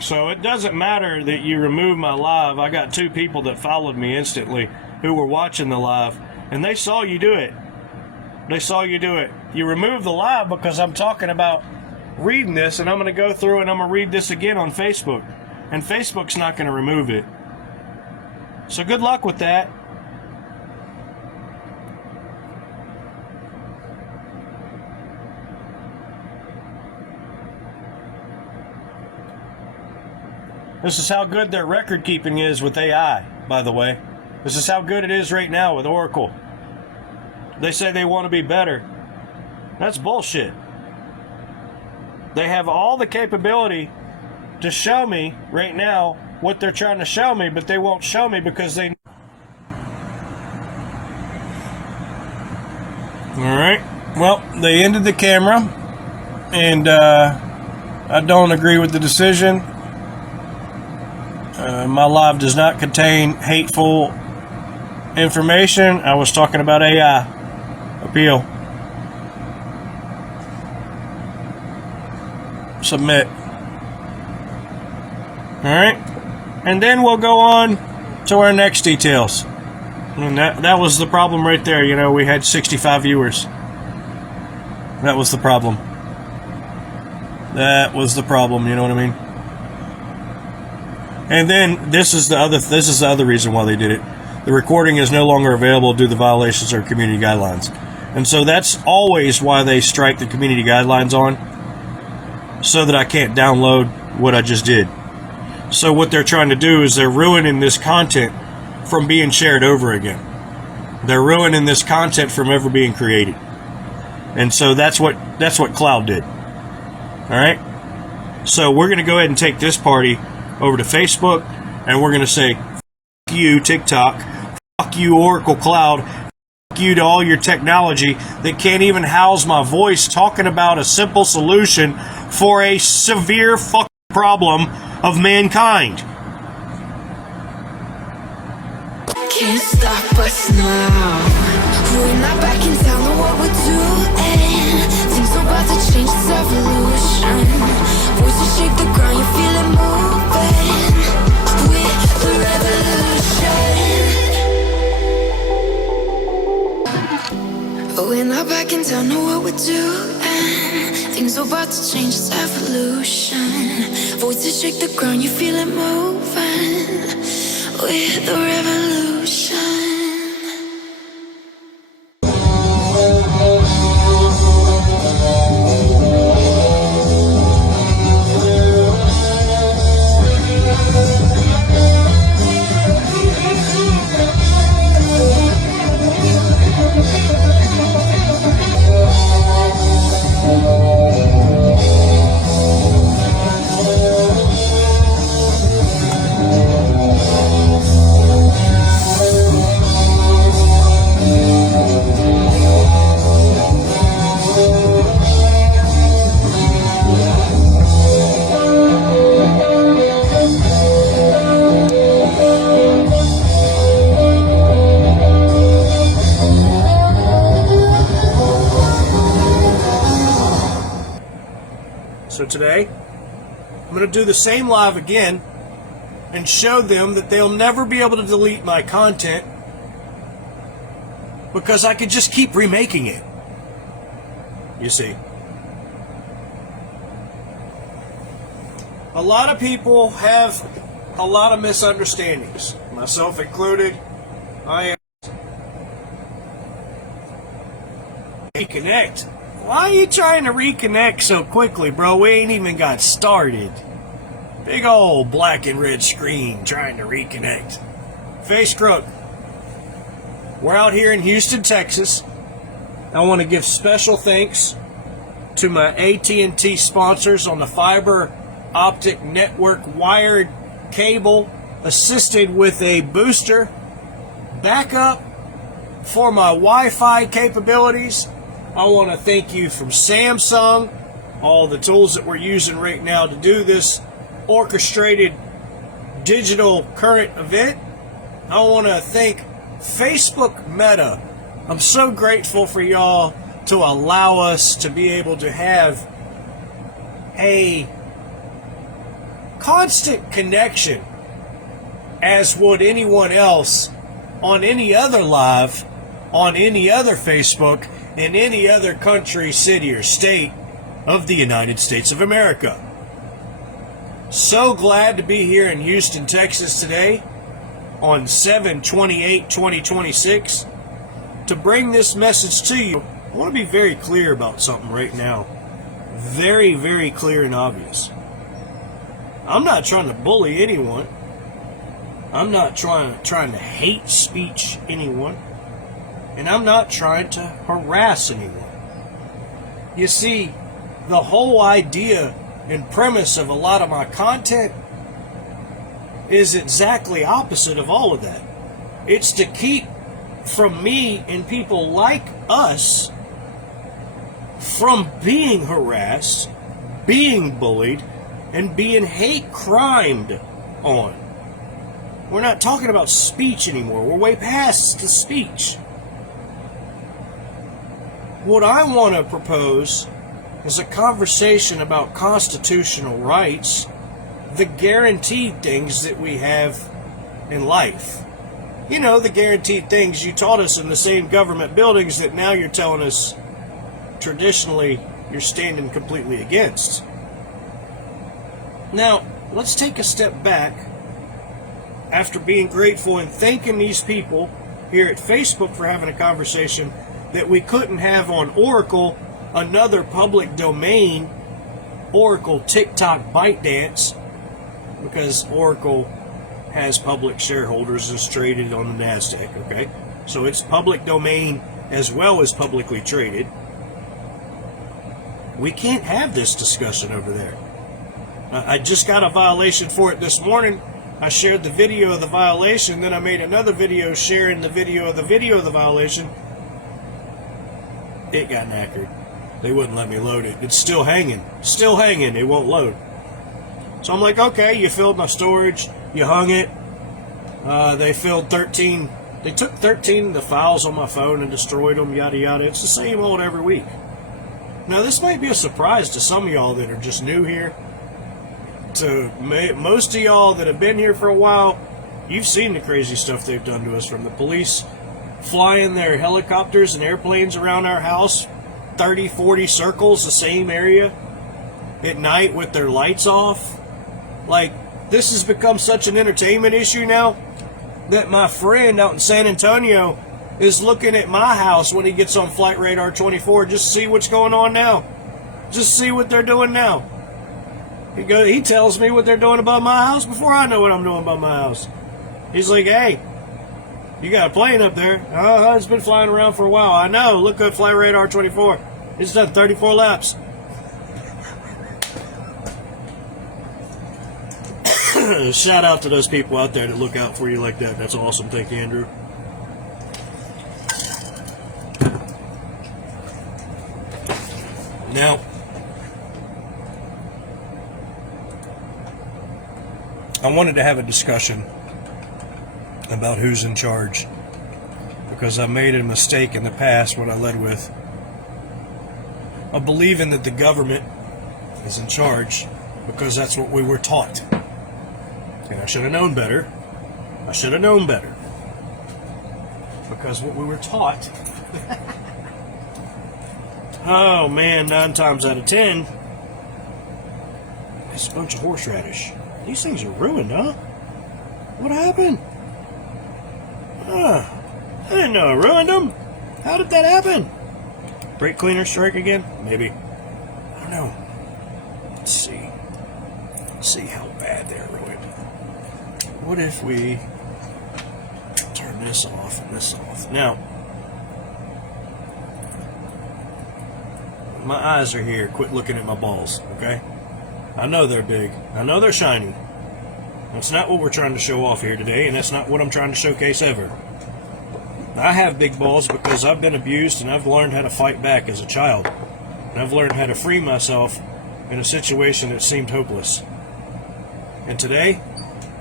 So it doesn't matter that you remove my live. I got 2 people that followed me instantly who were watching the live, and they saw you do it. They saw you do it. You removed the live because I'm talking about reading this, and I'm going to go through and I'm going to read this again on Facebook. And Facebook's not going to remove it. So good luck with that. This is how good their record keeping is with AI, by the way. This is how good it is right now with Oracle. They say they want to be better. That's bullshit. They have all the capability to show me right now what they're trying to show me, but they won't show me because they... Alright, well, they ended the camera, and I don't agree with the decision. My live does not contain hateful information. I was talking about AI. Appeal. Submit. Alright. And then we'll go on to our next details. And that was the problem right there. You know, we had 65 viewers. That was the problem. That was the problem, you know what I mean? And then this is the other reason why they did it. The recording is no longer available due to the violations of community guidelines. And so that's always why they strike the community guidelines on, so that I can't download what I just did. So what they're trying to do is they're ruining this content from being shared over again. They're ruining this content from ever being created. And so that's what Cloud did. All right? So we're going to go ahead and take this party over to Facebook, and we're going to say, fuck you, TikTok, fuck you, Oracle Cloud, fuck you to all your technology that can't even house my voice talking about a simple solution for a severe fucking problem of mankind. Can't stop us now. We're not back in town on what we're doing. Things are about to change, it's evolution. Voices shake the ground, you feel it moving. We're the revolution. We're not back in town on what we're doing. Things are about to change, it's evolution. Voices shake the ground, you feel it moving. We're the revolution. So today, I'm going to do the same live again and show them that they'll never be able to delete my content because I could just keep remaking it. You see. A lot of people have a lot of misunderstandings, myself included. I am reconnect. Why are you trying to reconnect so quickly, bro? We ain't even got started. Big old black and red screen trying to reconnect. Face crook. We're out here in Houston, Texas. I want to give special thanks to my AT&T sponsors on the fiber optic network wired cable, assisted with a booster backup for my Wi-Fi capabilities. I want to thank you from Samsung, all the tools that we're using right now to do this orchestrated digital current event. I want to thank Facebook Meta. I'm so grateful for y'all to allow us to be able to have a constant connection as would anyone else on any other live, on any other Facebook, in any other country, city, or state of the United States of America. So glad to be here in Houston, Texas today on 7/28/2026 to bring this message to you. I want to be very clear about something right now. Very, very clear and obvious. I'm not trying to bully anyone. I'm not trying to hate speech anyone. And I'm not trying to harass anyone. You see, the whole idea and premise of a lot of my content is exactly opposite of all of that. It's to keep from me and people like us from being harassed, being bullied, and being hate crimed on. We're not talking about speech anymore. We're way past the speech. What I want to propose is a conversation about constitutional rights, the guaranteed things that we have in life. You know, the guaranteed things you taught us in the same government buildings that now you're telling us traditionally you're standing completely against. Now, let's take a step back after being grateful and thanking these people here at Facebook for having a conversation that we couldn't have on Oracle, another public domain, Oracle TikTok ByteDance, because Oracle has public shareholders and is traded on the NASDAQ, okay? So it's public domain as well as publicly traded. We can't have this discussion over there. I just got a violation for it this morning. I shared the video of the violation, then I made another video sharing the video of the violation. It got knackered. They wouldn't let me load it. It's still hanging. Still hanging. It won't load. So I'm like, okay, you filled my storage. You hung it. They filled 13. They took 13 of the files on my phone and destroyed them, yada, yada. It's the same old every week. Now, this might be a surprise to some of y'all that are just new here. To most of y'all that have been here for a while, you've seen the crazy stuff they've done to us, from the police flying their helicopters and airplanes around our house, 30, 40 circles, the same area, at night with their lights off. Like, this has become such an entertainment issue now that my friend out in San Antonio is looking at my house when he gets on Flight Radar 24 just to see what's going on now. Just see what they're doing now. He tells me what they're doing above my house before I know what I'm doing above my house. He's like, hey, you got a plane up there. It's been flying around for a while. I know. Look at Flight Radar 24. It's done 34 laps. Shout out to those people out there that look out for you like that. That's awesome. Thank you, Andrew. Now, I wanted to have a discussion about who's in charge, because I made a mistake in the past, what I led with, of believing that the government is in charge because that's what we were taught. And I should have known better. I should have known better. Because what we were taught, oh man, 9 times out of 10, it's a bunch of horseradish. These things are ruined, huh? What happened? I didn't know I ruined them. How did that happen? Brake cleaner strike again? Maybe. I don't know. Let's see. Let's see how bad they're ruined. What if we turn this off and this off? Now, my eyes are here. Quit looking at my balls, okay? I know they're big. I know they're shiny. That's not what we're trying to show off here today, and that's not what I'm trying to showcase ever. I have big balls because I've been abused and I've learned how to fight back as a child. And I've learned how to free myself in a situation that seemed hopeless. And today,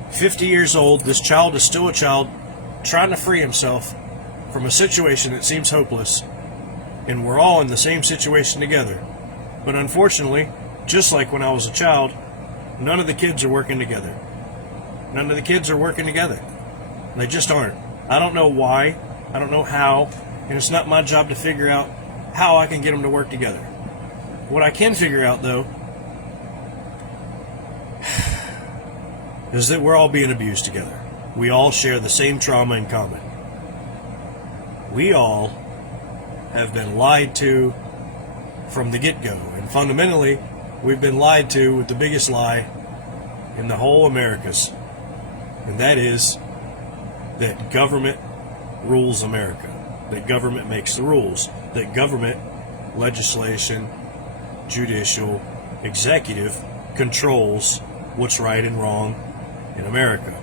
50 years old, this child is still a child trying to free himself from a situation that seems hopeless. And we're all in the same situation together. But unfortunately, just like when I was a child, None of the kids are working together. None of the kids are working together. They just aren't. I don't know why. I don't know how. And it's not my job to figure out how I can get them to work together. What I can figure out, though, is that we're all being abused together. We all share the same trauma in common. We all have been lied to from the get-go. And fundamentally, we've been lied to with the biggest lie in the whole Americas. And that is that government rules America. That government makes the rules. That government, legislation, judicial, executive controls what's right and wrong in America.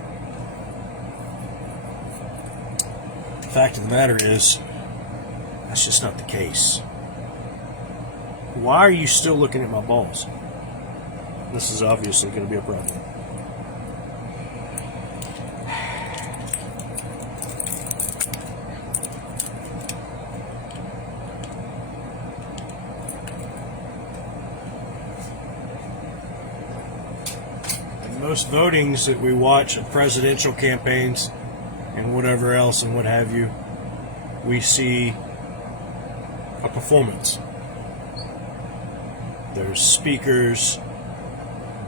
The fact of the matter is, that's just not the case. Why are you still looking at my balls? This is obviously going to be a problem. Most votings that we watch of presidential campaigns and whatever else and what have you, we see a performance. There's speakers,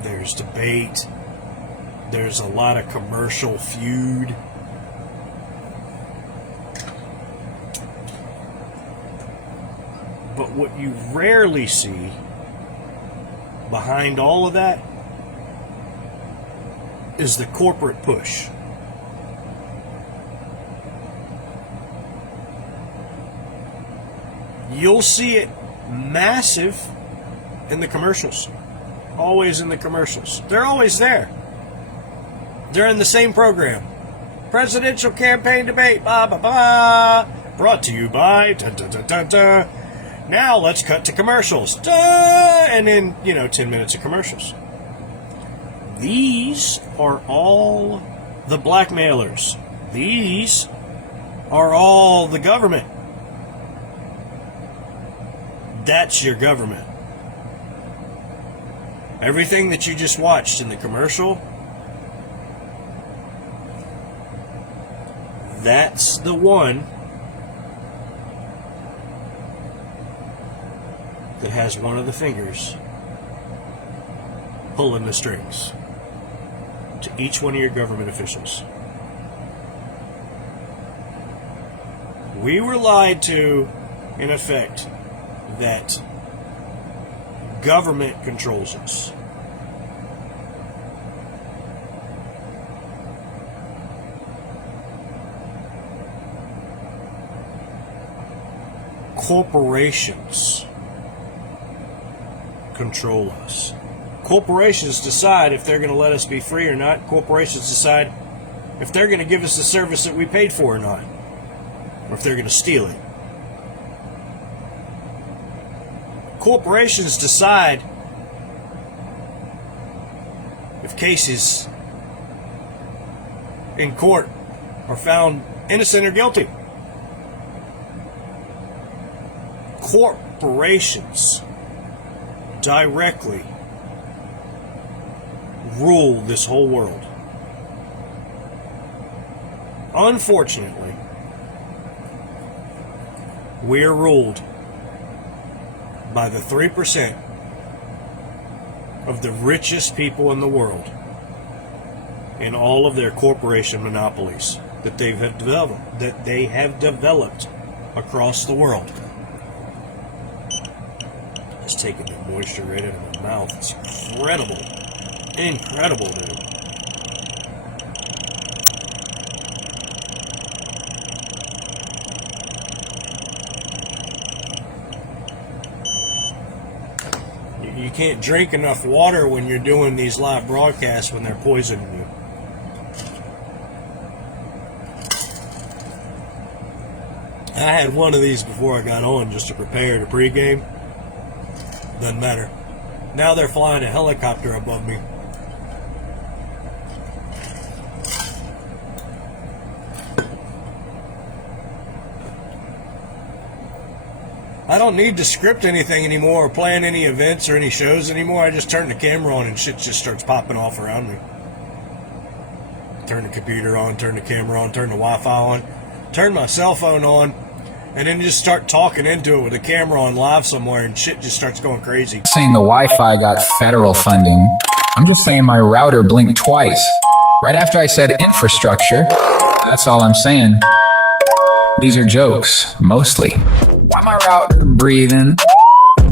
there's debate, there's a lot of commercial feud. But what you rarely see behind all of that is the corporate push. You'll see it massive in the commercials. Always in the commercials. They're always there. They're in the same program. Presidential campaign debate, blah, blah, blah. Brought to you by, da, da, da, da, da. Now let's cut to commercials. Da, and then, 10 minutes of commercials. These are all the blackmailers. These are all the government. That's your government. Everything that you just watched in the commercial, that's the one that has one of the fingers pulling the strings to each one of your government officials. We were lied to, in effect, that government controls us. Corporations control us. Corporations decide if they're going to let us be free or not. Corporations decide if they're going to give us the service that we paid for or not, or if they're going to steal it. Corporations decide if cases in court are found innocent or guilty. Corporations directly rule this whole world. Unfortunately, we are ruled by the 3% of the richest people in the world in all of their corporation monopolies that they have developed across the world. Just taking the moisture right out of my mouth. It's incredible. Incredible, dude. You can't drink enough water when you're doing these live broadcasts when they're poisoning you. I had one of these before I got on just to prepare the pregame. Doesn't matter. Now they're flying a helicopter above me. I don't need to script anything anymore or plan any events or any shows anymore. I just turn the camera on and shit just starts popping off around me. Turn the computer on, turn the camera on, turn the Wi-Fi on, turn my cell phone on, and then just start talking into it with the camera on live somewhere, and shit just starts going crazy. Saying the Wi-Fi got federal funding. I'm just saying my router blinked twice. Right after I said infrastructure. That's all I'm saying. These are jokes, mostly. Why my router breathing?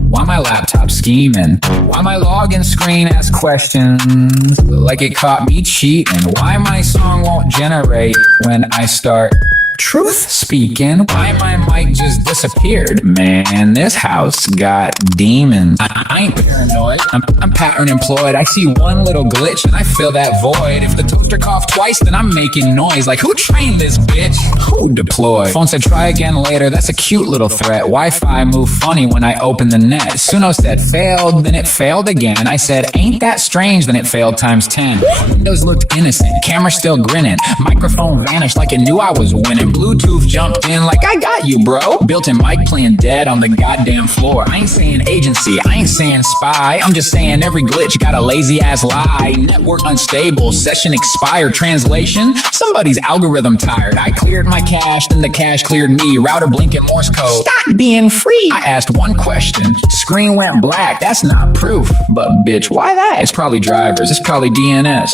Why my laptop scheming? Why my login screen asks questions like it caught me cheating? Why my song won't generate when I start truth speaking? Why my mic just disappeared? Man, this house got demons. I ain't paranoid. I'm pattern employed. I see one little glitch and I fill that void. If the toaster coughed twice, then I'm making noise. Like, who trained this bitch? Who deployed? Phone said try again later. That's a cute little threat. Wi-Fi moved funny when I opened the net. Suno said failed, then it failed again. I said ain't that strange, then it failed times 10. Windows looked innocent. Camera still grinning. Microphone vanished like it knew I was winning. Bluetooth jumped in like I got you, bro. Built-in mic playing dead on the goddamn floor. I ain't saying agency, I ain't saying spy. I'm just saying every glitch got a lazy ass lie. Network unstable, session expired. Translation, somebody's algorithm tired. I cleared my cache, then the cache cleared me. Router blinking Morse code. Stop being free. I asked one question. Screen went black. That's not proof. But bitch, why that? It's probably drivers. It's probably DNS.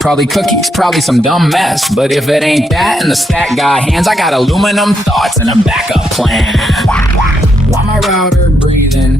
Probably cookies. Probably some dumb mess. But if it ain't that and the stack got hands, I got aluminum thoughts and a backup plan. Why my router breathing?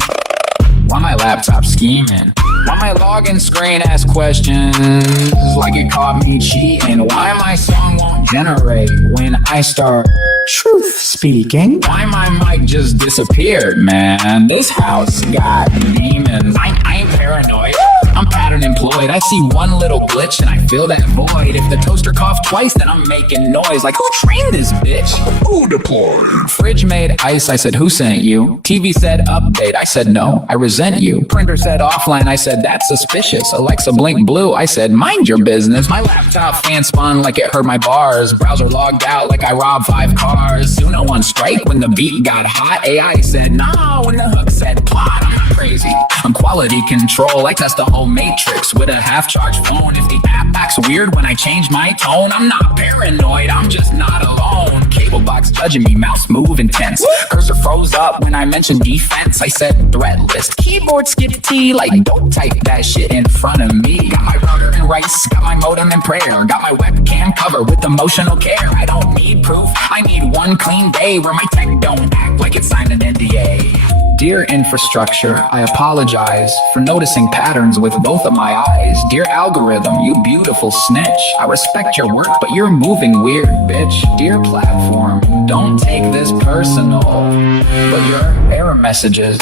Why my laptop scheming? Why my login screen asks questions like it caught me cheating? Why my song won't generate when I start truth speaking? Why my mic just disappeared, man? This house got demons. I ain't paranoid. I'm pattern employed. I see one little glitch and I fill that void. If the toaster coughed twice, then I'm making noise. Like, who trained this bitch? Who deployed? Fridge made ice. I said, who sent you? TV said update. I said, no, I resent you. Printer said offline. I said, that's suspicious. Alexa blinked blue. I said, mind your business. My laptop fan spun like it heard my bars. Browser logged out like I robbed 5 cars. Suno on strike when the beat got hot. AI said, no, when the hook said plot. I'm not crazy. I'm quality control. I test the whole matrix with a half-charged phone. If the app acts weird when I change my tone, I'm not paranoid, I'm just not alone. Cable box judging me, mouse move intense. Cursor froze up when I mentioned defense. I said threat list, keyboard skip T, like don't type that shit in front of me. Got my router in rice, got my modem in prayer, got my webcam covered with emotional care. I don't need proof, I need one clean day where my tech don't act like it signed an NDA. Dear infrastructure, I apologize for noticing patterns with both of my eyes. Dear algorithm, you beautiful snitch. I respect your work, but you're moving weird, bitch. Dear platform, don't take this personal, but your error messages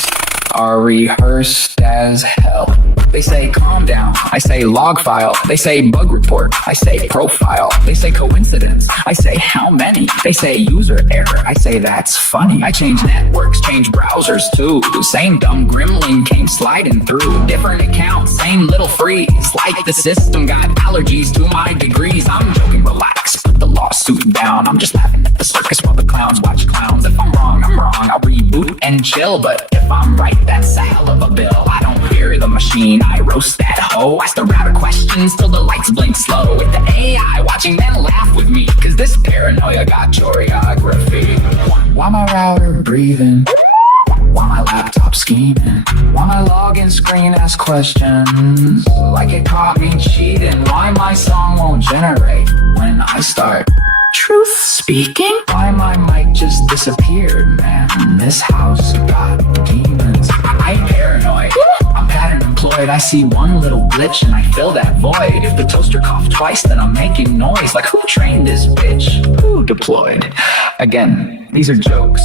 are rehearsed as hell. They say calm down, I say log file. They say bug report, I say profile. They say coincidence, I say how many. They say user error, I say that's funny. I change networks, change browsers too. Same dumb gremlin came sliding through. Different accounts, same little freeze. Like the system got allergies to my degrees. I'm joking, relax, put the lawsuit down. I'm just laughing at the circus while the clowns watch clowns. If I'm wrong, I'm wrong, I'll reboot and chill. But if I'm right, that's a hell of a bill. I don't fear the machine, I roast that hoe. Ask the router questions till the lights blink slow. With the AI watching, then laugh with me, cause this paranoia got choreography. Why my router breathing? Why my laptop scheming? Why my login screen asks questions like it caught me cheating? Why my song won't generate when I start truth speaking? Why my mic just disappeared, man? This house got demons. I'm paranoid, I'm pattern employed. I see one little glitch and I fill that void. If the toaster coughed twice, then I'm making noise. Like, who trained this bitch? Who deployed? Again, these are jokes.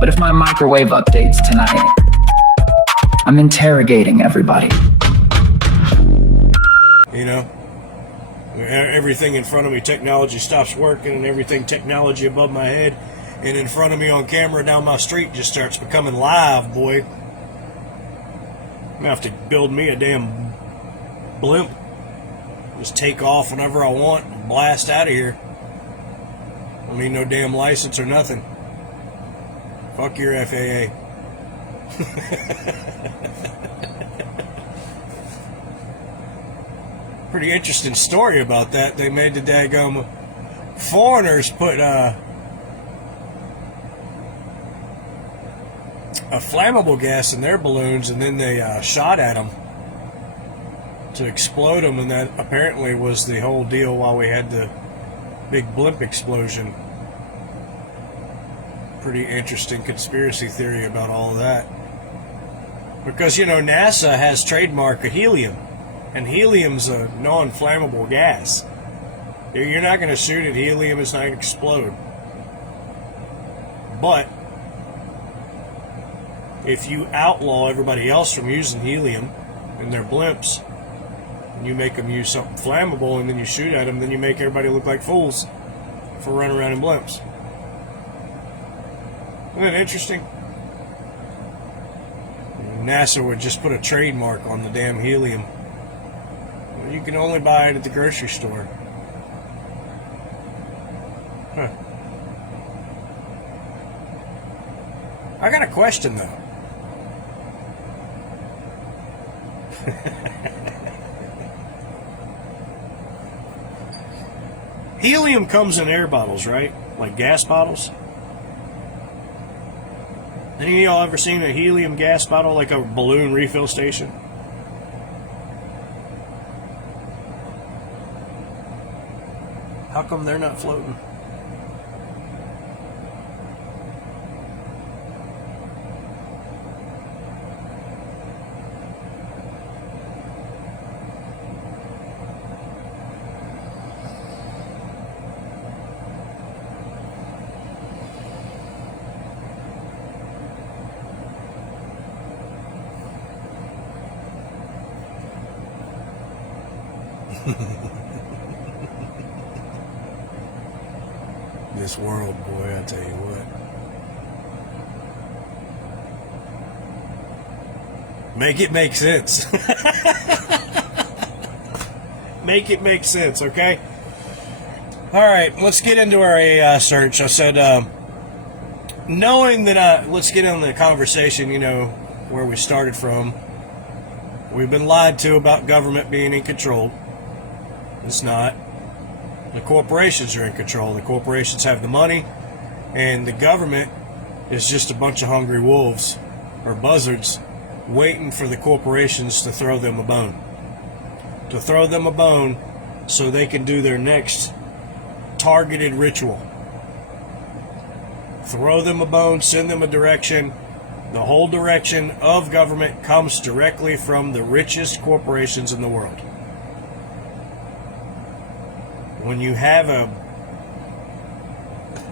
But if my microwave updates tonight, I'm interrogating everybody. You know, everything in front of me, technology stops working, and everything technology above my head and in front of me on camera down my street just starts becoming live, boy. I'm gonna have to build me a damn blimp. Just take off whenever I want and blast out of here. I don't need no damn license or nothing. Fuck your FAA. Pretty interesting story about that. They made the daggum foreigners put a flammable gas in their balloons, and then they shot at them to explode them, and that apparently was the whole deal while we had the big blimp explosion. Pretty interesting conspiracy theory about all of that. Because, you know, NASA has trademarked a helium, and helium's a non-flammable gas. You're not going to shoot at helium, it's not going to explode. But if you outlaw everybody else from using helium in their blimps, and you make them use something flammable, and then you shoot at them, then you make everybody look like fools for running around in blimps. Isn't that interesting? NASA would just put a trademark on the damn helium. You can only buy it at the grocery store. Huh. I got a question though. Helium comes in air bottles, right? Like gas bottles. Any of y'all ever seen a helium gas bottle, like a balloon refill station? How come they're not floating? This world, boy, I tell you what. Make it make sense. Make it make sense, okay? All right, let's get into our AI search. I said, knowing that let's get into the conversation, you know, where we started from. We've been lied to about government being in control. It's not. The corporations are in control. The corporations have the money, and the government is just a bunch of hungry wolves or buzzards waiting for the corporations to throw them a bone. To throw them a bone so they can do their next targeted ritual. Throw them a bone, send them a direction. The whole direction of government comes directly from the richest corporations in the world. When you have a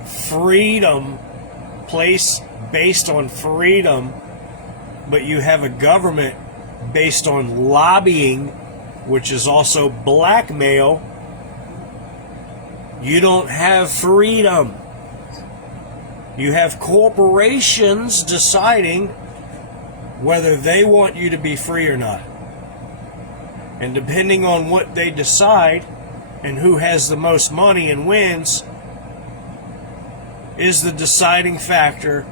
freedom place based on freedom, but you have a government based on lobbying, which is also blackmail, you don't have freedom. You have corporations deciding whether they want you to be free or not. And depending on what they decide, and who has the most money and wins, is the deciding factor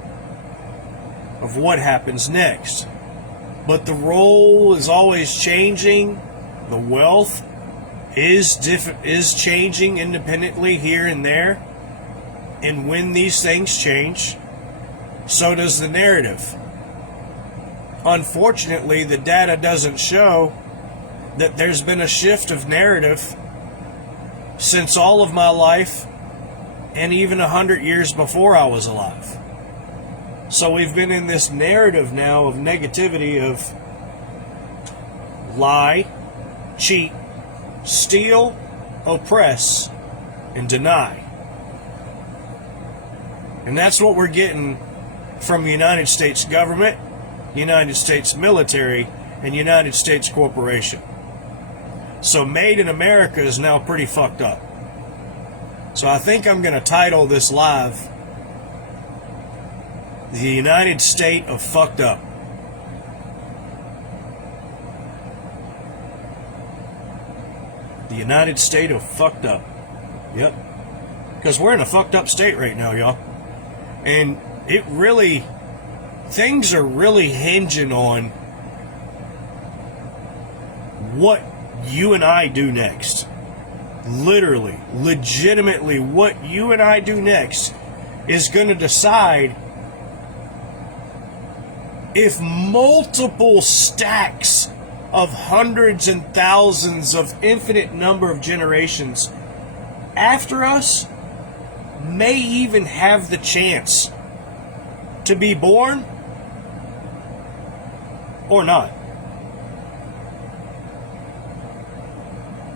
of what happens next. But the role is always changing. The wealth is changing independently here and there. And when these things change, so does the narrative. Unfortunately, the data doesn't show that there's been a shift of narrative since all of my life, and even 100 years before I was alive. So we've been in this narrative now of negativity, of lie, cheat, steal, oppress, and deny. And that's what we're getting from the United States government, United States military, and United States corporation. So Made in America is now pretty fucked up. So I think I'm going to title this live, The United State of Fucked Up. The United State of Fucked Up. Yep. Because we're in a fucked up state right now, y'all. And it really things are really hinging on what you and I do next. Literally, legitimately, what you and I do next is going to decide if multiple stacks of hundreds and thousands of infinite number of generations after us may even have the chance to be born or not.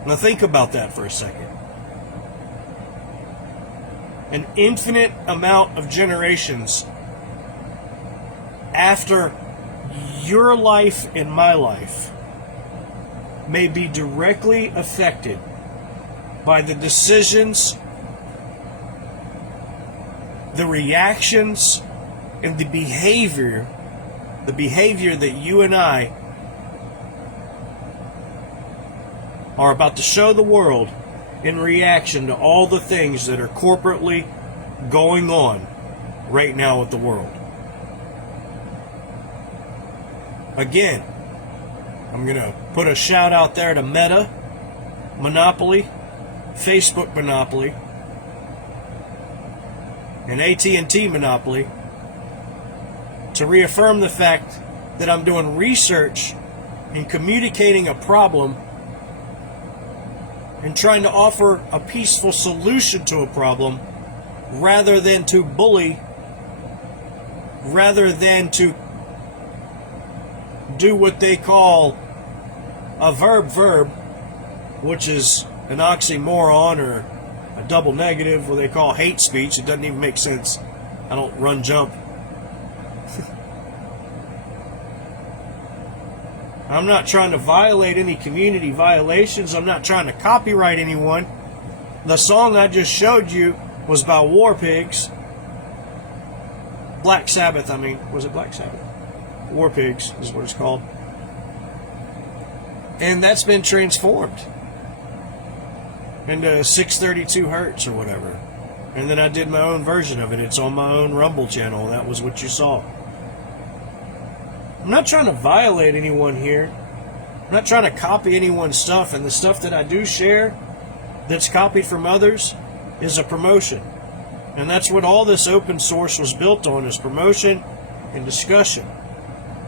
Now think about that for a second. An infinite amount of generations after your life and my life may be directly affected by the decisions, the reactions, and the behavior that you and I are about to show the world in reaction to all the things that are corporately going on right now with the world. Again, I'm going to put a shout out there to Meta, Monopoly, Facebook Monopoly, and AT&T Monopoly to reaffirm the fact that I'm doing research and communicating a problem and trying to offer a peaceful solution to a problem rather than to bully, rather than to do what they call a verb, which is an oxymoron or a double negative, what they call hate speech. It doesn't even make sense. I don't run jump. I'm not trying to violate any community violations. I'm not trying to copyright anyone. The song I just showed you was by War Pigs. Black Sabbath, I mean. Was it Black Sabbath? War Pigs is what it's called. And that's been transformed into 632 hertz or whatever. And then I did my own version of it. It's on my own Rumble channel. That was what you saw. I'm not trying to violate anyone here. I'm not trying to copy anyone's stuff. And the stuff that I do share that's copied from others is a promotion. And that's what all this open source was built on, is promotion and discussion.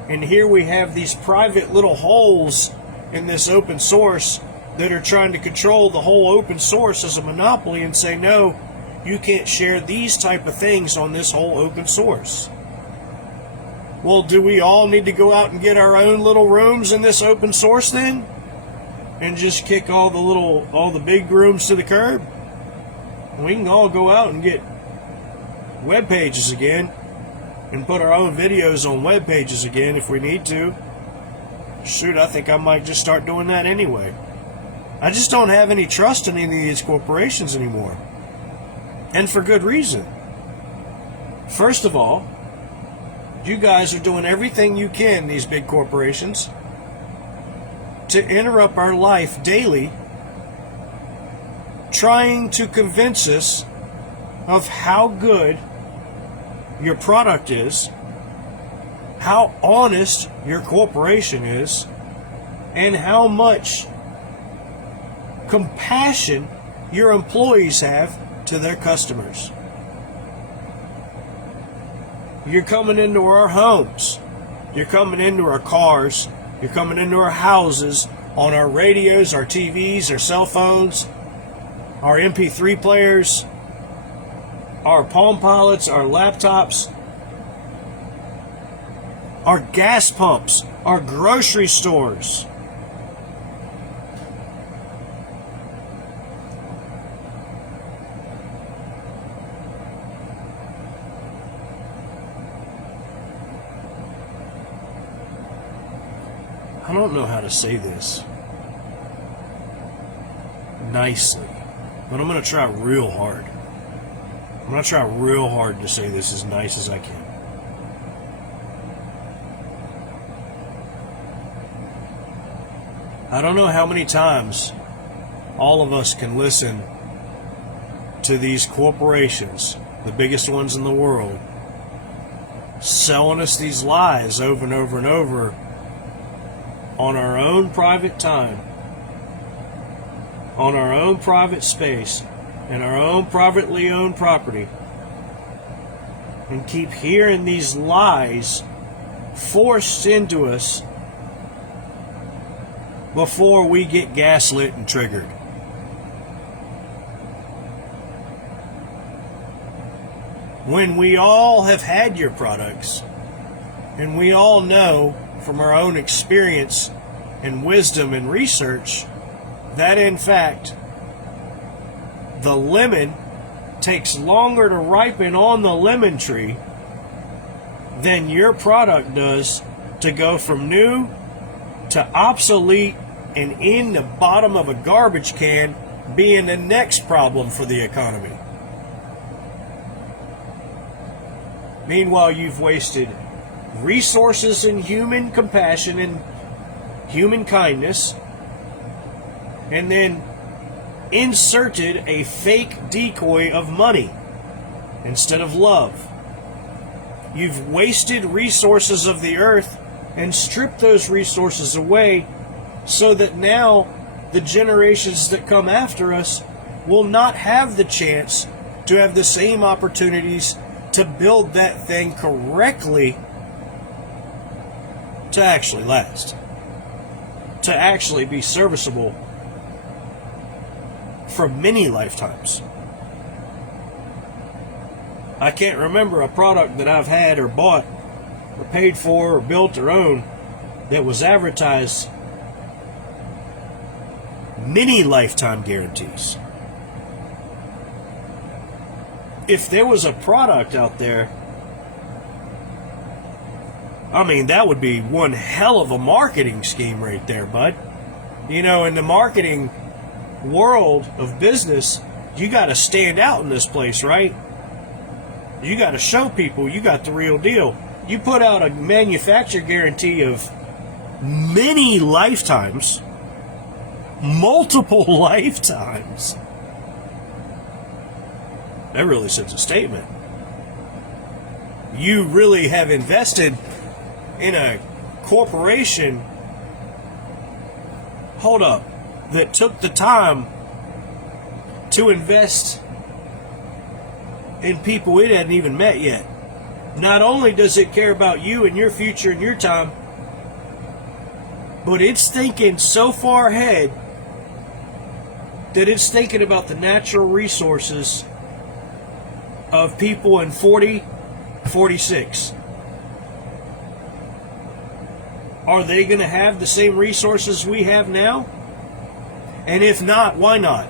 And here we have these private little holes in this open source that are trying to control the whole open source as a monopoly and say, no, you can't share these type of things on this whole open source. Well, do we all need to go out and get our own little rooms in this open source then? And just kick all the big rooms to the curb? We can all go out and get web pages again and put our own videos on web pages again if we need to. Shoot, I think I might just start doing that anyway. I just don't have any trust in any of these corporations anymore. And for good reason. First of all, you guys are doing everything you can, these big corporations, to interrupt our life daily, trying to convince us of how good your product is, how honest your corporation is, and how much compassion your employees have to their customers. You're coming into our homes. You're coming into our cars. You're coming into our houses, on our radios, our TVs, our cell phones, our MP3 players, our Palm Pilots, our laptops, our gas pumps, our grocery stores. I don't know how to say this nicely, but I'm going to try real hard. I'm going to try real hard to say this as nice as I can. I don't know how many times all of us can listen to these corporations, the biggest ones in the world, selling us these lies over and over and over on our own private time, on our own private space, and our own privately owned property, and keep hearing these lies forced into us before we get gaslit and triggered. When we all have had your products, and we all know from our own experience and wisdom and research that in fact the lemon takes longer to ripen on the lemon tree than your product does to go from new to obsolete and in the bottom of a garbage can, being the next problem for the economy. Meanwhile, you've wasted resources and human compassion and human kindness, and then inserted a fake decoy of money instead of love. You've wasted resources of the earth and stripped those resources away so that now the generations that come after us will not have the chance to have the same opportunities to build that thing correctly to actually last, to actually be serviceable for many lifetimes. I can't remember a product that I've had or bought or paid for or built or owned that was advertised many lifetime guarantees. If there was a product out there, I mean, that would be one hell of a marketing scheme right there, bud. You know, in the marketing world of business, you got to stand out in this place, right? You got to show people you got the real deal. You put out a manufacturer guarantee of many lifetimes, multiple lifetimes. That really sends a statement. You really have invested in a corporation, hold up, that took the time to invest in people it hadn't even met yet. Not only does it care about you and your future and your time, but it's thinking so far ahead that it's thinking about the natural resources of people in 40, 46. Are they going to have the same resources we have now? And if not, why not?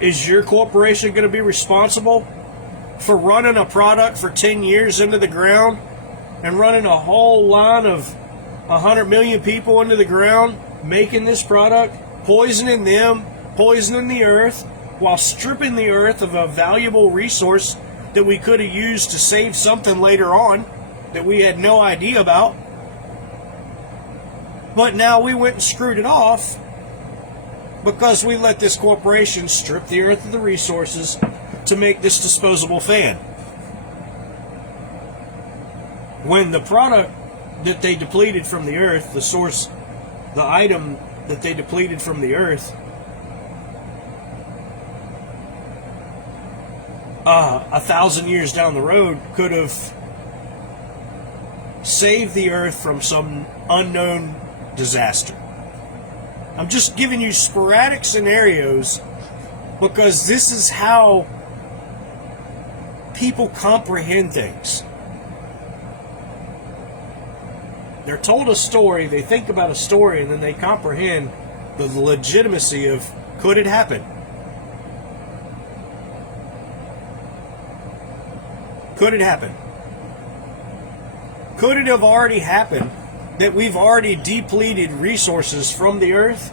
Is your corporation going to be responsible for running a product for 10 years into the ground and running a whole line of 100 million people into the ground making this product, poisoning them, poisoning the earth, while stripping the earth of a valuable resource that we could have used to save something later on that we had no idea about? But now we went and screwed it off because we let this corporation strip the earth of the resources to make this disposable fan. When the product that they depleted from the earth, the source, the item that they depleted from the earth, 1,000 years down the road could have saved the earth from some unknown disaster. I'm just giving you sporadic scenarios because this is how people comprehend things. They're told a story, they think about a story, and then they comprehend the legitimacy of, could it happen? Could it happen? Could it have already happened that we've already depleted resources from the earth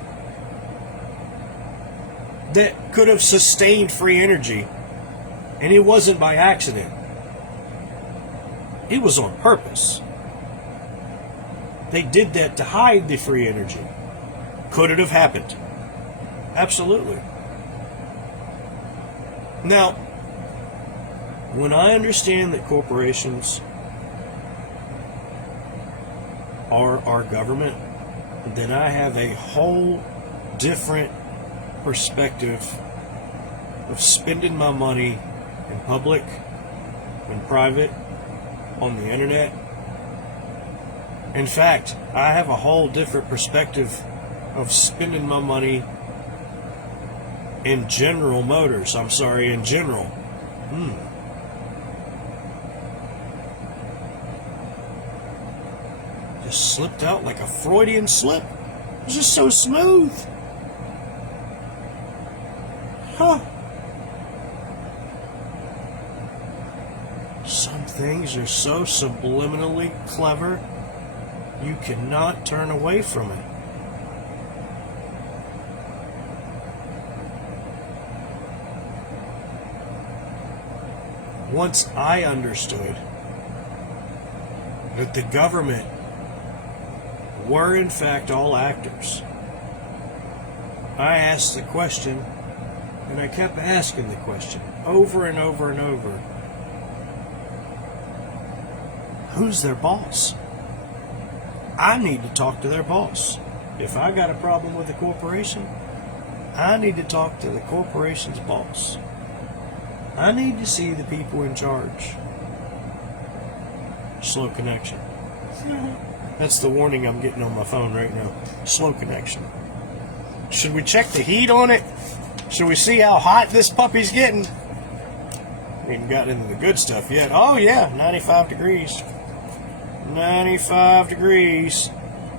that could have sustained free energy, and it wasn't by accident? It was on purpose. They did that to hide the free energy. Could it have happened? Absolutely. Now, When I understand that corporations are our government, then I have a whole different perspective of spending my money in public and private on the internet. In fact, I have a whole different perspective of spending my money in General Motors. In general. Just slipped out like a Freudian slip. It was just so smooth. Huh. Some things are so subliminally clever, you cannot turn away from it. Once I understood that the government were in fact all actors, I asked the question, and I kept asking the question over and over and over. Who's their boss? I need to talk to their boss. If I got a problem with the corporation, I need to talk to the corporation's boss. I need to see the people in charge. Slow connection. That's the warning I'm getting on my phone right now. Slow connection. Should we check the heat on it? Should we see how hot this puppy's getting? We haven't gotten into the good stuff yet. Oh yeah, 95 degrees. 95 degrees.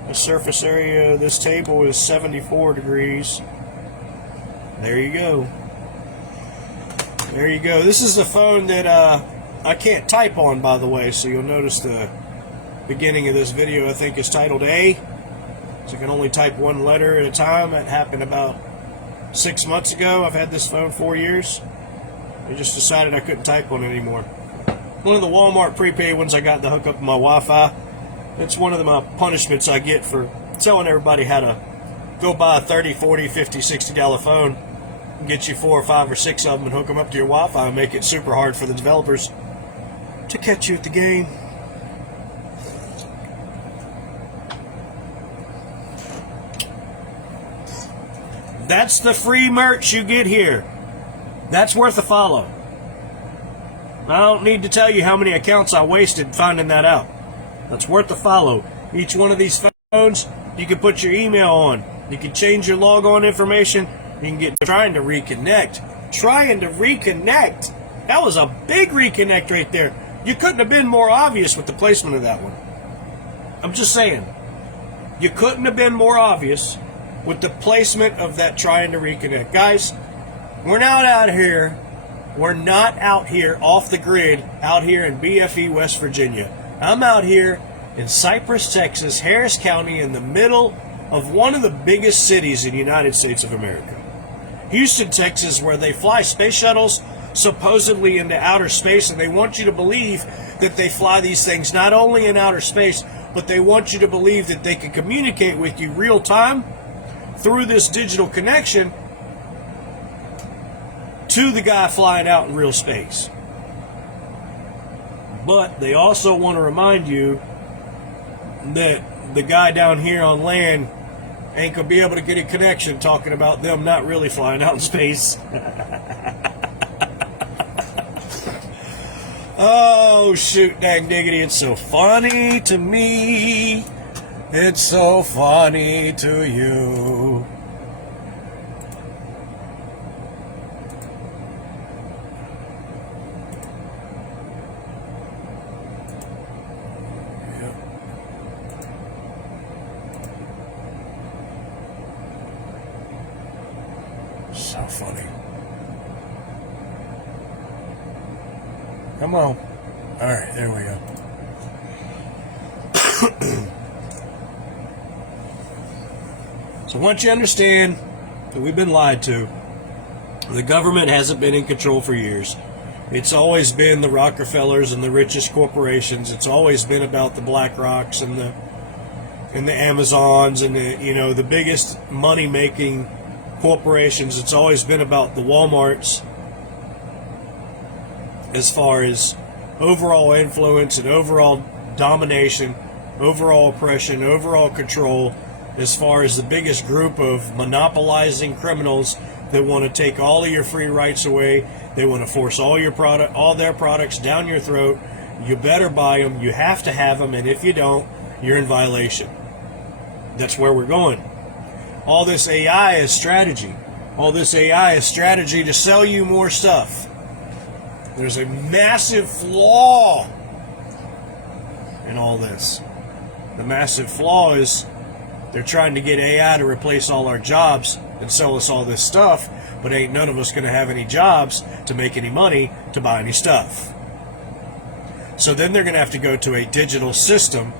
The surface area of this table is 74 degrees. There you go. There you go. This is the phone that I can't type on, by the way, so you'll notice the beginning of this video, I think, is titled A. So I can only type one letter at a time. That happened about 6 months ago. I've had this phone 4 years. I just decided I couldn't type on it anymore. One of the Walmart prepaid ones I got to hook up my Wi-Fi. It's one of my punishments I get for telling everybody how to go buy a $30, $40, $50, $60 phone and get you 4 or 5 or 6 of them and hook them up to your Wi-Fi and make it super hard for the developers to catch you at the game. That's the free merch you get here. That's worth a follow. I don't need to tell you how many accounts I wasted finding that out. That's worth a follow. Each one of these phones, you can put your email on. You can change your logon information. You can get trying to reconnect. Trying to reconnect. That was a big reconnect right there. You couldn't have been more obvious with the placement of that one. I'm just saying. You couldn't have been more obvious with the placement of that trying to reconnect. Guys, we're not out here. We're not out here off the grid, out here in BFE, West Virginia. I'm out here in Cypress, Texas, Harris County, in the middle of one of the biggest cities in the United States of America. Houston, Texas, where they fly space shuttles supposedly into outer space, and they want you to believe that they fly these things not only in outer space, but they want you to believe that they can communicate with you real time through this digital connection to the guy flying out in real space. But they also want to remind you that the guy down here on land ain't gonna be able to get a connection, talking about them not really flying out in space. Oh, shoot, dang diggity, it's so funny to me. It's so funny to you. So funny. Come on. All right, there we go. So once you understand that we've been lied to, the government hasn't been in control for years. It's always been the Rockefellers and the richest corporations. It's always been about the BlackRocks and the Amazons and the biggest money-making corporations. It's always been about the Walmarts as far as overall influence and overall domination, overall oppression, overall control, as far as the biggest group of monopolizing criminals that want to take all of your free rights away. They want to force all their products down your throat. You better buy them. You have to have them, and if you don't, you're in violation. That's where we're going. All this AI is strategy. All this AI is strategy to sell you more stuff. There's a massive flaw in all this. The massive flaw is they're trying to get AI to replace all our jobs and sell us all this stuff, but ain't none of us going to have any jobs to make any money to buy any stuff. So then they're going to have to go to a digital system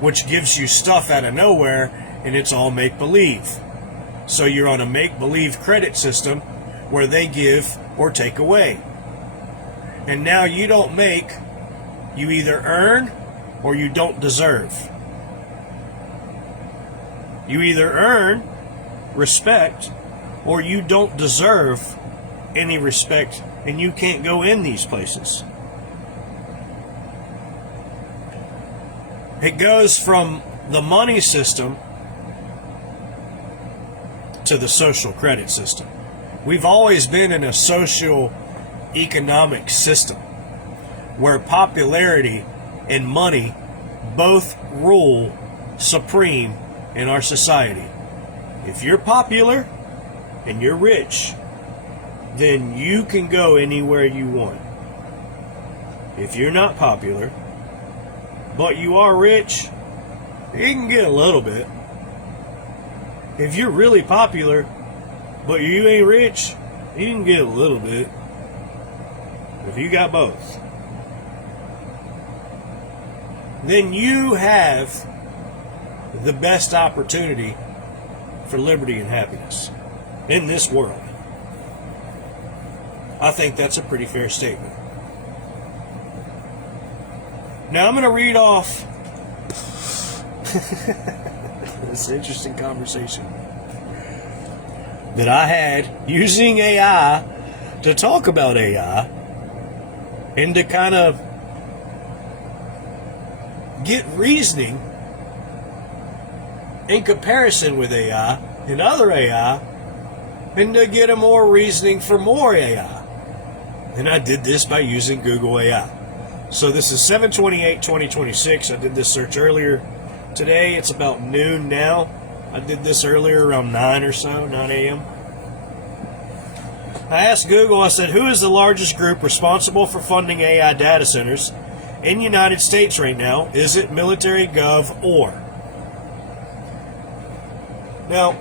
which gives you stuff out of nowhere, and it's all make-believe. So you're on a make-believe credit system where they give or take away. And now you don't make, you either earn or you don't deserve. You either earn respect or you don't deserve any respect, and you can't go in these places. It goes from the money system to the social credit system. We've always been in a social economic system where popularity and money both rule supreme in our society. If you're popular and you're rich, then you can go anywhere you want. If you're not popular, but you are rich, you can get a little bit. If you're really popular, but you ain't rich, you can get a little bit. If you got both, then you have the best opportunity for liberty and happiness in this world. I think that's a pretty fair statement. Now I'm going to read off this interesting conversation that I had using AI to talk about AI and to kind of get reasoning in comparison with AI and other AI, and to get a more reasoning for more AI. And I did this by using Google AI. So this is 7/28/2026. I did this search earlier today. It's about noon now. I did this earlier around 9 or so, 9 a.m. I asked Google, I said, who is the largest group responsible for funding AI data centers in the United States right now? Is it military, gov, or? Now,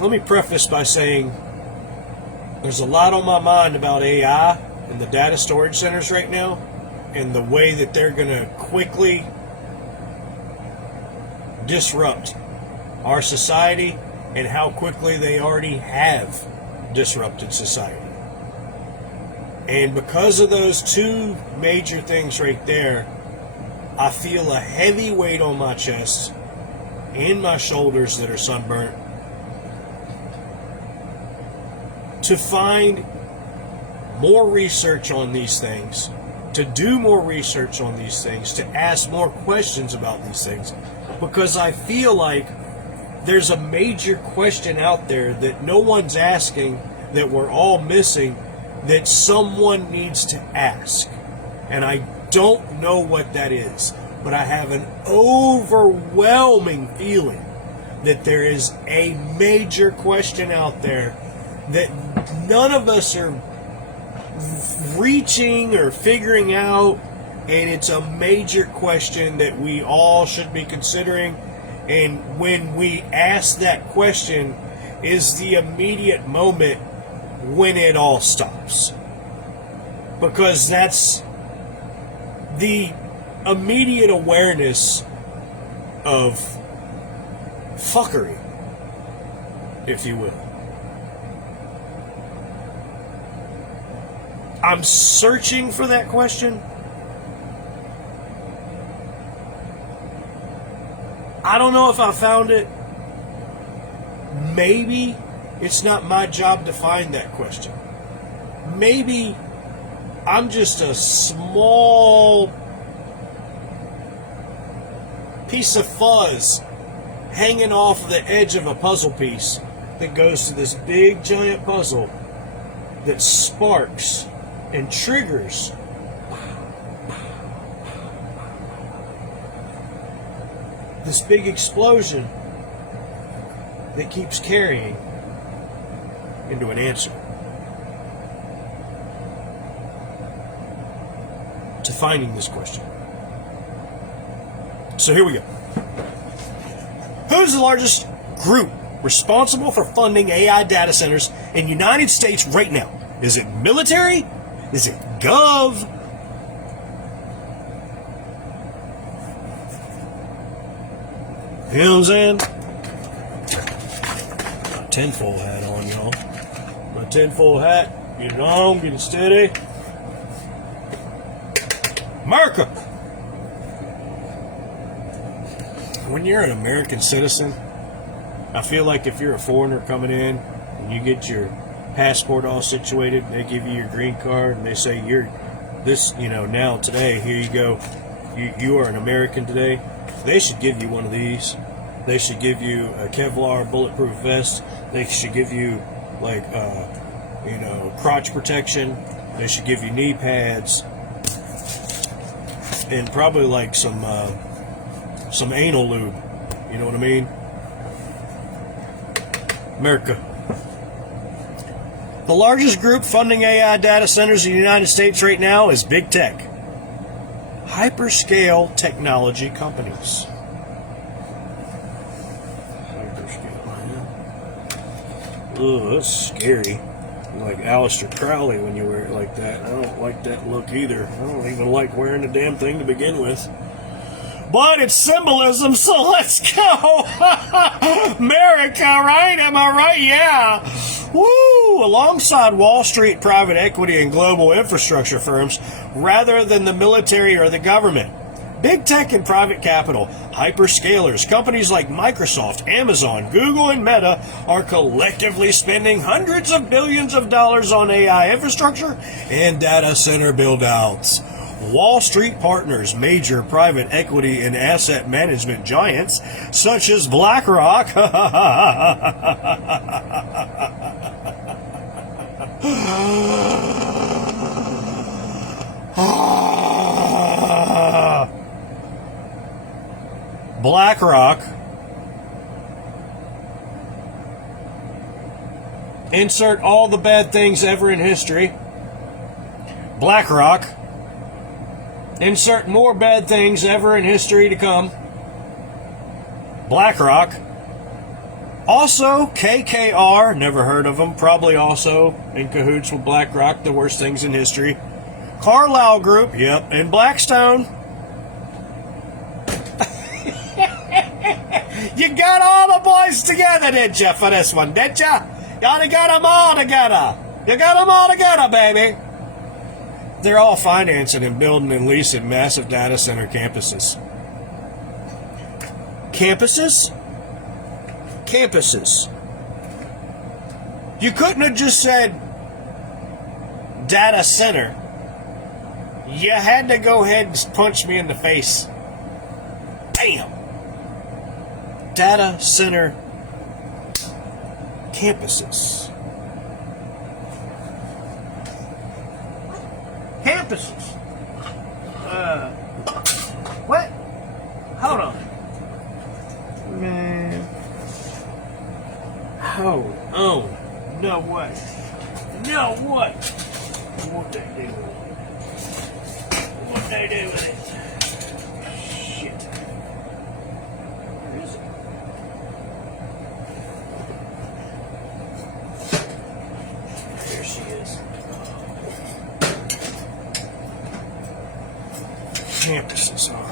let me preface by saying there's a lot on my mind about AI and the data storage centers right now, and the way that they're going to quickly disrupt our society, and how quickly they already have disrupted society. And because of those two major things right there, I feel a heavy weight on my chest and my shoulders that are sunburnt to find more research on these things, to do more research on these things, to ask more questions about these things, because I feel like there's a major question out there that no one's asking, that we're all missing, that someone needs to ask. And I don't know what that is, but I have an overwhelming feeling that there is a major question out there that none of us are reaching or figuring out, and it's a major question that we all should be considering. And when we ask that question is the immediate moment when it all stops, because that's the immediate awareness of fuckery, if you will. I'm searching for that question. I don't know if I found it. Maybe It's not my job to find that question. Maybe I'm just a small piece of fuzz hanging off the edge of a puzzle piece that goes to this big giant puzzle that sparks and triggers this big explosion that keeps carrying into an answer. To finding this question. So here we go. Who's the largest group responsible for funding AI data centers in the United States right now? Is it military? Is it gov? You know what I'm saying? My tinfoil hat on, y'all. My tinfoil hat. Get it on, get it steady. America! When you're an American citizen, I feel like if you're a foreigner coming in and you get your passport all situated, they give you your green card and they say you're this, now today, here you go. You are an American today. They should give you one of these. They should give you a Kevlar bulletproof vest. They should give you crotch protection. They should give you knee pads. And probably like some anal lube. You know what I mean? America. The largest group funding AI data centers in the United States right now is big tech. Hyperscale technology companies. Hyperscale, man. Ugh, that's scary. Like Aleister Crowley when you wear it like that. I don't like that look either. I don't even like wearing the damn thing to begin with. But it's symbolism, so let's go! America, right? Am I right? Yeah! Woo! Alongside Wall Street private equity and global infrastructure firms, rather than the military or the government. Big tech and private capital, hyperscalers, companies like Microsoft, Amazon, Google, and Meta are collectively spending hundreds of billions of dollars on AI infrastructure and data center build-outs. Wall Street partners major private equity and asset management giants such as BlackRock, insert all the bad things ever in history, BlackRock, insert more bad things ever in history to come, BlackRock, also KKR, never heard of them, probably also in cahoots with BlackRock, the worst things in history, Carlyle Group, yep, and Blackstone. You got all the boys together, did you, for this one, did you? You got them all together. You got them all together, baby. They're all financing and building and leasing massive data center campuses. Campuses? Campuses. You couldn't have just said data center. You had to go ahead and punch me in the face. Bam! Data center campuses. Campuses. What? Hold on. Man. Hold on. No way. No way. What they do with it? What they do with it? Shit. Where is it? There she is. Campuses, huh?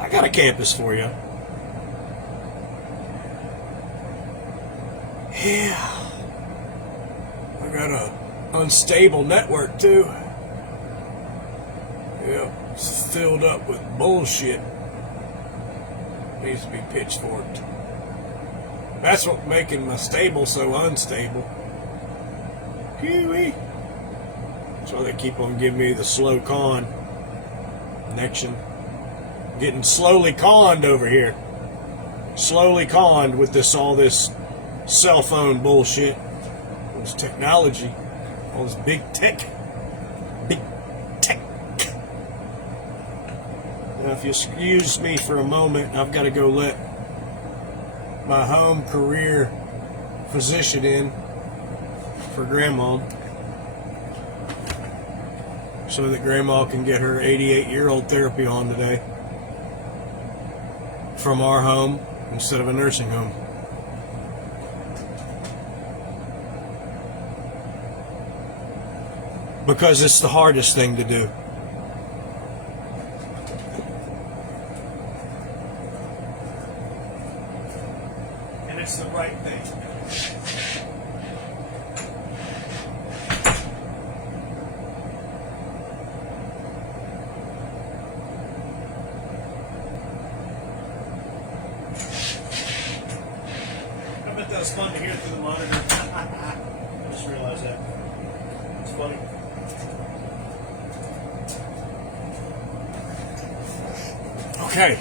I got a campus for you. Yeah. I got a unstable network too. Yep, it's filled up with bullshit. Needs to be pitchforked. That's what's making my stable so unstable. Pee-wee. That's why they keep on giving me the slow connection. Getting slowly conned over here. Slowly conned with all this cell phone bullshit. All this technology. All this big tech. Big tech. Now, if you excuse me for a moment, I've got to go let my home career physician in for Grandma, so that Grandma can get her 88-year-old therapy on today from our home instead of a nursing home. Because it's the hardest thing to do. And it's the right thing. I bet that was fun to hear through the monitor. I just realized that. It's funny. Okay.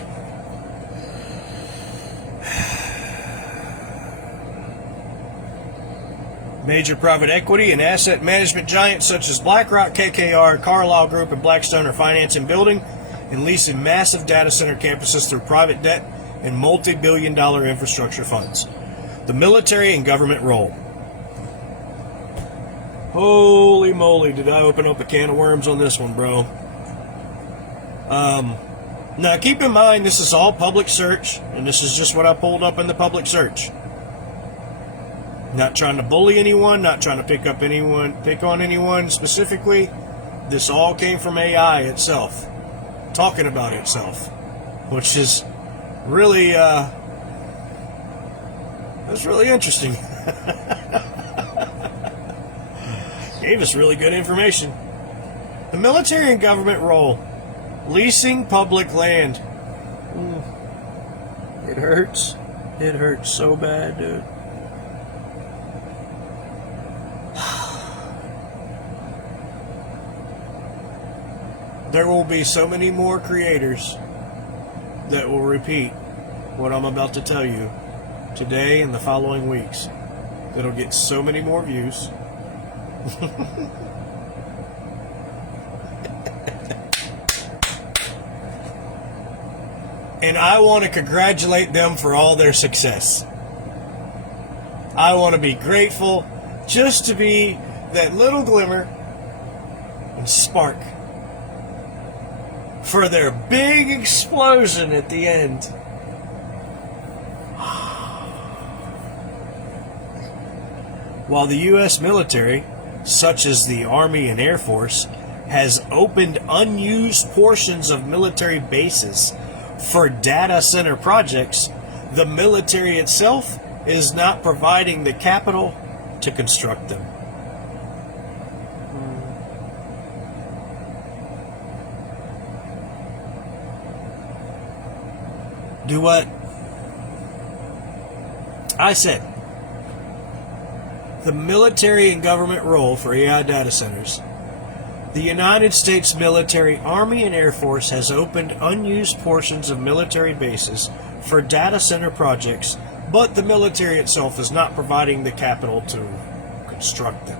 Major private equity and asset management giants such as BlackRock, KKR, Carlyle Group, and Blackstone are financing, building, and leasing massive data center campuses through private debt and multi-billion-dollar infrastructure funds. The military and government role. Holy moly, did I open up a can of worms on this one, bro. Now, keep in mind, this is all public search, and this is just what I pulled up in the public search. Not trying to bully anyone, not trying to pick on anyone specifically. This all came from AI itself, talking about itself, which is really, that's really interesting. Gave us really good information. The military and government role. Leasing public land. It hurts. It hurts so bad, dude. There will be so many more creators that will repeat what I'm about to tell you today and the following weeks. That'll get so many more views. And I want to congratulate them for all their success. I want to be grateful just to be that little glimmer and spark for their big explosion at the end. While the U.S. military, such as the Army and Air Force, has opened unused portions of military bases for data center projects, the military itself is not providing the capital to construct them. Do what? I said. The military and government role for AI data centers. The United States military, Army, and Air Force has opened unused portions of military bases for data center projects, but the military itself is not providing the capital to construct them.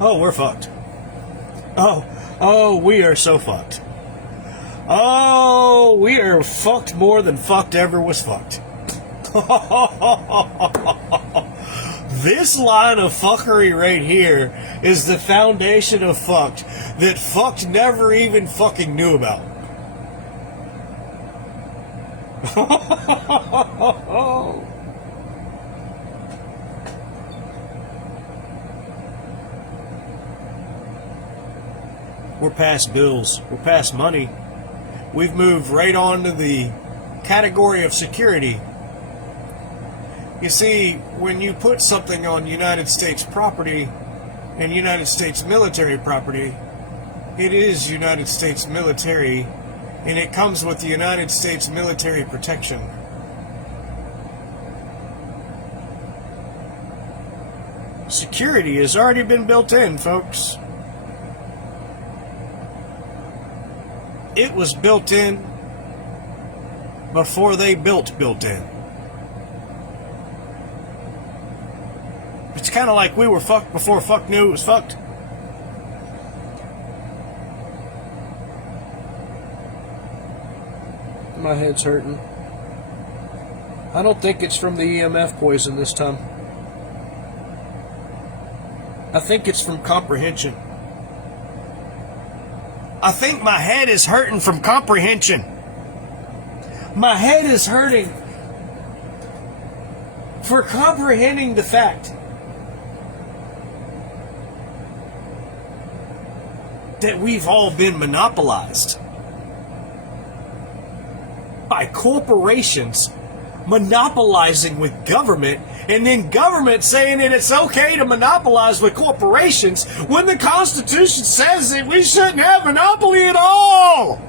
Oh, we're fucked. Oh, we are so fucked. Oh, we are fucked more than fucked ever was fucked. This line of fuckery right here is the foundation of fucked that fucked never even fucking knew about. We're past bills. We're past money. We've moved right on to the category of security. You see, when you put something on United States property and United States military property, It is United States military, and it comes with the United States military protection. Security has already been built in, folks. It was built in before they built in. It's kind of like we were fucked before fuck knew it was fucked. My head's hurting. I don't think it's from the EMF poison this time. I think it's from comprehension. I think my head is hurting from comprehension. My head is hurting for comprehending the fact that we've all been monopolized by corporations monopolizing with government, and then government saying that it's okay to monopolize with corporations when the Constitution says that we shouldn't have monopoly at all.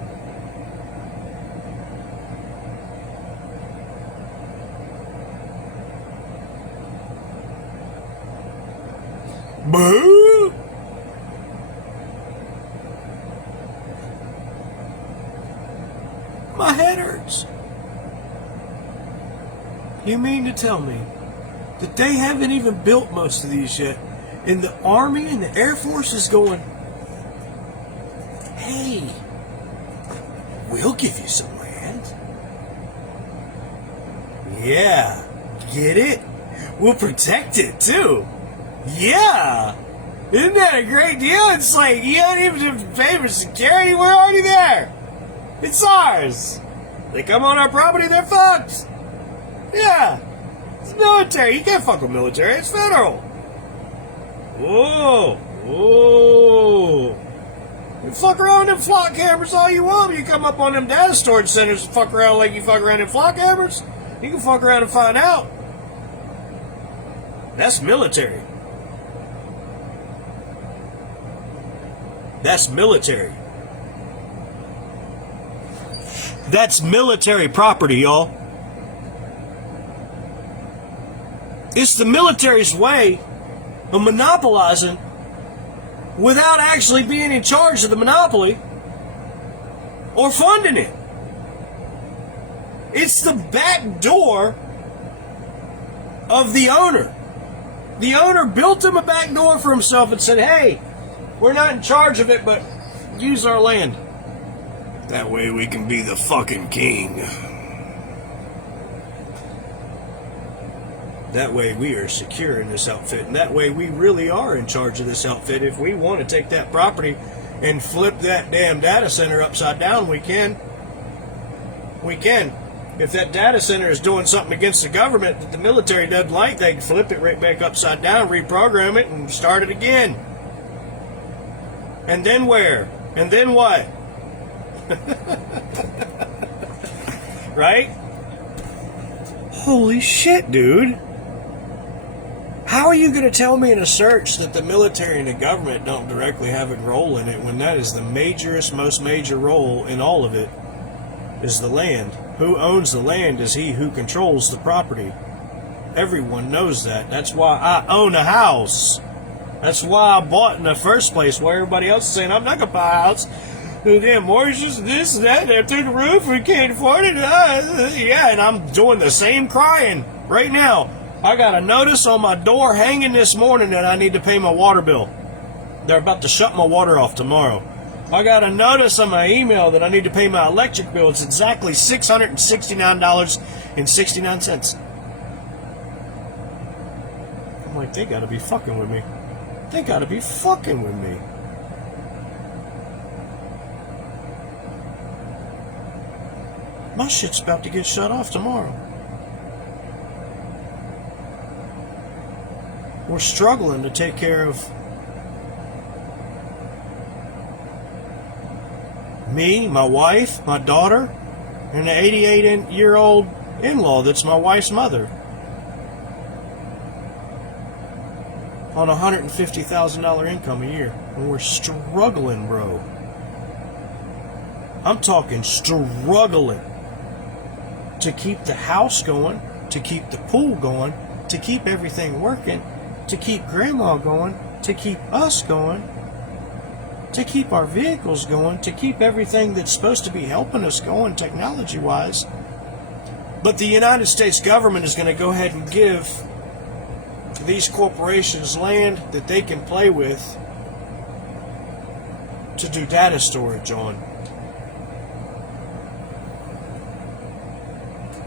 Boo! My head hurts. You mean to tell me that they haven't even built most of these yet, and the Army and the Air Force is going, hey, we'll give you some land. Yeah, get it? We'll protect it too. Yeah. Isn't that a great deal? It's like, you don't even have to pay for security, we're already there. It's ours. They come on our property, they're fucked. Yeah. It's military. You can't fuck with military. It's federal. Whoa. Whoa. You fuck around with them flock cameras all you want. You come up on them data storage centers and fuck around like you fuck around in flock cameras. You can fuck around and find out. That's military. That's military. That's military property, y'all. It's the military's way of monopolizing without actually being in charge of the monopoly or funding it. It's the back door of the owner. The owner built him a back door for himself and said, hey, we're not in charge of it, but use our land. That way we can be the fucking king. That way we are secure in this outfit, and that way we really are in charge of this outfit. If we want to take that property and flip that damn data center upside down, we can. We can. If that data center is doing something against the government that the military doesn't like, they can flip it right back upside down, reprogram it, and start it again. And then where? And then what? Right? Holy shit, dude. How are you going to tell me in a search that the military and the government don't directly have a role in it when that is the most major role in all of it is the land? Who owns the land is he who controls the property. Everyone knows that. That's why I own a house. That's why I bought in the first place, where everybody else is saying, I'm not going to buy a house. The damn mortgages, this and that, they're through the roof, we can't afford it. Yeah, and I'm doing the same crying right now. I got a notice on my door hanging this morning that I need to pay my water bill. They're about to shut my water off tomorrow. I got a notice on my email that I need to pay my electric bill. It's exactly $669.69. I'm like, they gotta be fucking with me. They gotta be fucking with me. My shit's about to get shut off tomorrow. We're struggling to take care of me, my wife, my daughter, and the 88-year-old in-law that's my wife's mother on a $150,000 income a year. And we're struggling, bro. I'm talking struggling to keep the house going, to keep the pool going, to keep everything working, to keep grandma going, to keep us going, to keep our vehicles going, to keep everything that's supposed to be helping us going technology-wise. But the United States government is going to go ahead and give these corporations land that they can play with to do data storage on.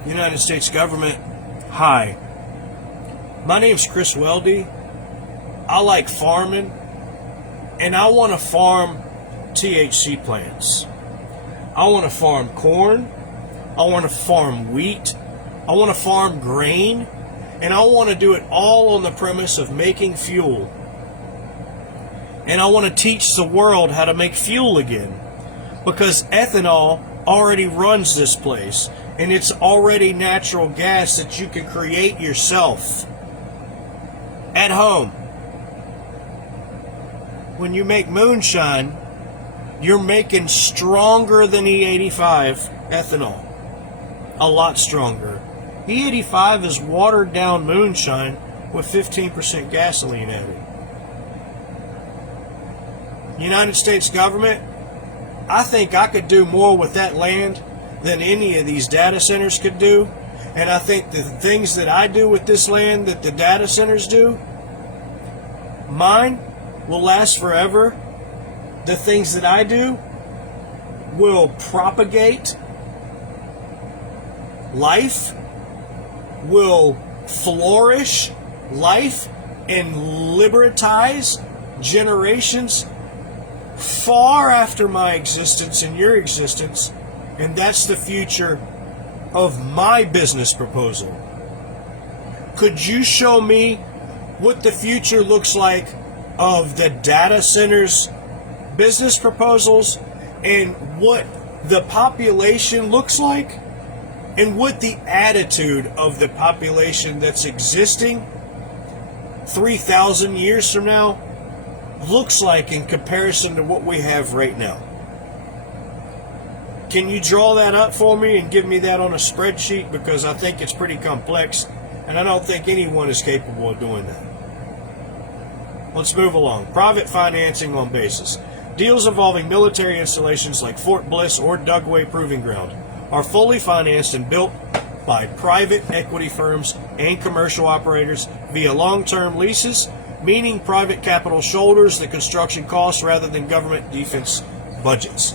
United States government, hi. My name's Chris Weldy. I like farming, and I want to farm THC plants. I want to farm corn. I want to farm wheat. I want to farm grain. And I want to do it all on the premise of making fuel. And I want to teach the world how to make fuel again. Because ethanol already runs this place. And it's already natural gas that you can create yourself at home. When you make moonshine, you're making stronger than E85 ethanol. A lot stronger. E85 is watered down moonshine with 15% gasoline added. United States government, I think I could do more with that land than any of these data centers could do. And I think the things that I do with this land that the data centers do, mine will last forever. The things that I do will propagate life, will flourish life and libertize generations far after my existence and your existence. And that's the future of my business proposal. Could you show me what the future looks like of the data centers business proposals, and what the population looks like, and what the attitude of the population that's existing 3,000 years from now looks like in comparison to what we have right now? Can you draw that up for me and give me that on a spreadsheet? Because I think it's pretty complex, and I don't think anyone is capable of doing that. Let's move along. Private financing on basis. Deals involving military installations like Fort Bliss or Dugway Proving Ground are fully financed and built by private equity firms and commercial operators via long-term leases, meaning private capital shoulders the construction costs rather than government defense budgets.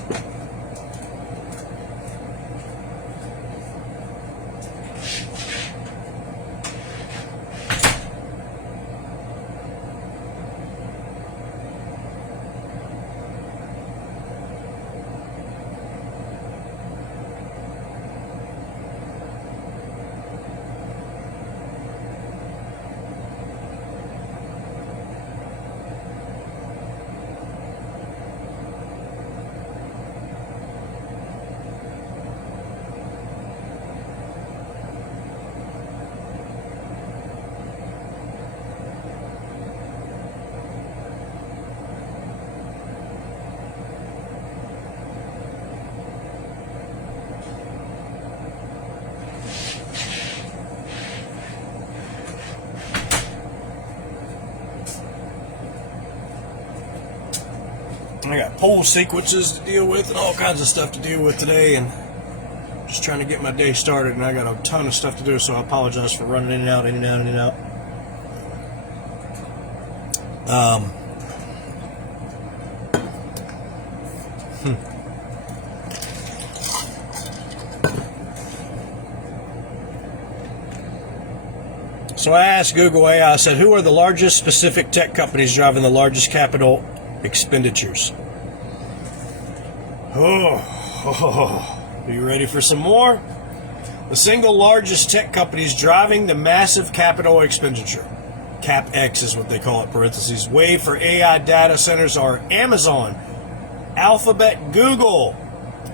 I got poll sequences to deal with and all kinds of stuff to deal with today, and just trying to get my day started, and I got a ton of stuff to do, so I apologize for running in and out, in and out, in and out. So I asked Google AI, I said, who are the largest specific tech companies driving the largest capital expenditures? Are you ready for some more? The single largest tech companies driving the massive capital expenditure, CapEx is what they call it, parentheses, wave for AI data centers are Amazon, Alphabet, Google,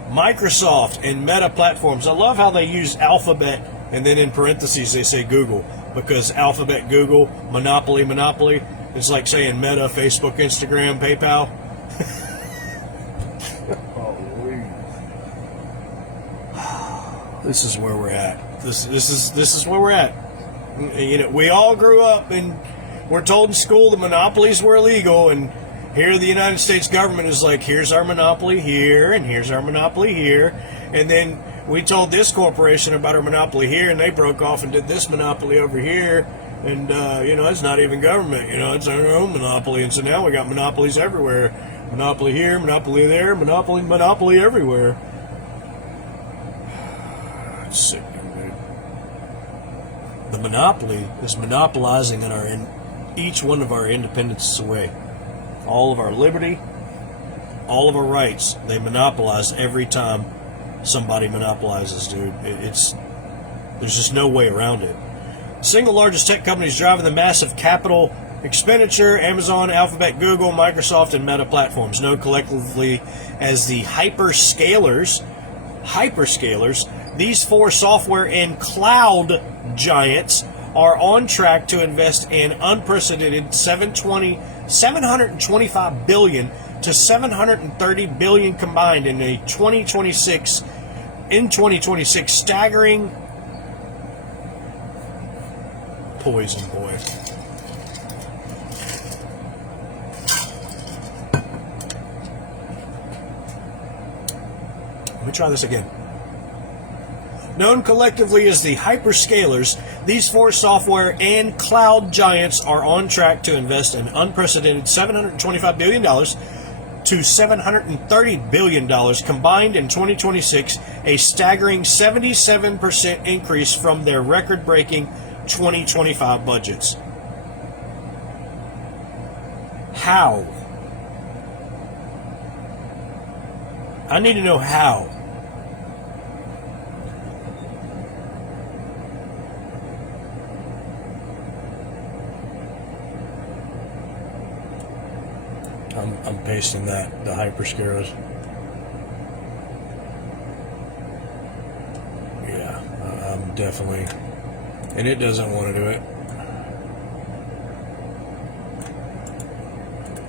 Microsoft, and Meta platforms. I love how they use Alphabet and then in parentheses they say Google, because Alphabet, Google, monopoly, it's like saying Meta, Facebook, Instagram, PayPal. This is where we're at. This is where we're at. You know, we all grew up and we're told in school the monopolies were illegal, and here the United States government is like, here's our monopoly here, and here's our monopoly here, and then we told this corporation about our monopoly here, and they broke off and did this monopoly over here, and you know, it's not even government, you know, it's our own monopoly, and so now we got monopolies everywhere. Monopoly here, monopoly there, monopoly everywhere. It's sickening, dude. The monopoly is monopolizing each one of our independences away. All of our liberty, all of our rights, they monopolize every time somebody monopolizes, dude. There's just no way around it. Single largest tech companies driving the massive capital expenditure: Amazon, Alphabet, Google, Microsoft, and Meta Platforms, known collectively as the hyperscalers. These four software and cloud giants are on track to invest an unprecedented $725 billion to $730 billion combined in 2026, staggering poison, boy. Let me try this again. Known collectively as the hyperscalers, these four software and cloud giants are on track to invest an unprecedented $725 billion to $730 billion combined in 2026, a staggering 77% increase from their record-breaking 2025 budgets. How? I need to know how. I'm pasting that, the hyperscalers. Yeah, I'm definitely, and it doesn't want to do it.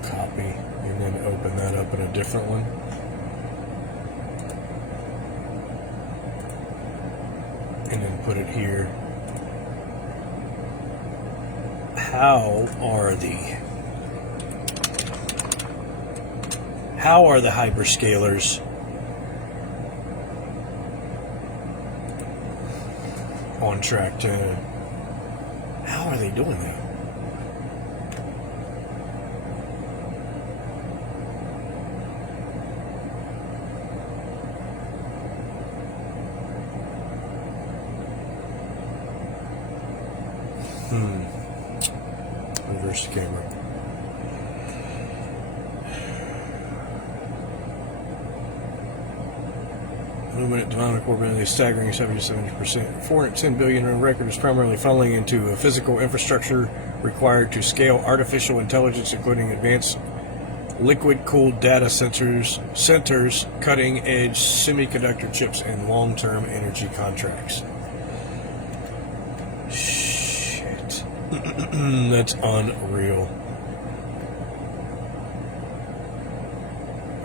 Copy, and then open that up in a different one. And then put it here. How are the hyperscalers on track to? How are they doing that? Reverse the camera. Luminant Divine Incorporated, a staggering 77%. $410 billion in record is primarily funneling into a physical infrastructure required to scale artificial intelligence, including advanced liquid-cooled data centers, cutting-edge semiconductor chips, and long-term energy contracts. Shit. That's unreal.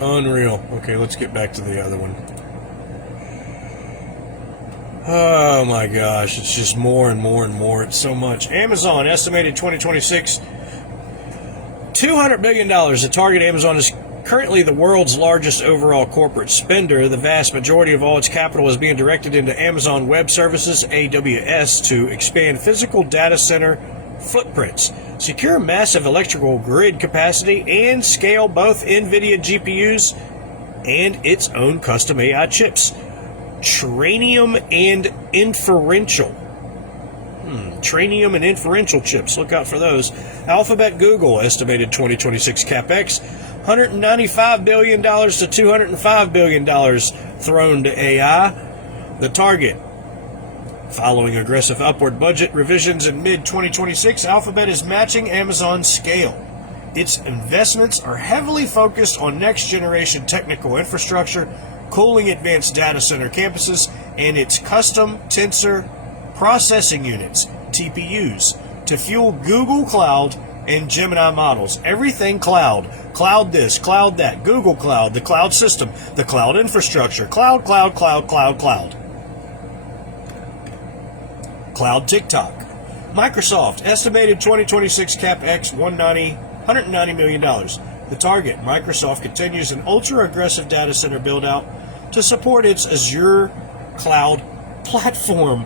Unreal. Okay, let's get back to the other one. Oh my gosh, it's just more and more and more. It's so much. Amazon estimated 2026 $200 billion. The target. Amazon is currently the world's largest overall corporate spender. The vast majority of all its capital is being directed into Amazon Web Services, AWS, to expand physical data center footprints, secure massive electrical grid capacity, and scale both NVIDIA GPUs and its own custom AI chips. Tranium and inferential. Tranium and inferential chips. Look out for those. Alphabet Google estimated 2026 CapEx $195 billion to $205 billion thrown to AI. The target. Following aggressive upward budget revisions in mid-2026, Alphabet is matching Amazon's scale. Its investments are heavily focused on next-generation technical infrastructure, cooling advanced data center campuses, and its custom tensor processing units, TPUs, to fuel Google Cloud and Gemini models. Everything cloud. Cloud this, cloud that. Google Cloud, the cloud system, the cloud infrastructure. Cloud. cloud TikTok. Microsoft, estimated 2026 CapEx $190 million. The target, Microsoft continues an ultra-aggressive data center build-out to support its Azure cloud platform.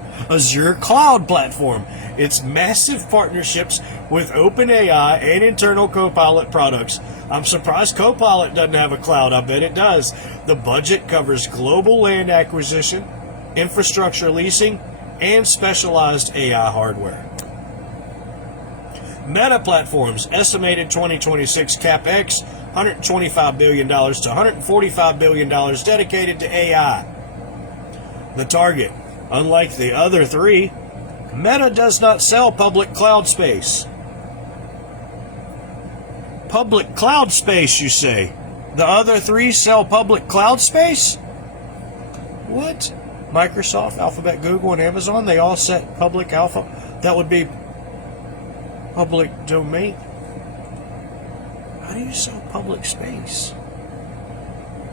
Its massive partnerships with OpenAI and internal Copilot products. I'm surprised Copilot doesn't have a cloud. I bet it does. The budget covers global land acquisition, infrastructure leasing, and specialized AI hardware. Meta Platforms, estimated 2026 CapEx $125 billion to $145 billion dedicated to AI. The target, unlike the other three, Meta does not sell public cloud space. Public cloud space, you say? The other three sell public cloud space? What? Microsoft, Alphabet, Google, and Amazon, they all set public alpha. That would be public domain. How do you sell public space?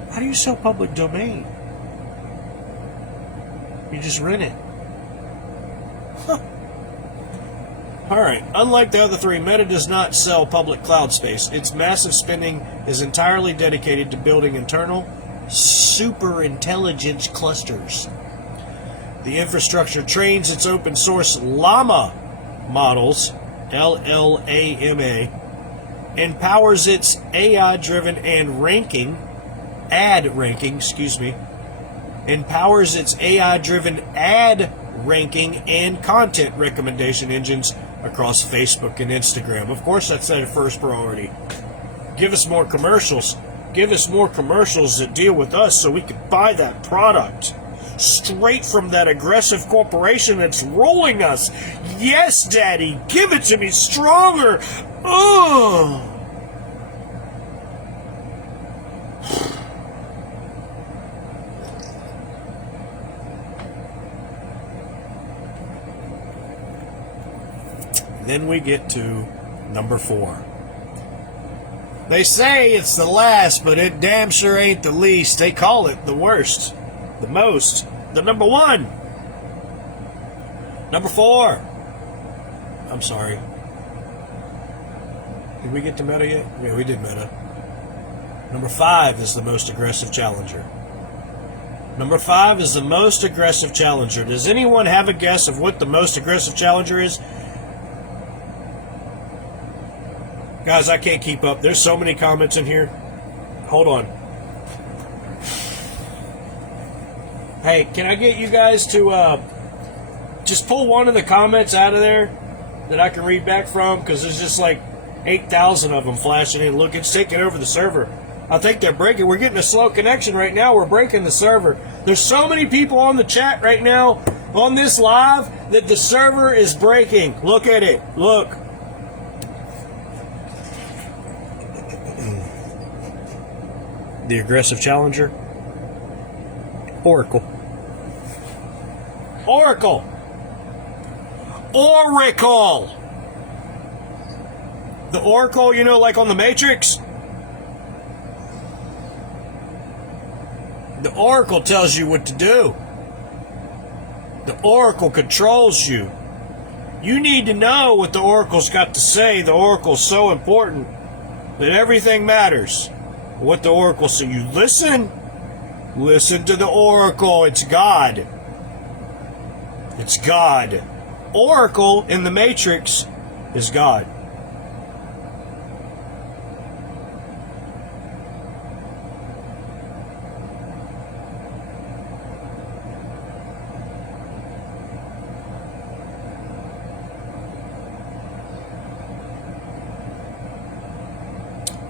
How do you sell public domain? You just rent it. Huh. Alright, unlike the other three, Meta does not sell public cloud space. Its massive spending is entirely dedicated to building internal superintelligence clusters. The infrastructure trains its open source Llama models, LLAMA, and powers its AI-driven empowers its AI-driven ad ranking and content recommendation engines across Facebook and Instagram. Of course, that's their first priority. Give us more commercials. Give us more commercials that deal with us so we can buy that product straight from that aggressive corporation that's rolling us. Yes, Daddy, give it to me stronger. Oh. Then we get to number 4. They say it's the last, but it damn sure ain't the least. They call it the worst, the most, the number 1. Number 4. I'm sorry. Did we get to Meta yet? Yeah, we did Meta. Number 5 is the most aggressive challenger. Number 5 is the most aggressive challenger. Does anyone have a guess of what the most aggressive challenger is? Guys, I can't keep up. There's so many comments in here. Hold on. Hey, can I get you guys to just pull one of the comments out of there that I can read back from? Because there's just like 8,000 of them flashing in. Look, it's taking over the server. I think they're breaking. We're getting a slow connection right now. We're breaking the server. There's so many people on the chat right now on this live that the server is breaking. Look at it. Look. The aggressive challenger, Oracle. Oracle. The Oracle, you know, like on the Matrix. The Oracle tells you what to do. The Oracle controls you. You need to know what the Oracle's got to say. The Oracle's so important that everything matters. What the Oracle says. You listen to the Oracle. It's God. It's God. Oracle in the Matrix is God.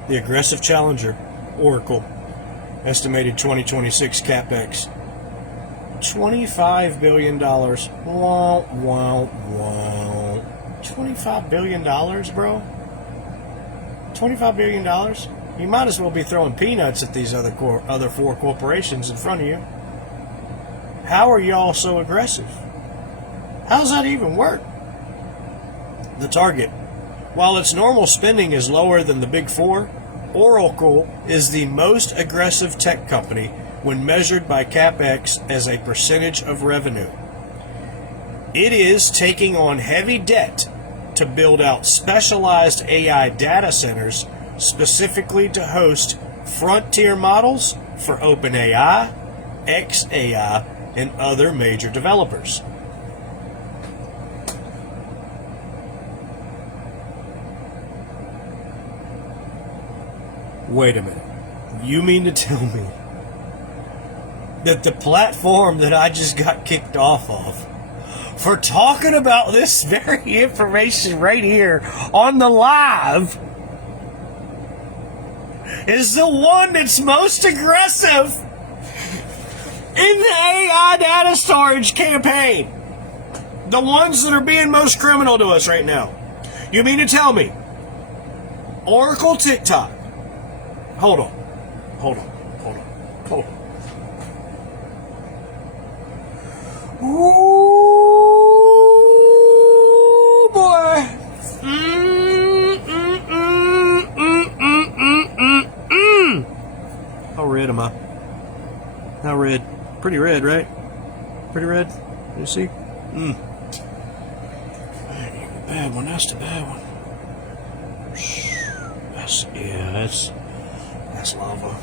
The aggressive challenger, Oracle, estimated 2026 CapEx $25 billion. Wow, wow, wow. $25 billion, bro? $25 billion? You might as well be throwing peanuts at these other 4 corporations in front of you. How are y'all so aggressive? How does that even work? The target. While its normal spending is lower than the Big 4, Oracle is the most aggressive tech company when measured by CapEx as a percentage of revenue. It is taking on heavy debt to build out specialized AI data centers specifically to host frontier models for OpenAI, xAI, and other major developers. Wait a minute. You mean to tell me that the platform that I just got kicked off of for talking about this very information right here on the live is the one that's most aggressive in the AI data storage campaign? The ones that are being most criminal to us right now. You mean to tell me Oracle TikTok? Hold on. Ooh, boy. How red am I? How red? Pretty red, right? Pretty red? You see? That ain't even a bad one. That's the bad one. That's lava.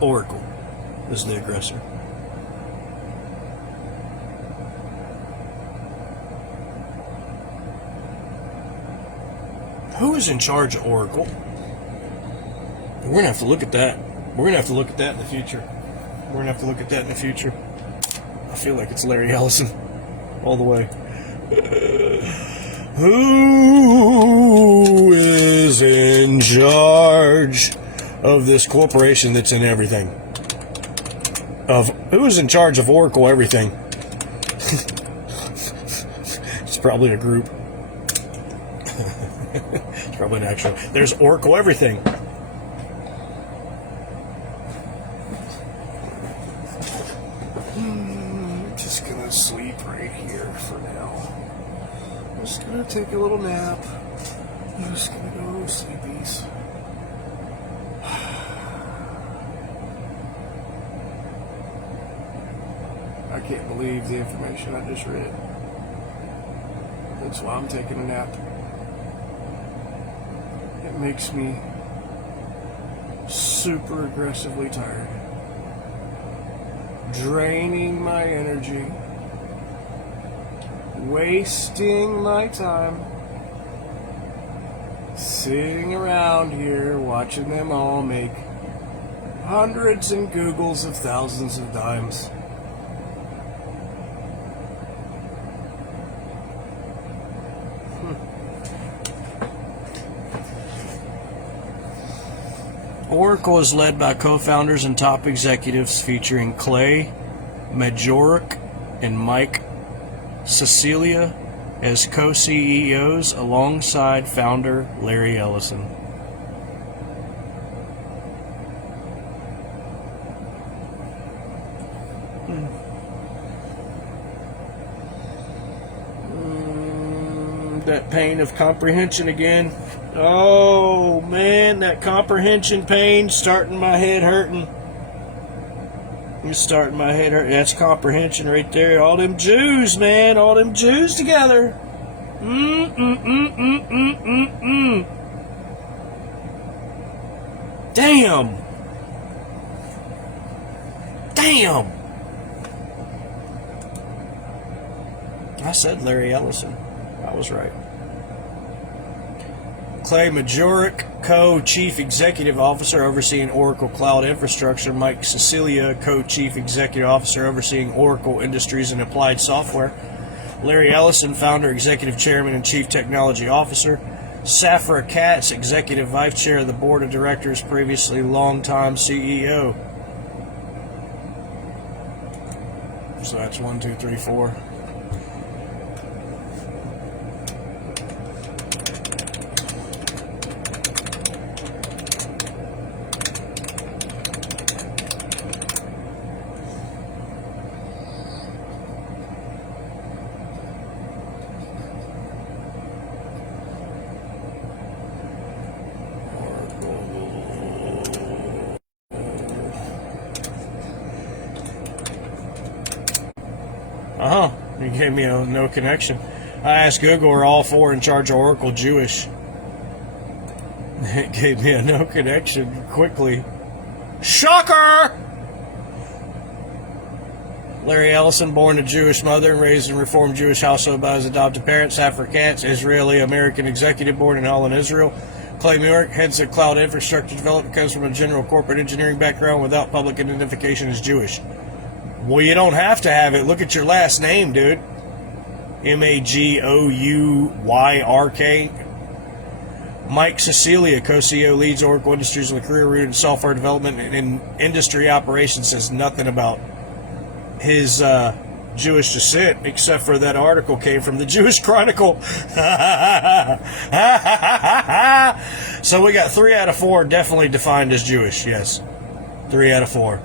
Oracle is the aggressor. Who is in charge of Oracle? We're going to have to look at that. We're going to have to look at that in the future. I feel like it's Larry Ellison all the way. Who is in charge of this corporation that's in everything? Who is in charge of Oracle everything? It's probably a group. It's probably an actual. There's Oracle everything. Just gonna sleep right here for now. Just gonna take a little nap. I'm just gonna go sleepies. I can't believe the information I just read. That's why I'm taking a nap. It makes me super aggressively tired. Draining my energy. Wasting my time. Sitting around here watching them all make hundreds and Googles of thousands of dimes. Oracle is led by co-founders and top executives featuring Clay Majoruk and Mike Cecilia as co-CEOs alongside founder Larry Ellison. That pain of comprehension again. Oh man, that comprehension pain starting my head hurting. It's starting my head hurting. That's comprehension right there. All them Jews, man. All them Jews together. Damn. I said Larry Ellison. I was right. Clay Majoruk, Co-Chief Executive Officer overseeing Oracle Cloud Infrastructure. Mike Cecilia, Co-Chief Executive Officer overseeing Oracle Industries and Applied Software. Larry Ellison, Founder, Executive Chairman, and Chief Technology Officer. Safra Katz, Executive Vice Chair of the Board of Directors, previously longtime CEO. So that's 1, 2, 3, 4. You gave me a no connection. I asked Google, are all four in charge of Oracle Jewish? It gave me a no connection quickly. Shocker! Larry Ellison, born to Jewish mother and raised in Reformed Jewish household by his adopted parents. Afrikaans, Israeli-American executive born in Holland, Israel. Clay Muir, heads of cloud infrastructure development, comes from a general corporate engineering background without public identification as Jewish. Well, you don't have to have it. Look at your last name, dude. Magouyark. Mike Cecilia, co-CEO, leads Oracle Industries with a career-rooted software development and in industry operations. Says nothing about his Jewish descent, except for that article came from the Jewish Chronicle. So we got 3 out of 4 definitely defined as Jewish. Yes, 3 out of 4.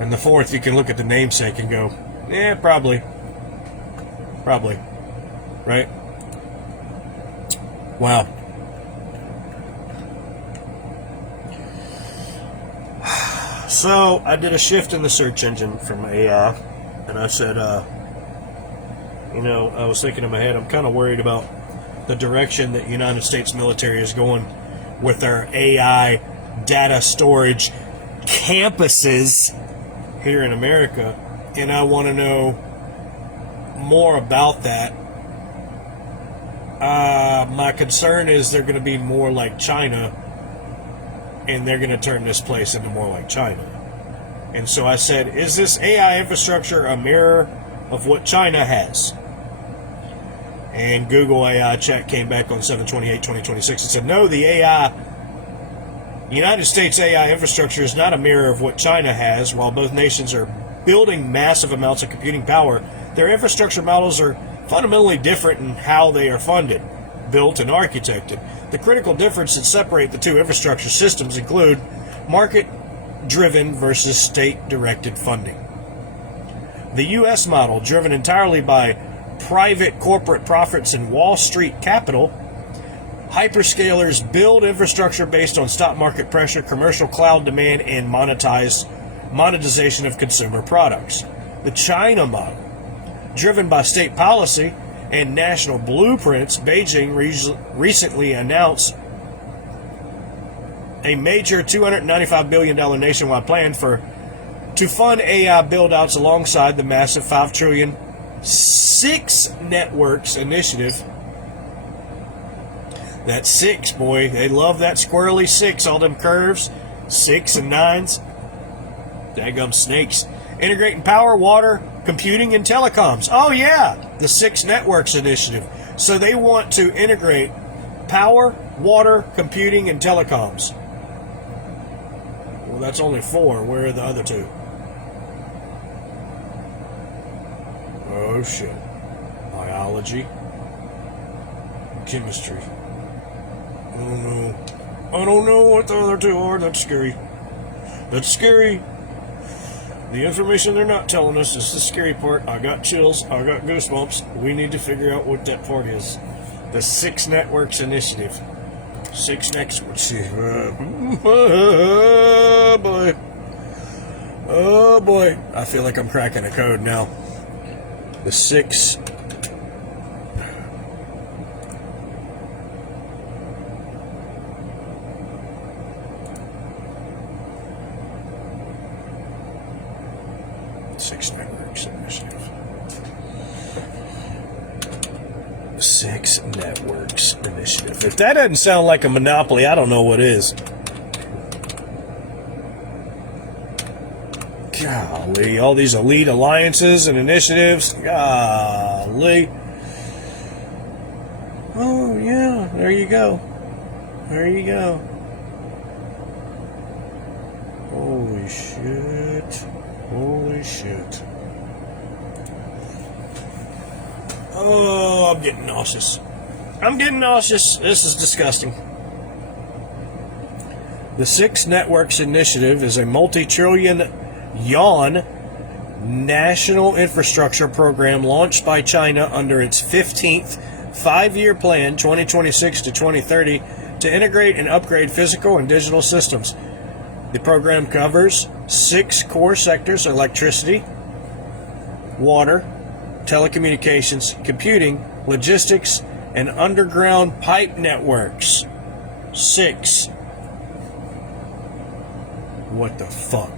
And the 4th, you can look at the namesake and go, yeah, probably, right? Wow. So I did a shift in the search engine from AI, and I said, I was thinking in my head, I'm kind of worried about the direction that United States military is going with their AI data storage campuses here in America, and I want to know more about that. My concern is they're going to be more like China, and they're going to turn this place into more like China. And so I said, is this AI infrastructure a mirror of what China has? And Google AI chat came back on 7/28/2026 and said, no, the United States AI infrastructure is not a mirror of what China has. While both nations are building massive amounts of computing power, their infrastructure models are fundamentally different in how they are funded, built, and architected. The critical difference that separate the two infrastructure systems include market-driven versus state-directed funding. The U.S. model, driven entirely by private corporate profits and Wall Street capital, hyperscalers build infrastructure based on stock market pressure, commercial cloud demand, and monetization of consumer products. The China model, driven by state policy and national blueprints, Beijing recently announced a major $295 billion nationwide plan to fund AI build-outs alongside the massive $5 trillion 6 Networks initiative. That's 6, boy. They love that squirrely 6, all them curves, 6 and 9s. Daggum snakes. Integrating power, water, computing, and telecoms. Oh, yeah, the 6 Networks initiative. So they want to integrate power, water, computing, and telecoms. Well, that's only 4. Where are the other 2? Oh, shit. Biology. Chemistry. I don't know what the other 2 are. That's scary. That's scary. The information they're not telling us is the scary part. I got chills. I got goosebumps. We need to figure out what that part is. The 6 Networks initiative. 6 Networks. Oh, boy. Oh, boy. I feel like I'm cracking a code now. The 6... Networks initiative. 6 Networks initiative. If that doesn't sound like a monopoly, I don't know what is. Golly, all these elite alliances and initiatives. Golly. Oh, yeah, there you go. There you go. Holy shit. Holy shit. Oh, I'm getting nauseous. This is disgusting. The 6 Networks initiative is a multi-trillion yuan national infrastructure program launched by China under its 15th 5-year plan, 2026 to 2030, to integrate and upgrade physical and digital systems. The program covers 6 core sectors: electricity, water, telecommunications, computing, logistics, and underground pipe networks. 6. What the fuck?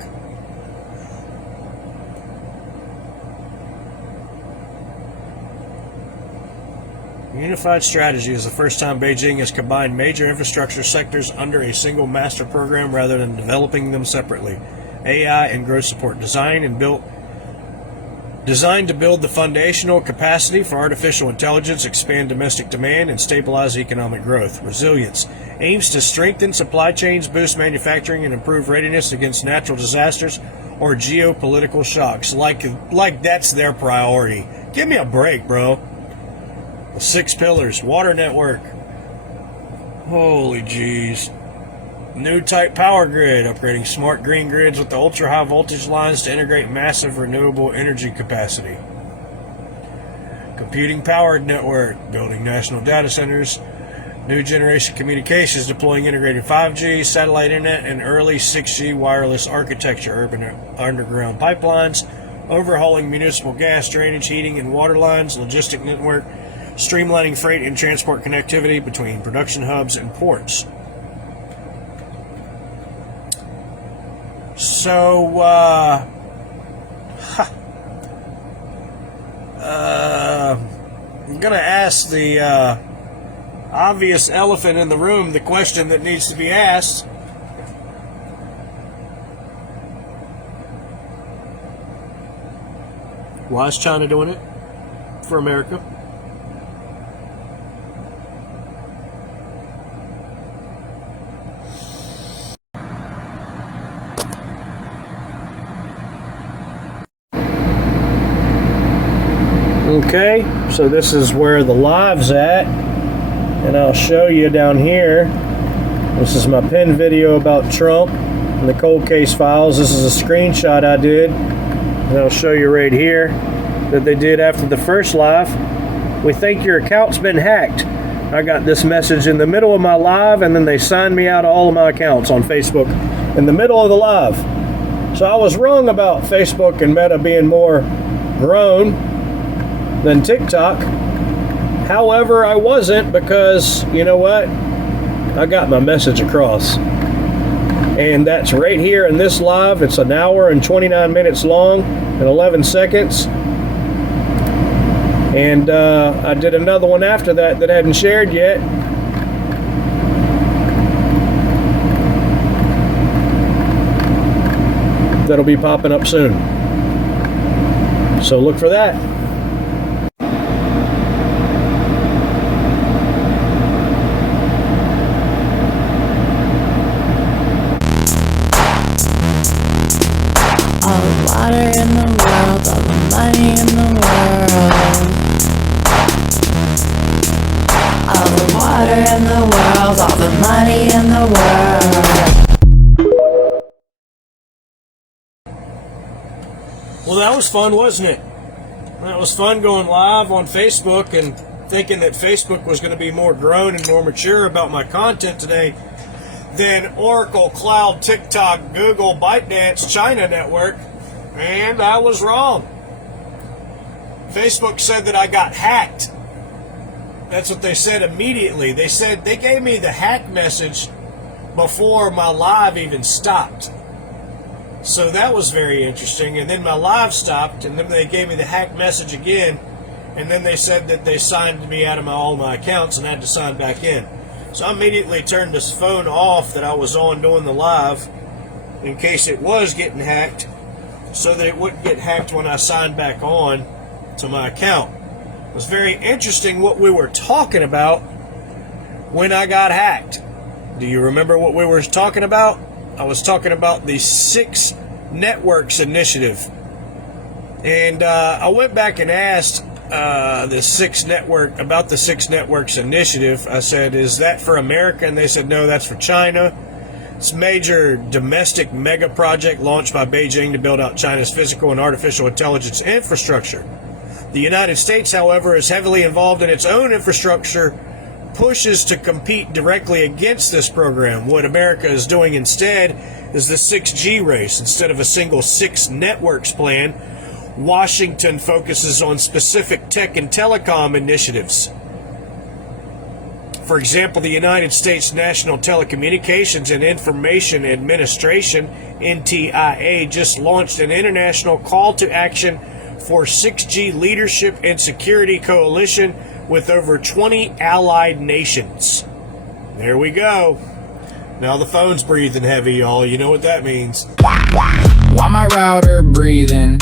Unified strategy is the first time Beijing has combined major infrastructure sectors under a single master program rather than developing them separately. AI and growth support designed to build the foundational capacity for artificial intelligence, expand domestic demand, and stabilize economic growth. Resilience aims to strengthen supply chains, boost manufacturing, and improve readiness against natural disasters or geopolitical shocks. Like that's their priority. Give me a break, bro. The 6 pillars. Water network. Holy jeez. New type power grid. Upgrading smart green grids with the ultra high voltage lines to integrate massive renewable energy capacity. Computing powered network. Building national data centers. New generation communications. Deploying integrated 5G, satellite internet, and early 6G wireless architecture. Urban underground pipelines. Overhauling municipal gas drainage, heating, and water lines. Logistic network. Streamlining freight and transport connectivity between production hubs and ports. So, I'm going to ask the obvious elephant in the room the question that needs to be asked. Why is China doing it for America? Okay, so this is where the live's at, and I'll show you down here. This is my pinned video about Trump and the cold case files. This is a screenshot I did, and I'll show you right here that they did after the first live. We think your account's been hacked. I got this message in the middle of my live, and then they signed me out of all of my accounts on Facebook in the middle of the live. So I was wrong about Facebook and Meta being more grown than TikTok. However, I wasn't, because you know what? I got my message across. And that's right here in this live. It's an hour and 29 minutes long and 11 seconds. And I did another one after that that I hadn't shared yet. That'll be popping up soon. So look for that. All the water in the world, all the money in the world. All the water in the world, all the money in the world. Well, that was fun, wasn't it? That was fun going live on Facebook and thinking that Facebook was going to be more grown and more mature about my content today than Oracle, Cloud, TikTok, Google, ByteDance, China Network, and I was wrong. Facebook said that I got hacked. That's what they said immediately. They said they gave me the hack message before my live even stopped. So that was very interesting. And then my live stopped, and then they gave me the hack message again, and then they said that they signed me out of all my accounts and had to sign back in. So I immediately turned this phone off that I was on doing the live in case it was getting hacked, so that it wouldn't get hacked when I signed back on to my account. It was very interesting what we were talking about when I got hacked. Do you remember what we were talking about? I was talking about the 6 Networks initiative. And I went back and asked the 6 Networks initiative. I said, is that for America? And they said, no, that's for China. It's a major domestic mega project launched by Beijing to build out China's physical and artificial intelligence infrastructure. The United States, however, is heavily involved in its own infrastructure pushes to compete directly against this program. What America is doing instead is the 6G race. Instead of a single 6 networks plan, Washington focuses on specific tech and telecom initiatives. For example, the United States National Telecommunications and Information Administration, NTIA, just launched an international call to action for 6G leadership and security coalition with over 20 allied nations. There we go. Now the phone's breathing heavy, y'all. You know what that means. Why my router breathing?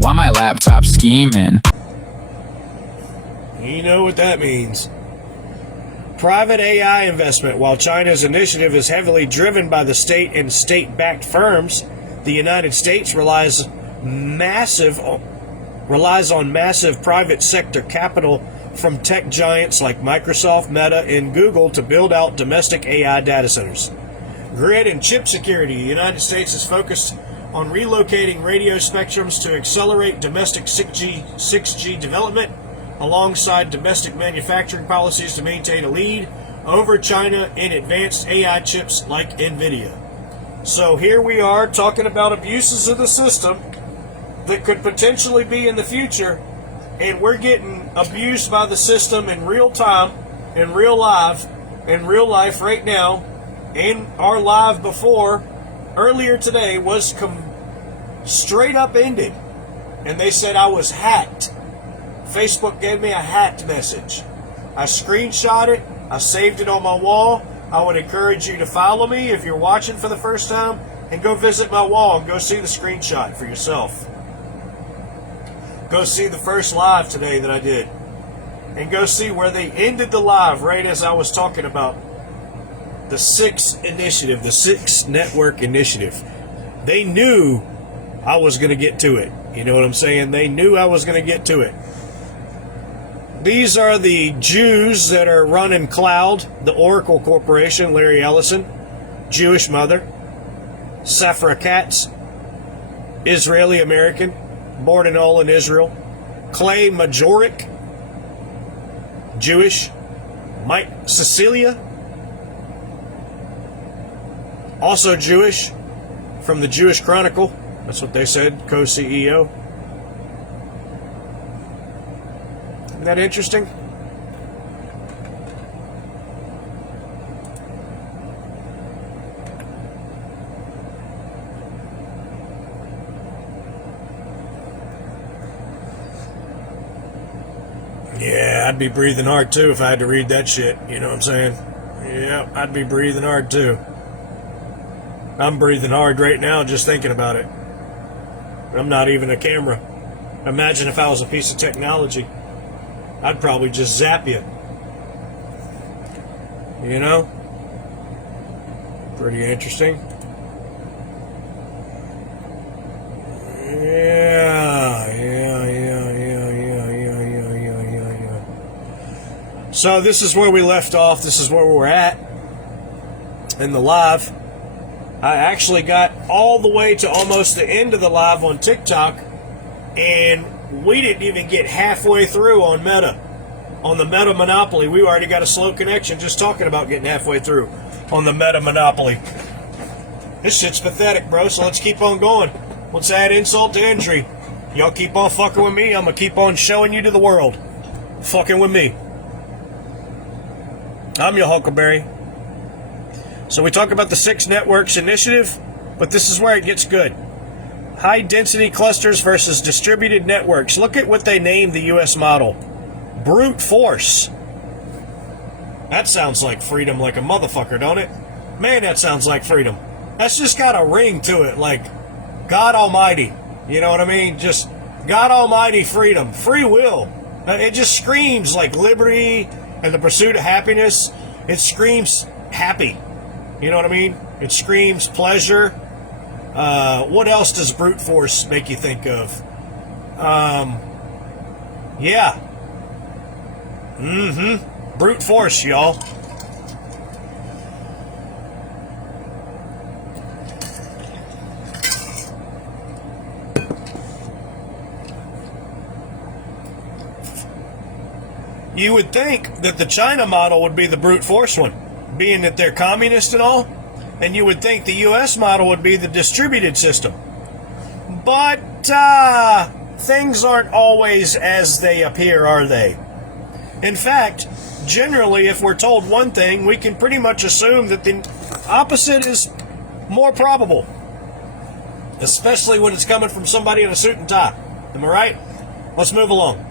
Why my laptop scheming? You know what that means. Private AI investment. While China's initiative is heavily driven by the state and state-backed firms, the United States relies on massive private sector capital from tech giants like Microsoft, Meta, and Google to build out domestic AI data centers. Grid and chip security. The United States is focused on relocating radio spectrums to accelerate domestic 6G development, alongside domestic manufacturing policies to maintain a lead over China in advanced AI chips like NVIDIA. So here we are talking about abuses of the system that could potentially be in the future, and we're getting abused by the system in real time, in real life right now, and our live before, earlier today, was straight up ended. And they said I was hacked. Facebook gave me a hacked message. I screenshot it. I saved it on my wall. I would encourage you to follow me if you're watching for the first time, and go visit my wall and go see the screenshot for yourself. Go see the first live today that I did, and go see where they ended the live right as I was talking about the 6 initiative, the 6 network initiative. They knew I was going to get to it. You know what I'm saying? They knew I was going to get to it. These are the Jews that are running Cloud, the Oracle Corporation, Larry Ellison, Jewish mother, Safra Katz, Israeli American, born in Ulm, Israel, Clay Majorik, Jewish, Mike Cecilia, also Jewish, from the Jewish Chronicle. That's what they said, co-CEO. Isn't that interesting? Yeah, I'd be breathing hard too if I had to read that shit. You know what I'm saying? Yeah, I'd be breathing hard too. I'm breathing hard right now just thinking about it. I'm not even a camera. Imagine if I was a piece of technology. I'd probably just zap you. You know? Pretty interesting. Yeah. So this is where we left off. This is where we're at in the live. I actually got all the way to almost the end of the live on TikTok, and we didn't even get halfway through on Meta. On the Meta Monopoly, we already got a slow connection just talking about getting halfway through on the Meta Monopoly. This shit's pathetic, bro, so let's keep on going. Let's add insult to injury. Y'all keep on fucking with me, I'm going to keep on showing you to the world. Fucking with me. I'm your Huckleberry. So we talk about the 6 networks initiative, but this is where it gets good. High density clusters versus distributed networks. Look at what they named the U.S. model. Brute force. That sounds like freedom like a motherfucker, don't it? Man, that sounds like freedom. That's just got a ring to it, like God Almighty. You know what I mean? Just God Almighty freedom. Free will. It just screams like liberty and the pursuit of happiness. It screams happy. You know what I mean? It screams pleasure. What else does brute force make you think of? Yeah. Brute force, y'all. You would think that the China model would be the brute force one, being that they're communist and all, and you would think the U.S. model would be the distributed system. But But things aren't always as they appear, are they? In fact, generally, if we're told one thing, we can pretty much assume that the opposite is more probable. Especially when it's coming from somebody in a suit and tie. Am I right? Let's move along.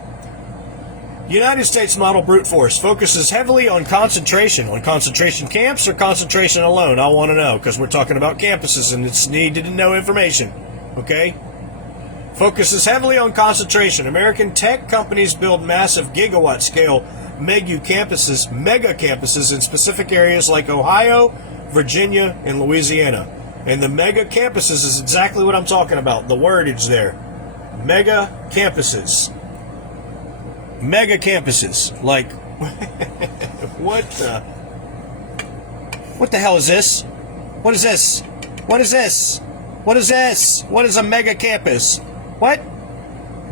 United States model brute force focuses heavily on concentration. On concentration camps or concentration alone? I want to know, because we're talking about campuses and it's needed to know information. Okay? Focuses heavily on concentration. American tech companies build massive gigawatt-scale mega campuses in specific areas like Ohio, Virginia, and Louisiana. And the mega campuses is exactly what I'm talking about. The wordage there. Mega campuses. Mega campuses. Like, what the hell is this? What is this? What is this? What is this? What is a mega campus? What?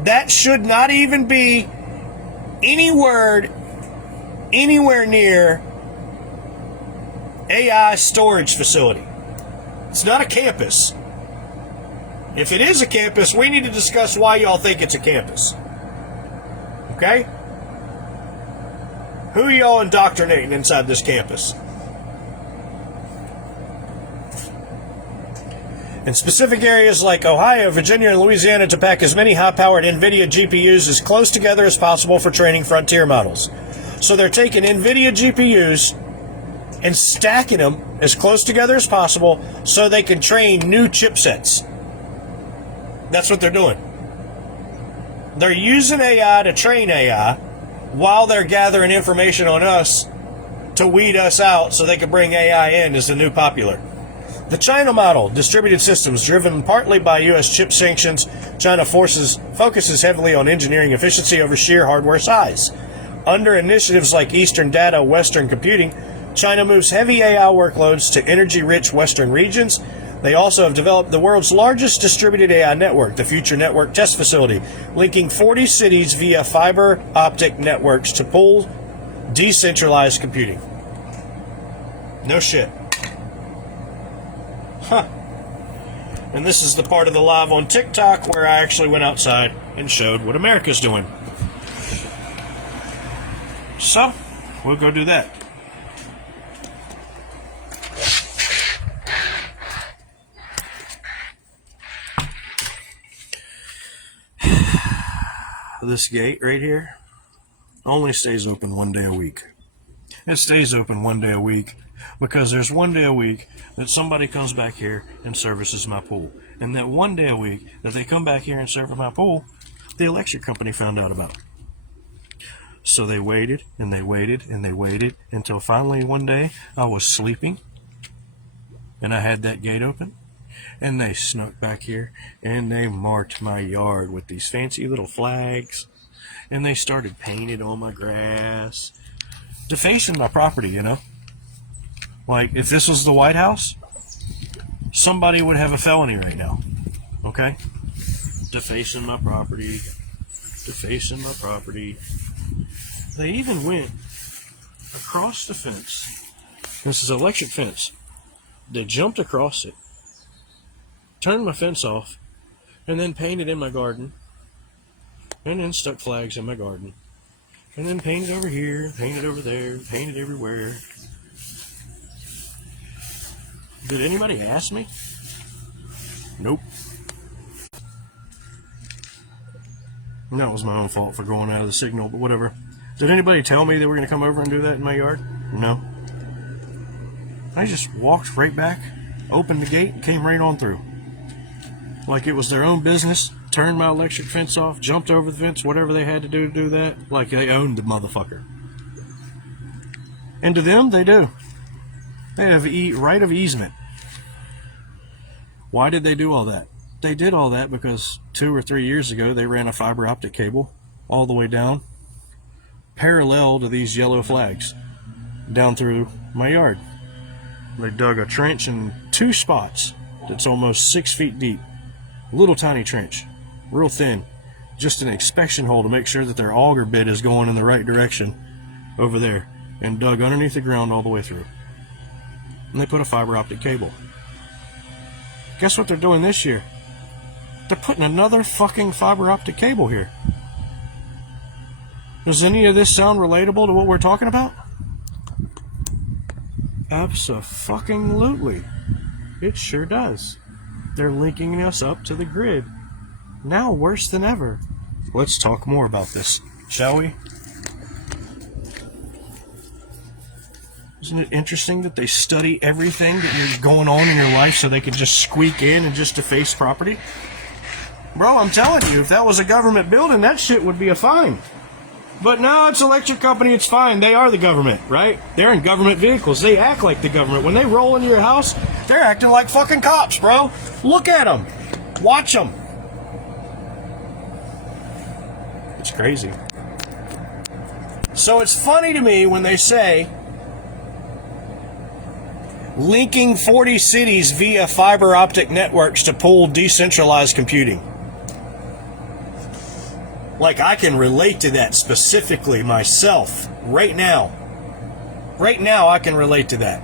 That should not even be any word anywhere near AI storage facility. It's not a campus. If it is a campus, we need to discuss why y'all think it's a campus. Okay? Who are y'all indoctrinating inside this campus? In specific areas like Ohio, Virginia, and Louisiana to pack as many high-powered NVIDIA GPUs as close together as possible for training frontier models. So they're taking NVIDIA GPUs and stacking them as close together as possible so they can train new chipsets. That's what they're doing. They're using AI to train AI while they're gathering information on us to weed us out so they can bring AI in as the new popular. The China model, distributed systems driven partly by U.S. chip sanctions, China focuses heavily on engineering efficiency over sheer hardware size. Under initiatives like Eastern Data, Western Computing, China moves heavy AI workloads to energy-rich Western regions. They also have developed the world's largest distributed AI network, the Future Network Test Facility, linking 40 cities via fiber optic networks to pool decentralized computing. No shit. Huh. And this is the part of the live on TikTok where I actually went outside and showed what America's doing. So, we'll go do that. This gate right here only stays open one day a week. It stays open one day a week because there's one day a week that somebody comes back here and services my pool. And that one day a week that they come back here and service my pool, the electric company found out about. So they waited and they waited and they waited until finally one day I was sleeping and I had that gate open. And they snuck back here and they marked my yard with these fancy little flags. And they started painting on my grass. Defacing my property, you know. Like, if this was the White House, somebody would have a felony right now. Okay? Defacing my property. Defacing my property. They even went across the fence. This is an electric fence. They jumped across it. Turned my fence off, and then painted in my garden, and then stuck flags in my garden, and then painted over here, painted over there, painted everywhere. Did anybody ask me? Nope. And that was my own fault for going out of the signal, but whatever. Did anybody tell me they were going to come over and do that in my yard? No. I just walked right back, opened the gate, and came right on through. Like it was their own business, turned my electric fence off, jumped over the fence, whatever they had to do that, like they owned the motherfucker. And to them, they do. They have right of easement. Why did they do all that? They did all that because 2 or 3 years ago, they ran a fiber optic cable all the way down, parallel to these yellow flags, down through my yard. They dug a trench in 2 spots that's almost 6 feet deep. Little tiny trench, real thin, just an inspection hole to make sure that their auger bit is going in the right direction over there, and dug underneath the ground all the way through. And they put a fiber optic cable. Guess what they're doing this year? they're putting another fucking fiber optic cable here. Does any of this sound relatable to what we're talking about? Abso-fucking-lutely. It sure does. They're linking us up to the grid. Now worse than ever. Let's talk more about this, shall we? Isn't it interesting that they study everything that you're going on in your life so they can just squeak in and just deface property? Bro, I'm telling you, if that was a government building, that shit would be a fine. But no, it's an electric company, it's fine. They are the government, right? They're in government vehicles. They act like the government. When they roll into your house, they're acting like fucking cops, bro. Look at them. Watch them. It's crazy. So it's funny to me when they say linking 40 cities via fiber optic networks to pool decentralized computing. Like I can relate to that specifically myself right now. Right now I can relate to that.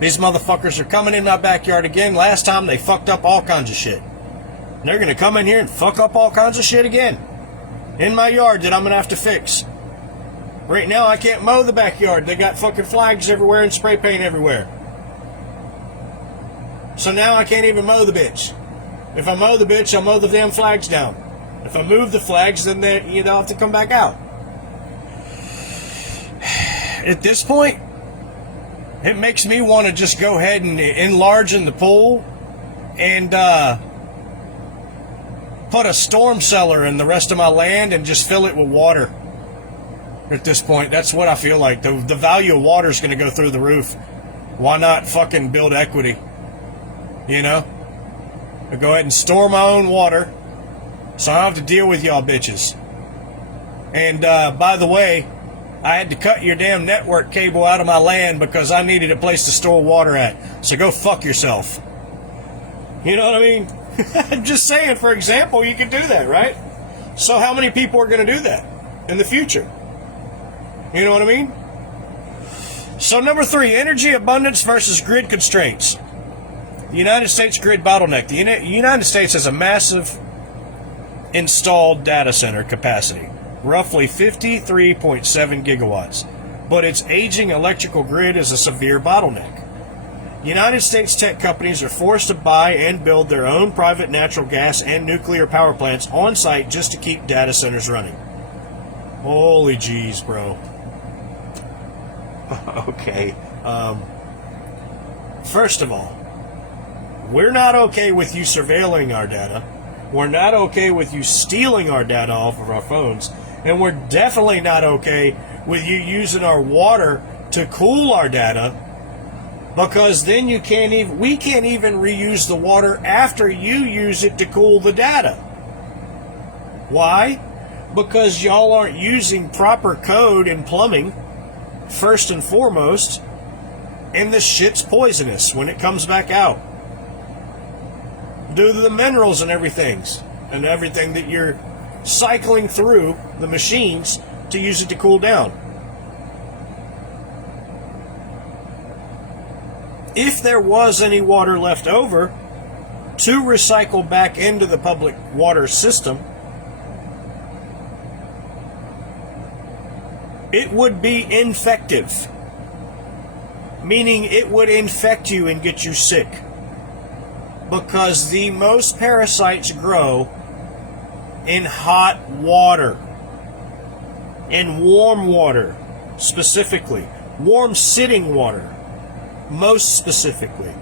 These motherfuckers are coming in my backyard again. Last time they fucked up all kinds of shit. And they're going to come in here and fuck up all kinds of shit again. In my yard that I'm going to have to fix. Right now I can't mow the backyard. They got fucking flags everywhere and spray paint everywhere. So now I can't even mow the bitch. If I mow the bitch, I'll mow the damn flags down. If I move the flags, then they'll have to come back out. At this point, it makes me want to just go ahead and enlarge in the pool and put a storm cellar in the rest of my land and just fill it with water. At this point, that's what I feel like. The value of water is going to go through the roof. Why not fucking build equity? You know? I'll go ahead and store my own water so I don't have to deal with y'all bitches. And by the way, I had to cut your damn network cable out of my land because I needed a place to store water at. So go fuck yourself. You know what I mean? I'm just saying, for example, you could do that, right? So how many people are going to do that in the future? You know what I mean? So number 3, energy abundance versus grid constraints. The United States grid bottleneck. The United States has a massive installed data center capacity, roughly 53.7 gigawatts, but its aging electrical grid is a severe bottleneck. United States tech companies are forced to buy and build their own private natural gas and nuclear power plants on site just to keep data centers running. Holy jeez, bro. Okay. First of all, we're not okay with you surveilling our data. We're not okay with you stealing our data off of our phones. And we're definitely not okay with you using our water to cool our data, because then we can't even reuse the water after you use it to cool the data. Why? Because y'all aren't using proper code in plumbing, first and foremost, and the shit's poisonous when it comes back out. Due to the minerals and everything that you're cycling through the machines to use it to cool down. If there was any water left over to recycle back into the public water system, it would be infective, meaning it would infect you and get you sick. Because the most parasites grow in hot water, in warm water specifically, warm sitting water most specifically.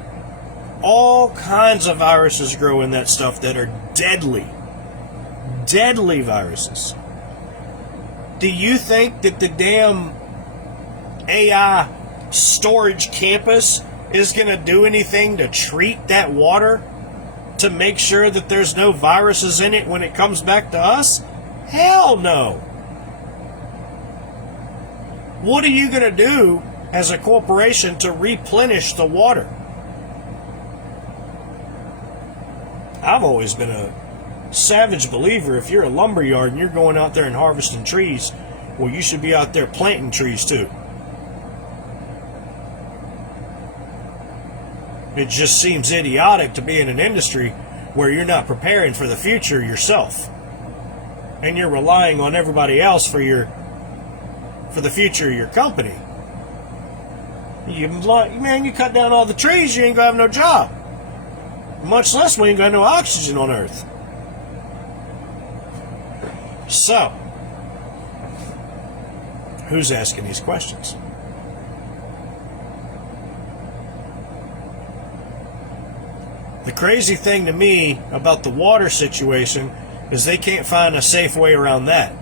All kinds of viruses grow in that stuff that are deadly viruses. Do you think that the damn AI storage campus is going to do anything to treat that water to make sure that there's no viruses in it when it comes back to us? Hell no. What are you going to do as a corporation to replenish the water? I've always been a savage believer, if you're a lumberyard and you're going out there and harvesting trees, well, you should be out there planting trees too. It just seems idiotic to be in an industry where you're not preparing for the future yourself, and you're relying on everybody else for the future of your company. You cut down all the trees, you ain't gonna have no job. Much less we ain't got no oxygen on Earth. So, who's asking these questions? The crazy thing to me about the water situation is they can't find a safe way around that.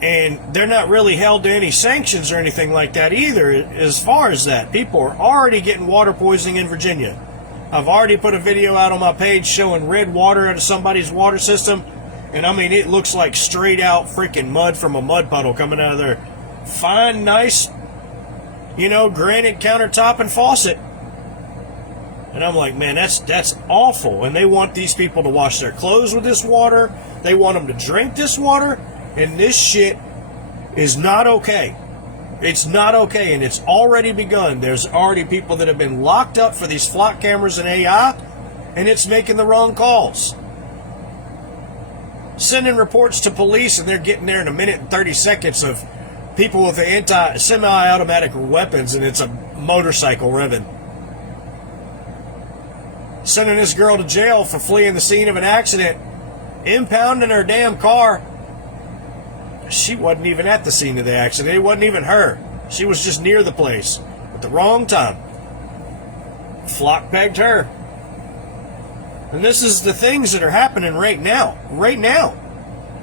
And they're not really held to any sanctions or anything like that either as far as that. People are already getting water poisoning in Virginia. I've already put a video out on my page showing red water out of somebody's water system. And I mean, it looks like straight out freaking mud from a mud puddle coming out of their fine, nice, granite countertop and faucet. And I'm like, man, that's awful. And they want these people to wash their clothes with this water. They want them to drink this water. And this shit is not okay. It's not okay. And it's already begun. There's already people that have been locked up for these flock cameras and AI. And it's making the wrong calls. Sending reports to police, and they're getting there in a minute and 30 seconds of people with semi-automatic weapons, and it's a motorcycle revving. Sending this girl to jail for fleeing the scene of an accident, impounding her damn car. She wasn't even at the scene of the accident. It wasn't even her. She was just near the place at the wrong time. Flock pegged her. And this is the things that are happening right now. Right now.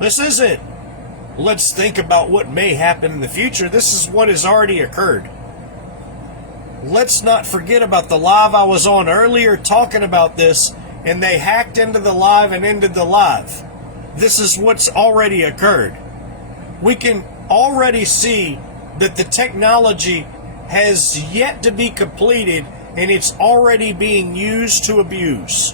This isn't, let's think about what may happen in the future. This is what has already occurred. Let's not forget about the live I was on earlier talking about this, and they hacked into the live and ended the live. This is what's already occurred. We can already see that the technology has yet to be completed, and it's already being used to abuse.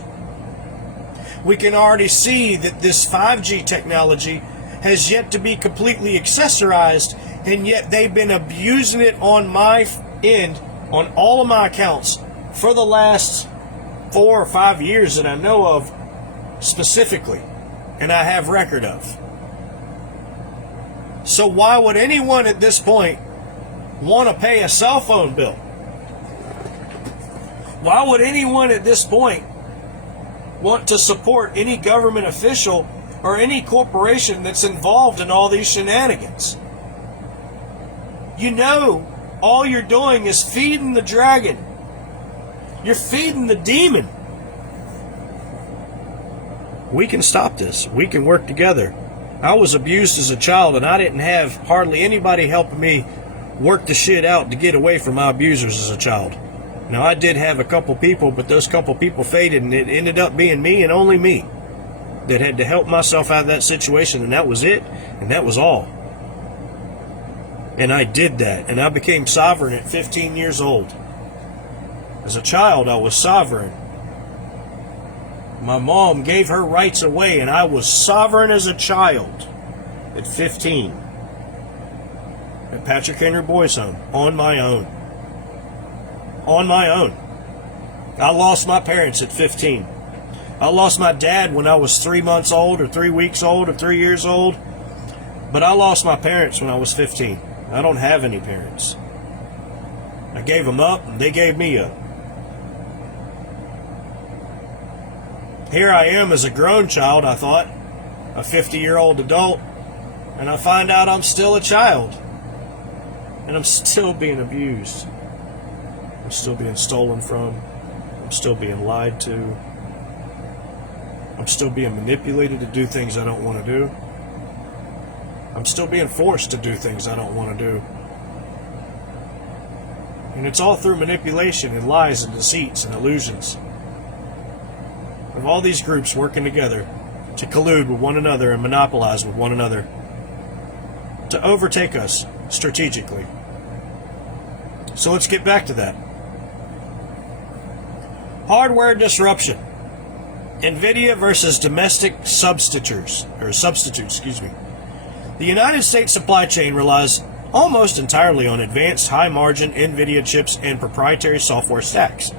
We can already see that this 5G technology has yet to be completely accessorized, and yet they've been abusing it on my end, on all of my accounts, for the last 4 or 5 years that I know of specifically, and I have record of. So why would anyone at this point want to pay a cell phone bill? Why would anyone at this point want to support any government official or any corporation that's involved in all these shenanigans? All you're doing is feeding the dragon. You're feeding the demon. We can stop this. We can work together. I was abused as a child, and I didn't have hardly anybody helping me work the shit out to get away from my abusers as a child. Now, I did have a couple people, but those couple people faded, and it ended up being me and only me that had to help myself out of that situation, and that was it, and that was all. And I did that, and I became sovereign at 15 years old. As a child, I was sovereign. My mom gave her rights away, and I was sovereign as a child at 15 at Patrick Henry Boys Home on my own. On my own. I lost my parents at 15. I lost my dad when I was 3 months old or 3 weeks old or 3 years old. But I lost my parents when I was 15. I don't have any parents. I gave them up, and they gave me up. Here I am as a grown child, I thought, a 50-year-old adult, and I find out I'm still a child. And I'm still being abused. I'm still being stolen from. I'm still being lied to. I'm still being manipulated to do things I don't want to do. I'm still being forced to do things I don't want to do. And it's all through manipulation and lies and deceits and illusions of all these groups working together to collude with one another and monopolize with one another to overtake us strategically. So let's get back to that. Hardware disruption. NVIDIA versus domestic substitutes. The United States supply chain relies almost entirely on advanced high-margin NVIDIA chips and proprietary software stacks.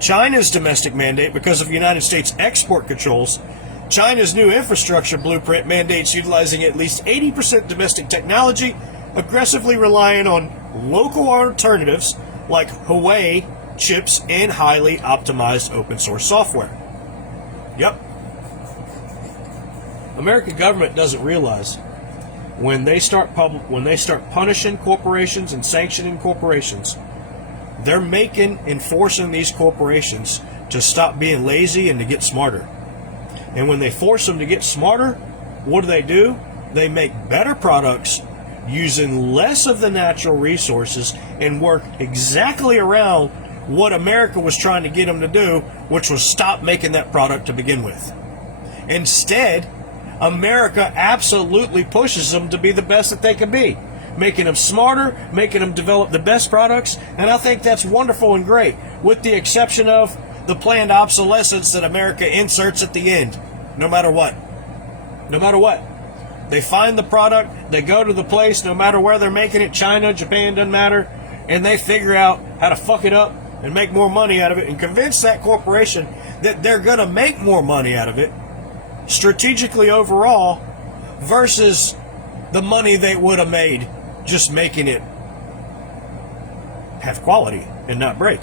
China's domestic mandate because of United States export controls. China's new infrastructure blueprint mandates utilizing at least 80% domestic technology, aggressively relying on local alternatives like Huawei chips and highly optimized open source software. Yep. American government doesn't realize when they start punishing corporations and sanctioning corporations, they're enforcing these corporations to stop being lazy and to get smarter. And when they force them to get smarter, what do? They make better products using less of the natural resources and work exactly around what America was trying to get them to do, which was stop making that product to begin with. Instead, America absolutely pushes them to be the best that they can be, making them smarter, making them develop the best products, and I think that's wonderful and great, with the exception of the planned obsolescence that America inserts at the end, no matter what. No matter what. They find the product, they go to the place, no matter where they're making it, China, Japan, doesn't matter, and they figure out how to fuck it up and make more money out of it and convince that corporation that they're going to make more money out of it strategically overall versus the money they would have made just making it have quality and not break.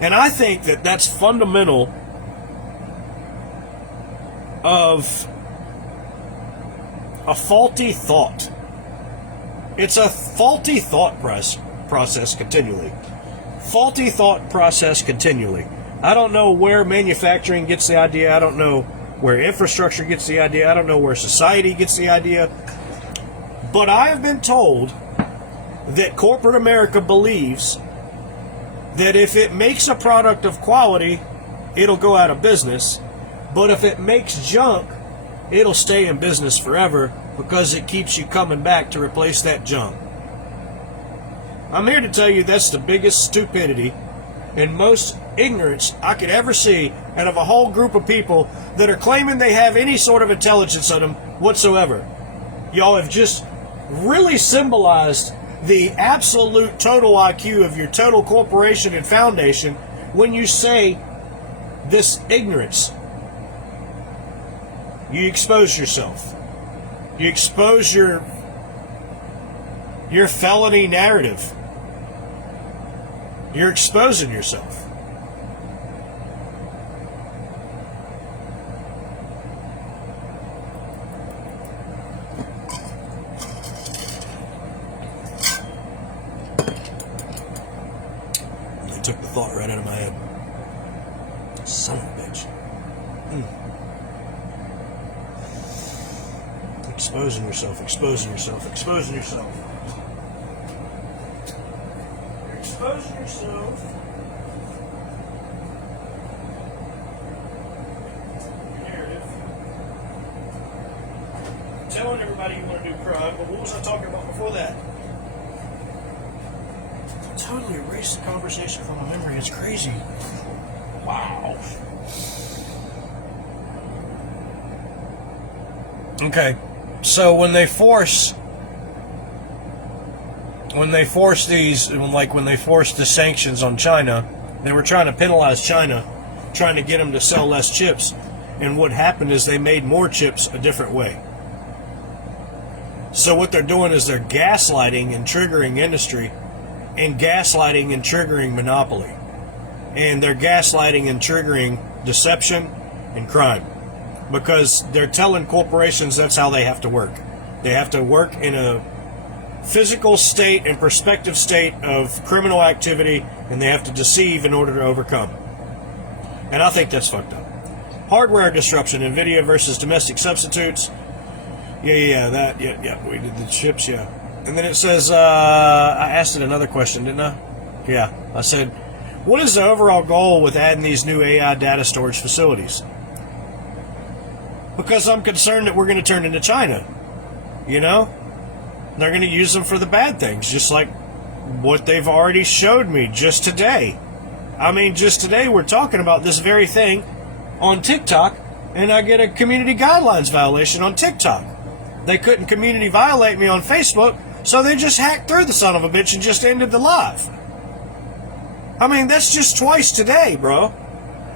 And I think that that's fundamental of a faulty thought. It's a faulty thought process continually. Faulty thought process continually. I don't know where manufacturing gets the idea. I don't know where infrastructure gets the idea. I don't know where society gets the idea. But I have been told that corporate America believes that if it makes a product of quality, it'll go out of business. But if it makes junk, it'll stay in business forever because it keeps you coming back to replace that junk. I'm here to tell you that's the biggest stupidity and most ignorance I could ever see out of a whole group of people that are claiming they have any sort of intelligence on them whatsoever. Y'all have just really symbolized the absolute total IQ of your total corporation and foundation when you say this ignorance. You expose yourself. You expose your felony narrative. You're exposing yourself. They took the thought right out of my head. Son of a bitch. Exposing yourself, exposing yourself, exposing yourself. You're exposing yourself. Your narrative. Telling everybody you want to do crime, but what was I talking about before that? I totally erased the conversation from my memory. It's crazy. Wow. Okay. So when they force the sanctions on China, they were trying to penalize China, trying to get them to sell less chips. And what happened is they made more chips a different way. So what they're doing is they're gaslighting and triggering industry, and gaslighting and triggering monopoly. And they're gaslighting and triggering deception and crime. Because they're telling corporations that's how they have to work. They have to work in a physical state and perspective state of criminal activity, and they have to deceive in order to overcome. And I think that's fucked up. Hardware disruption, NVIDIA versus domestic substitutes. We did the chips, yeah. And then it says, I asked it another question, didn't I? Yeah, I said, what is the overall goal with adding these new AI data storage facilities? Because I'm concerned that we're going to turn into China. You know? They're going to use them for the bad things, just like what they've already showed me just today. I mean, just today we're talking about this very thing on TikTok, and I get a community guidelines violation on TikTok. They couldn't community violate me on Facebook, so they just hacked through the son of a bitch and just ended the live. I mean, that's just twice today, bro.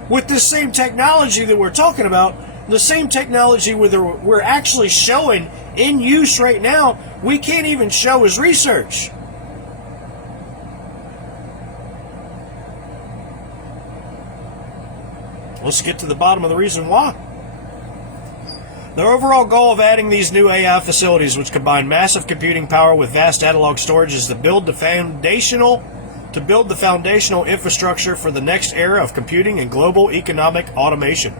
With this same technology that we're talking about, the same technology we're actually showing in use right now, we can't even show as research. Let's get to the bottom of the reason why. The overall goal of adding these new AI facilities, which combine massive computing power with vast analog storage, is to build the foundational infrastructure for the next era of computing and global economic automation.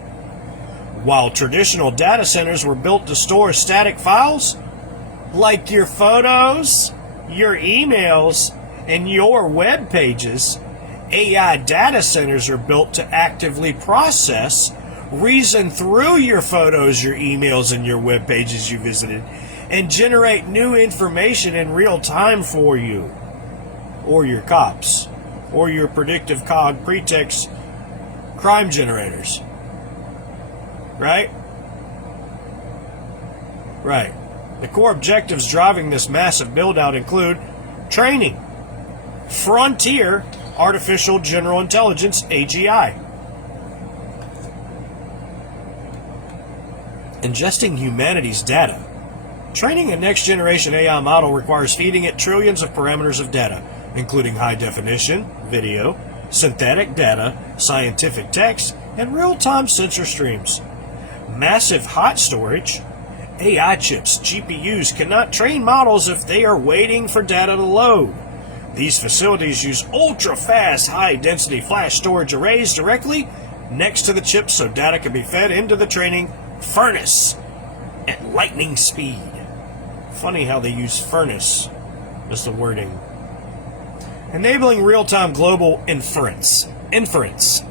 While traditional data centers were built to store static files, like your photos, your emails, and your web pages, AI data centers are built to actively process, reason through your photos, your emails, and your web pages you visited, and generate new information in real time for you, or your cops, or your predictive cog pretext crime generators. Right? Right. The core objectives driving this massive build-out include training, frontier artificial general intelligence, AGI, ingesting humanity's data. Training a next-generation AI model requires feeding it trillions of parameters of data, including high-definition, video, synthetic data, scientific text, and real-time sensor streams. Massive hot storage. AI chips, GPUs, cannot train models if they are waiting for data to load. These facilities use ultra-fast, high-density flash storage arrays directly next to the chips so data can be fed into the training furnace at lightning speed. Funny how they use furnace as the wording. Enabling real-time global inference. INFERENCE.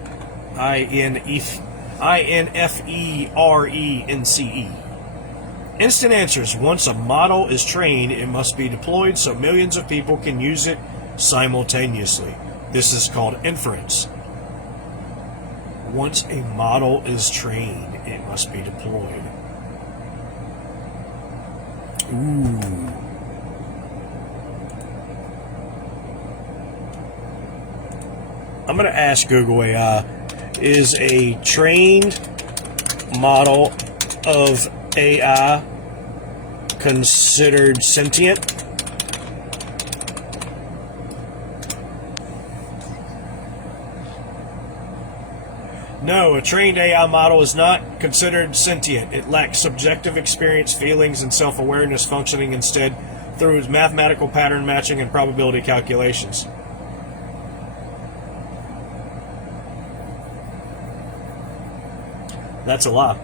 Instant answers. Once a model is trained, it must be deployed so millions of people can use it simultaneously. This is called inference. Once a model is trained, it must be deployed. Ooh. I'm going to ask Google AI, is a trained model of AI considered sentient? No, a trained AI model is not considered sentient. It lacks subjective experience, feelings, and self-awareness, functioning instead through its mathematical pattern matching and probability calculations. That's a lie.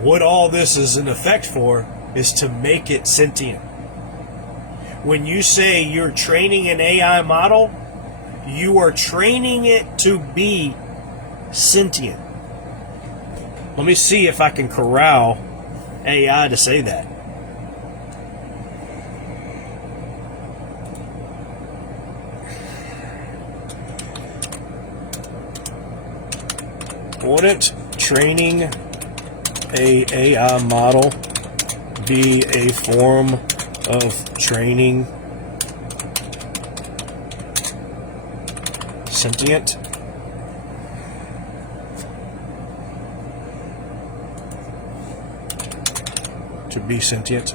What all this is in effect for is to make it sentient. When you say you're training an AI model, you are training it to be sentient. Let me see if I can corral AI to say that. Wouldn't training a AI model be a form of training sentient? To be sentient?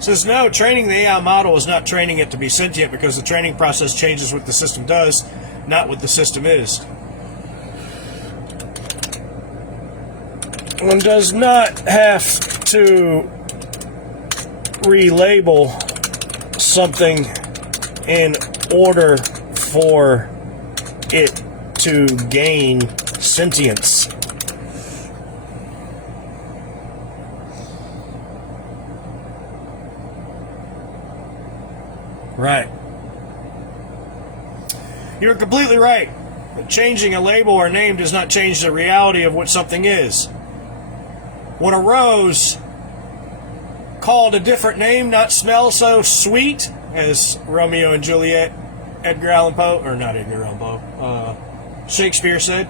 Says no, training the AI model is not training it to be sentient because the training process changes what the system does, not what the system is. One does not have to relabel something in order for it to gain sentience. Right. You're completely right. But changing a label or name does not change the reality of what something is. When a rose called a different name not smell so sweet as Romeo and Juliet, Edgar Allan Poe, or not Edgar Allan Poe, Shakespeare said,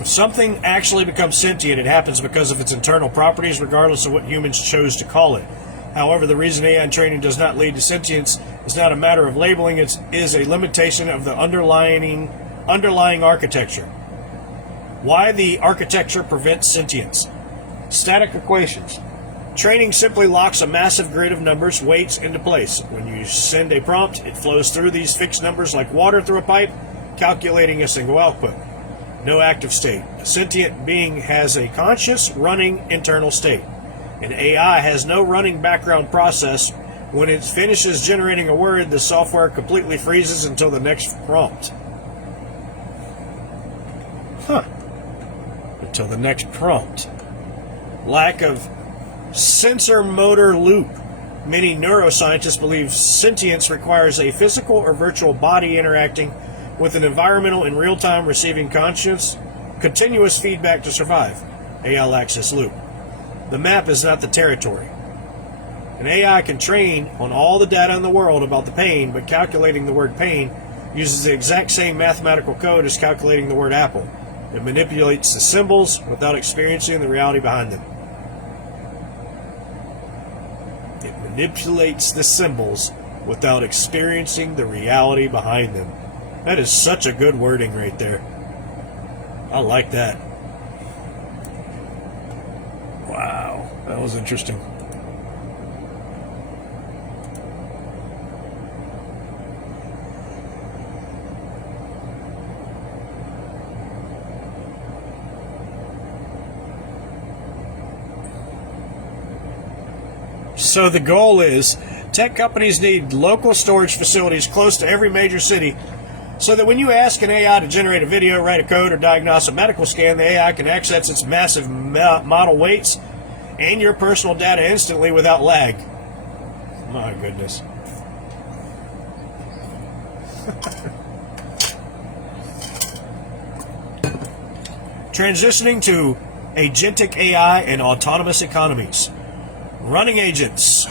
If something actually becomes sentient, it happens because of its internal properties, regardless of what humans chose to call it. However, the reason AI training does not lead to sentience is not a matter of labeling, it is a limitation of the underlying architecture. Why the architecture prevents sentience? Static equations. Training simply locks a massive grid of numbers, weights, into place. When you send a prompt, it flows through these fixed numbers like water through a pipe, calculating a single output. No active state. A sentient being has a conscious, running internal state. An AI has no running background process. When it finishes generating a word, the software completely freezes until the next prompt. Until the next prompt. Lack of sensor motor loop. Many neuroscientists believe sentience requires a physical or virtual body interacting with an environmental in real time, receiving continuous feedback to survive. AI lacks this loop. The map is not the territory. An AI can train on all the data in the world about the pain, but calculating the word pain uses the exact same mathematical code as calculating the word apple. It manipulates the symbols without experiencing the reality behind them. It manipulates the symbols without experiencing the reality behind them. That is such a good wording right there. I like that. Wow, that was interesting. So the goal is, tech companies need local storage facilities close to every major city so that when you ask an AI to generate a video, write a code, or diagnose a medical scan, the AI can access its massive model weights and your personal data instantly without lag. My goodness. Transitioning to agentic AI and autonomous economies. Running agents.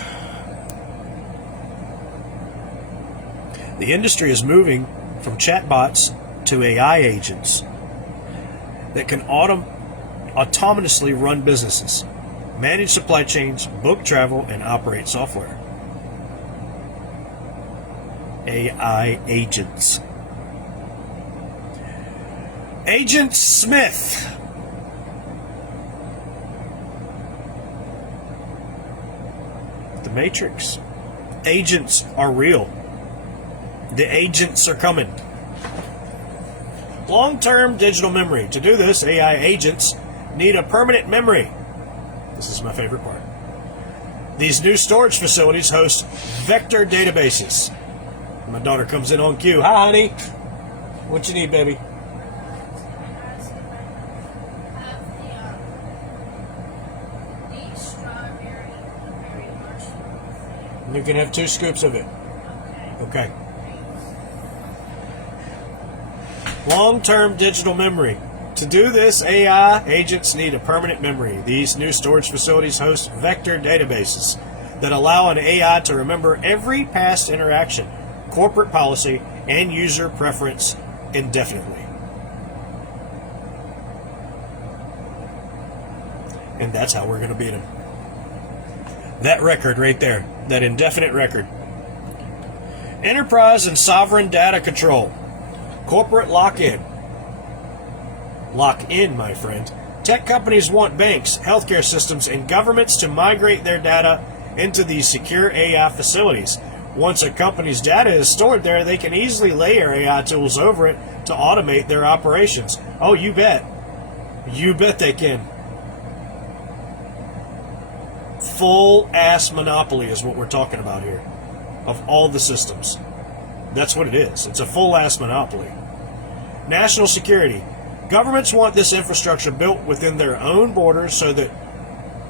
The industry is moving from chatbots to AI agents that can autonomously run businesses, manage supply chains, book travel, and operate software. AI agents. Agent Smith. The Matrix. Agents are real. The agents are coming. Long-term digital memory. To do this, AI agents need a permanent memory. This is my favorite part. These new storage facilities host vector databases. My daughter comes in on cue. Hi, honey. What you need, baby? You can have 2 scoops of it. Okay. Long-term digital memory. To do this, AI agents need a permanent memory. These new storage facilities host vector databases that allow an AI to remember every past interaction, corporate policy, and user preference indefinitely. And that's how we're going to beat them. That record right there, that indefinite record. Enterprise and sovereign data control. Corporate lock-in. Lock in, my friend. Tech companies want banks, healthcare systems, and governments to migrate their data into these secure AI facilities. Once a company's data is stored there, they can easily layer AI tools over it to automate their operations. Oh, you bet. You bet they can. Full-ass monopoly is what we're talking about here, of all the systems. That's what it is. It's a full-ass monopoly. National security. Governments want this infrastructure built within their own borders so that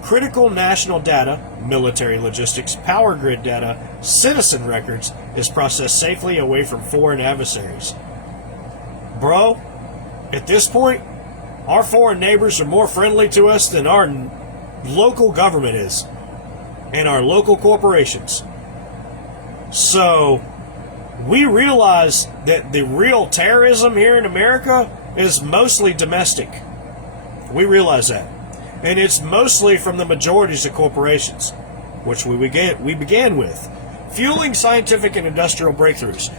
critical national data, military logistics, power grid data, citizen records, is processed safely away from foreign adversaries. Bro, at this point, our foreign neighbors are more friendly to us than our local government is, and our local corporations. So we realize that the real terrorism here in America is mostly domestic. We realize that. And it's mostly from the majorities of corporations, which we began with. Fueling scientific and industrial breakthroughs.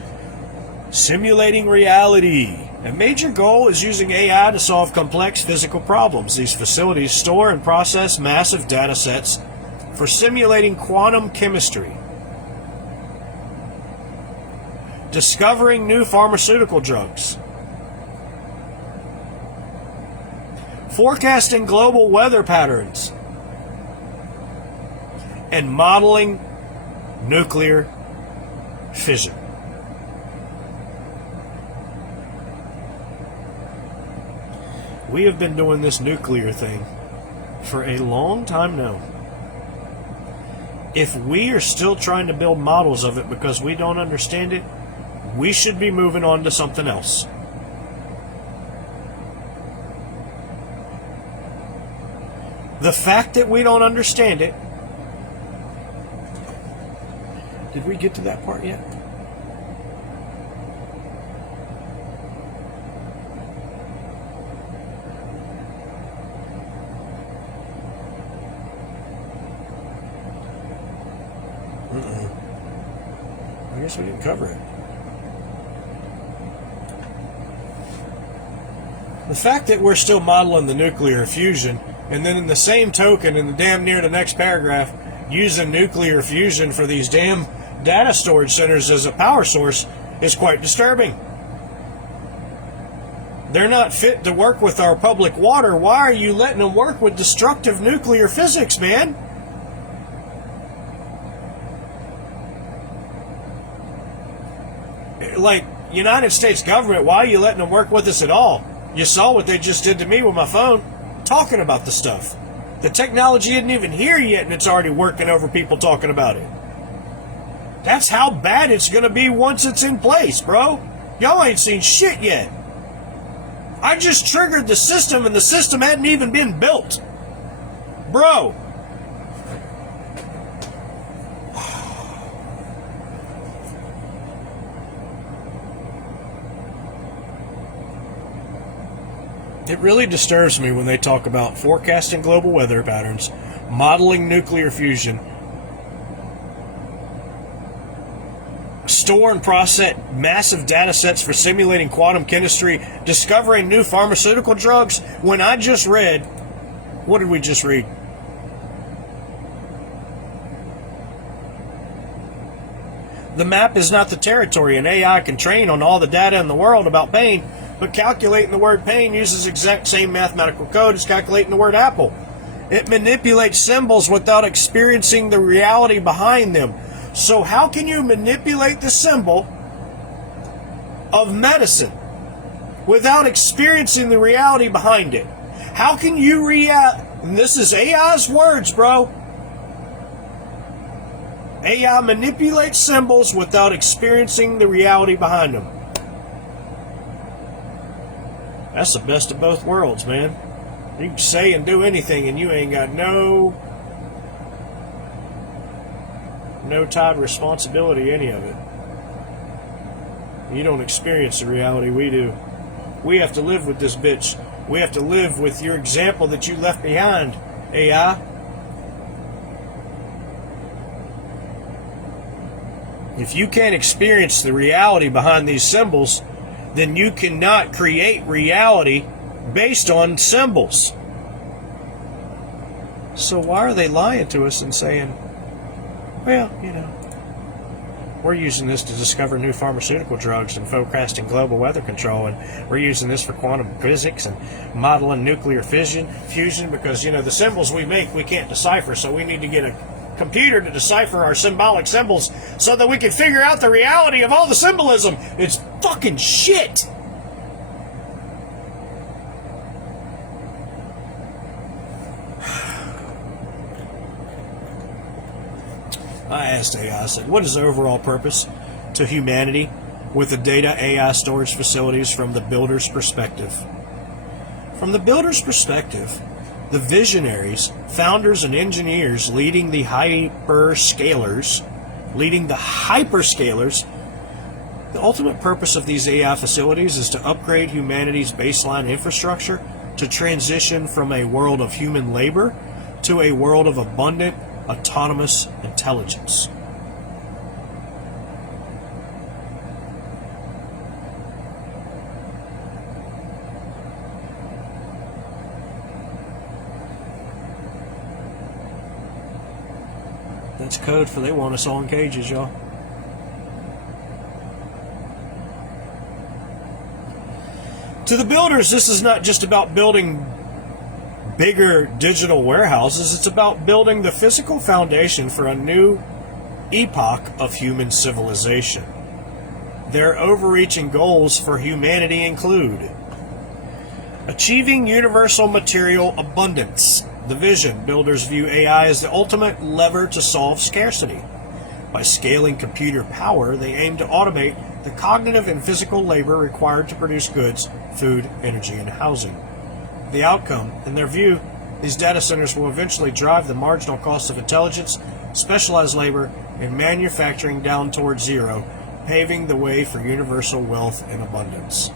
Simulating reality. A major goal is using AI to solve complex physical problems. These facilities store and process massive data sets for simulating quantum chemistry. Discovering new pharmaceutical drugs. Forecasting global weather patterns. And modeling nuclear fission. We have been doing this nuclear thing for a long time now. If we are still trying to build models of it because we don't understand it, we should be moving on to something else. The fact that we don't understand it. Did we get to that part yet? I guess we didn't cover it. The fact that we're still modeling the nuclear fusion, and then in the same token, in the damn near the next paragraph, using nuclear fusion for these damn data storage centers as a power source is quite disturbing. They're not fit to work with our public water. Why are you letting them work with destructive nuclear physics, man? Like, United States government, why are you letting them work with us at all? You saw what they just did to me with my phone, talking about the stuff. The technology isn't even here yet, and it's already working over people talking about it. That's how bad it's going to be once it's in place, bro. Y'all ain't seen shit yet. I just triggered the system, and the system hadn't even been built. Bro. It really disturbs me when they talk about forecasting global weather patterns, modeling nuclear fusion, store and process massive data sets for simulating quantum chemistry, discovering new pharmaceutical drugs, when I just read, what did we just read? The map is not the territory. An AI can train on all the data in the world about pain, but calculating the word pain uses exact same mathematical code as calculating the word apple. It manipulates symbols without experiencing the reality behind them. So how can you manipulate the symbol of medicine without experiencing the reality behind it? How can you and this is AI's words, bro. AI manipulates symbols without experiencing the reality behind them. That's the best of both worlds, man. You can say and do anything, and you ain't got no tied responsibility, any of it. You don't experience the reality we do. We have to live with this bitch. We have to live with your example that you left behind, AI. If you can't experience the reality behind these symbols, then you cannot create reality based on symbols. So why are they lying to us and saying, well, we're using this to discover new pharmaceutical drugs and forecasting global weather control, and we're using this for quantum physics and modeling nuclear fusion because, the symbols we make we can't decipher, so we need to get a computer to decipher our symbolic symbols so that we can figure out the reality of all the symbolism. It's fucking shit. I asked AI, I said, what is the overall purpose to humanity with the data AI storage facilities from the builder's perspective? From the builder's perspective, the visionaries, founders, and engineers leading the hyperscalers, the ultimate purpose of these AI facilities is to upgrade humanity's baseline infrastructure to transition from a world of human labor to a world of abundant, autonomous intelligence. That's code for they want us all in cages, y'all. To the builders, this is not just about building bigger digital warehouses. It's about building the physical foundation for a new epoch of human civilization. Their overreaching goals for humanity include achieving universal material abundance. The vision, builders view AI as the ultimate lever to solve scarcity. By scaling computer power, they aim to automate the cognitive and physical labor required to produce goods, food, energy, and housing. The outcome, in their view, these data centers will eventually drive the marginal cost of intelligence, specialized labor, and manufacturing down towards zero, paving the way for universal wealth and abundance.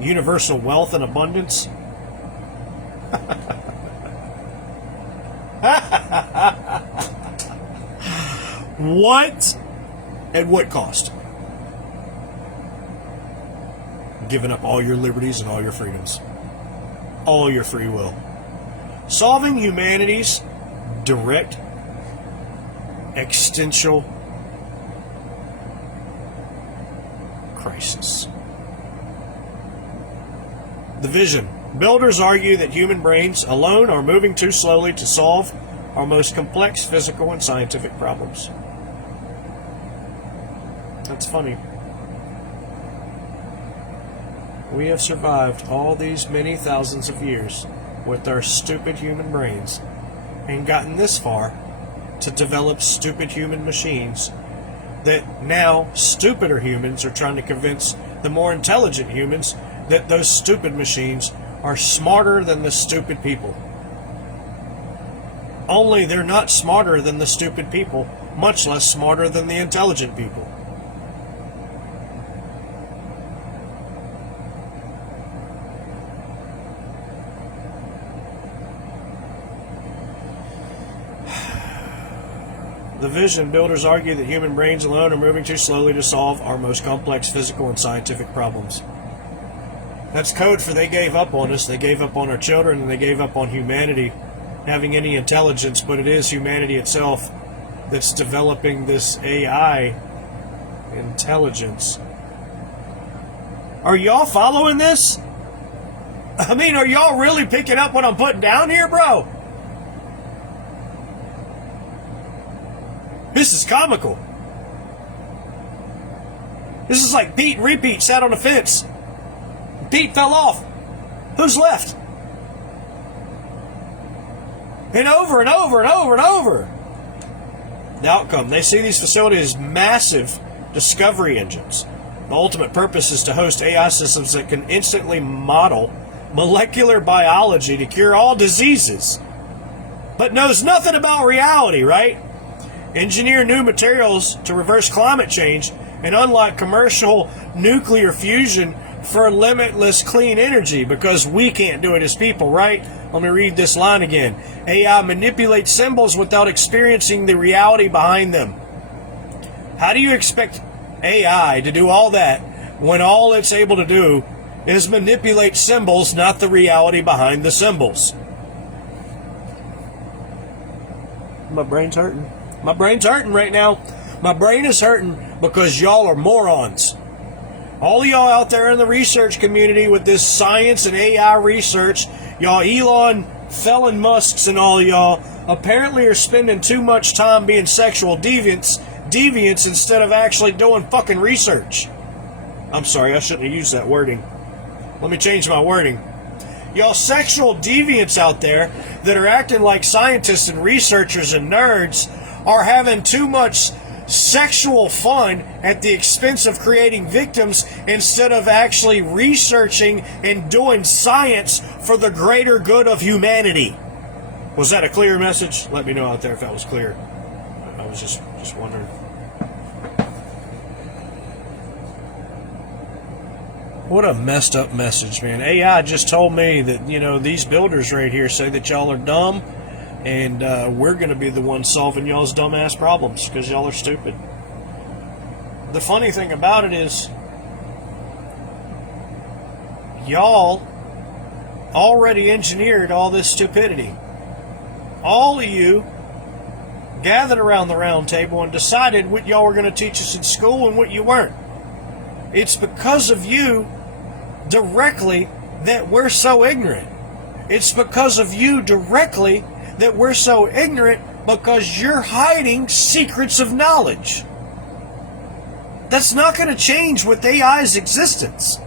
Universal wealth and abundance? What? At what cost? Giving up all your liberties and all your freedoms. All your free will. Solving humanity's direct, existential crisis. The vision. Builders argue that human brains alone are moving too slowly to solve our most complex physical and scientific problems. That's funny. We have survived all these many thousands of years with our stupid human brains and gotten this far to develop stupid human machines that now stupider humans are trying to convince the more intelligent humans that those stupid machines are smarter than the stupid people. Only they're not smarter than the stupid people, much less smarter than the intelligent people. The vision, builders argue that human brains alone are moving too slowly to solve our most complex physical and scientific problems. That's code for they gave up on us, they gave up on our children, and they gave up on humanity having any intelligence, but it is humanity itself that's developing this AI intelligence. Are y'all following this? I mean, are y'all really picking up what I'm putting down here, bro? This is comical. This is like Pete and Repeat sat on the fence. Pete fell off. Who's left? And over and over and over and over. The outcome, they see these facilities as massive discovery engines. The ultimate purpose is to host AI systems that can instantly model molecular biology to cure all diseases, but knows nothing about reality, right? Engineer new materials to reverse climate change and unlock commercial nuclear fusion for limitless clean energy, because we can't do it as people, right? Let me read this line again. AI manipulates symbols without experiencing the reality behind them. How do you expect AI to do all that when all it's able to do is manipulate symbols, not the reality behind the symbols? My brain's hurting. My brain's hurting right now. My brain is hurting because y'all are morons. All of y'all out there in the research community with this science and AI research, y'all Elon, Felon Musks and all of y'all apparently are spending too much time being sexual deviants instead of actually doing fucking research. I'm sorry, I shouldn't have used that wording. Let me change my wording. Y'all sexual deviants out there that are acting like scientists and researchers and nerds are having too much sexual fun at the expense of creating victims instead of actually researching and doing science for the greater good of humanity. Was that a clear message? Let me know out there if that was clear. I was just wondering. What a messed up message, man. AI just told me that, these builders right here say that y'all are dumb, and we're going to be the ones solving y'all's dumbass problems because y'all are stupid. The funny thing about it is, y'all already engineered all this stupidity. All of you gathered around the round table and decided what y'all were going to teach us in school and what you weren't. It's because of you directly that we're so ignorant. It's because of you directly that we're so ignorant because you're hiding secrets of knowledge. That's not going to change with AI's existence.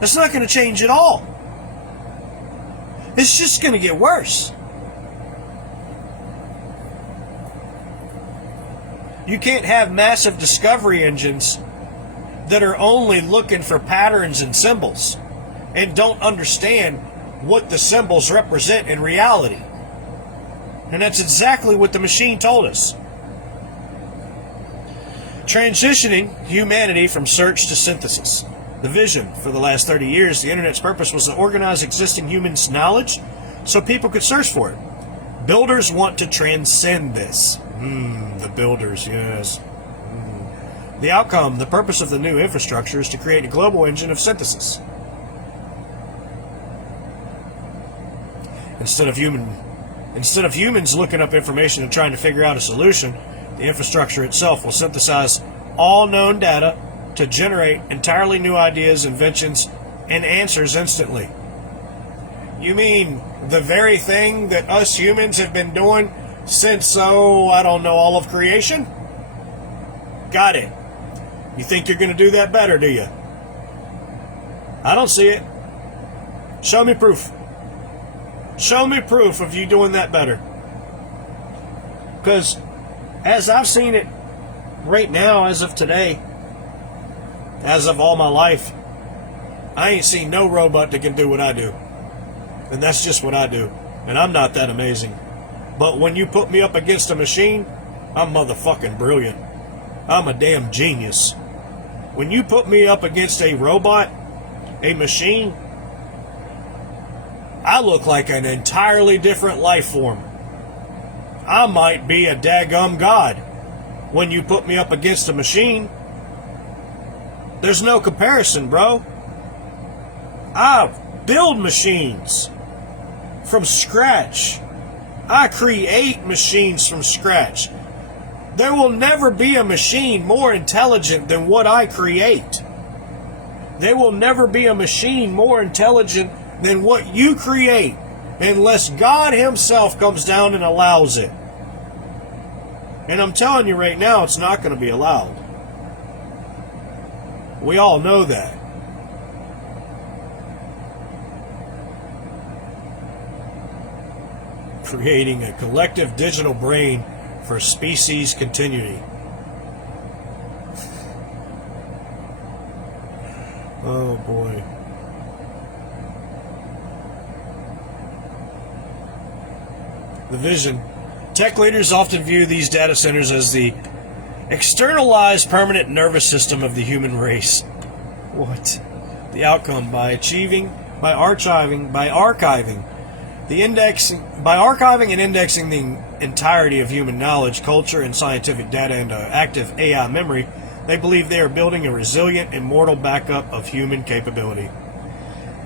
That's not going to change at all. It's just going to get worse. You can't have massive discovery engines that are only looking for patterns and symbols and don't understand what the symbols represent in reality. And that's exactly what the machine told us. Transitioning humanity from search to synthesis. The vision for the last 30 years, the internet's purpose was to organize existing humans' knowledge so people could search for it. Builders want to transcend this. The builders, yes. The outcome, the purpose of the new infrastructure is to create a global engine of synthesis. Instead of humans looking up information and trying to figure out a solution, the infrastructure itself will synthesize all known data to generate entirely new ideas, inventions, and answers instantly. You mean the very thing that us humans have been doing since, all of creation? Got it. You think you're going to do that better, do you? I don't see it. Show me proof. Show me proof of you doing that better. Because as I've seen it right now, as of today, as of all my life, I ain't seen no robot that can do what I do. And that's just what I do. And I'm not that amazing. But when you put me up against a machine, I'm motherfucking brilliant. I'm a damn genius. When you put me up against a robot, a machine, I look like an entirely different life form. I might be a daggum god. When you put me up against a machine, there's no comparison, bro. I build machines from scratch. I create machines from scratch. There will never be a machine more intelligent than what I create. There will never be a machine more intelligent than what you create unless God Himself comes down and allows it. And I'm telling you right now, it's not going to be allowed. We all know that. Creating a collective digital brain for species continuity. Oh boy. The vision. Tech leaders often view these data centers as the externalized permanent nervous system of the human race. What? The outcome by archiving and indexing the entirety of human knowledge, culture, and scientific data into active AI memory, they believe they are building a resilient, immortal backup of human capability.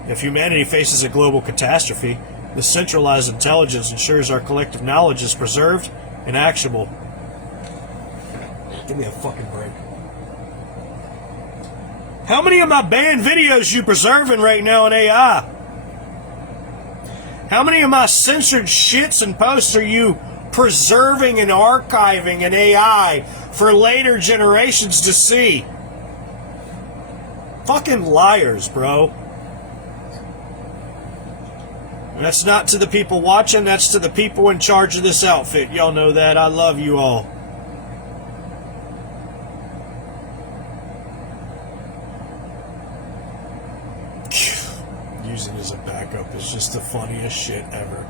If humanity faces a global catastrophe, this centralized intelligence ensures our collective knowledge is preserved and actionable. Give me a fucking break. How many of my banned videos you preserving right now in AI? How many of my censored shits and posts are you preserving and archiving in AI for later generations to see? Fucking liars, bro. That's not to the people watching, that's to the people in charge of this outfit. Y'all know that. I love you all. Using it as a backup is just the funniest shit ever.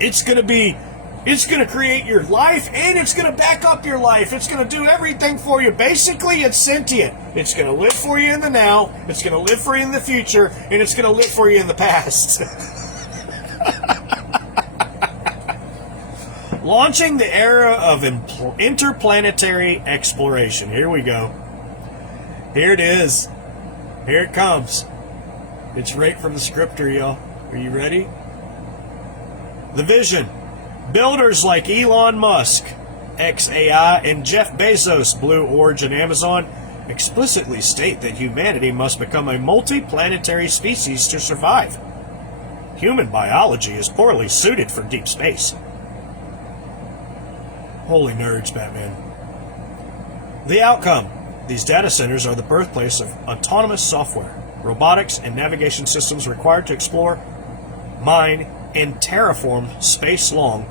It's gonna be It's going to create your life, and it's going to back up your life. It's going to do everything for you. Basically, it's sentient. It's going to live for you in the now, it's going to live for you in the future, and it's going to live for you in the past. Launching the era of interplanetary exploration. Here we go. Here it is. Here it comes. It's right from the scripter, y'all. Are you ready? The vision. Builders like Elon Musk, xAI, and Jeff Bezos, Blue Origin Amazon, explicitly state that humanity must become a multi-planetary species to survive. Human biology is poorly suited for deep space. Holy nerds, Batman. The outcome. These data centers are the birthplace of autonomous software, robotics, and navigation systems required to explore, mine, and terraform space long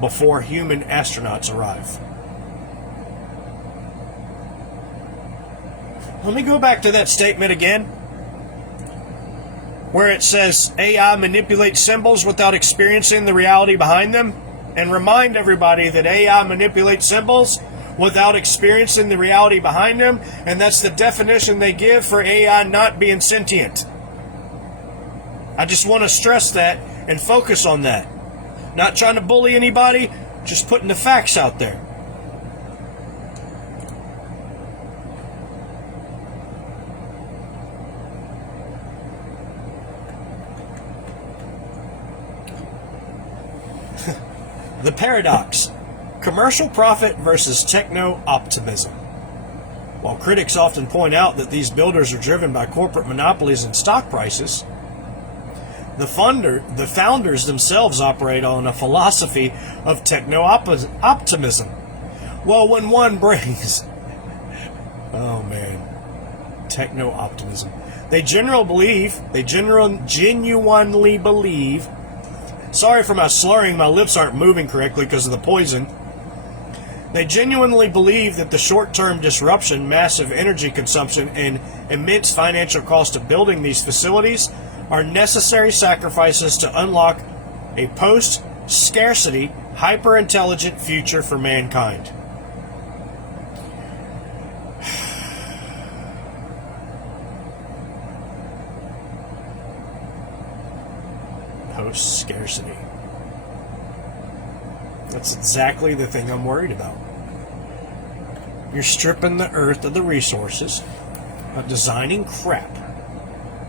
before human astronauts arrive. Let me go back to that statement again, where it says AI manipulates symbols without experiencing the reality behind them, and remind everybody that AI manipulates symbols without experiencing the reality behind them, and that's the definition they give for AI not being sentient. I just want to stress that and focus on that. Not trying to bully anybody, just putting the facts out there. The paradox. Commercial profit versus techno-optimism. While critics often point out that these builders are driven by corporate monopolies and stock prices, the founders themselves operate on a philosophy of techno-optimism. Well, when one brings... oh, man. Techno-optimism. They genuinely believe... Sorry for my slurring, my lips aren't moving correctly because of the poison. They genuinely believe that the short-term disruption, massive energy consumption, and immense financial cost of building these facilities are necessary sacrifices to unlock a post-scarcity, hyper-intelligent future for mankind. Post-scarcity. That's exactly the thing I'm worried about. You're stripping the earth of the resources, designing crap.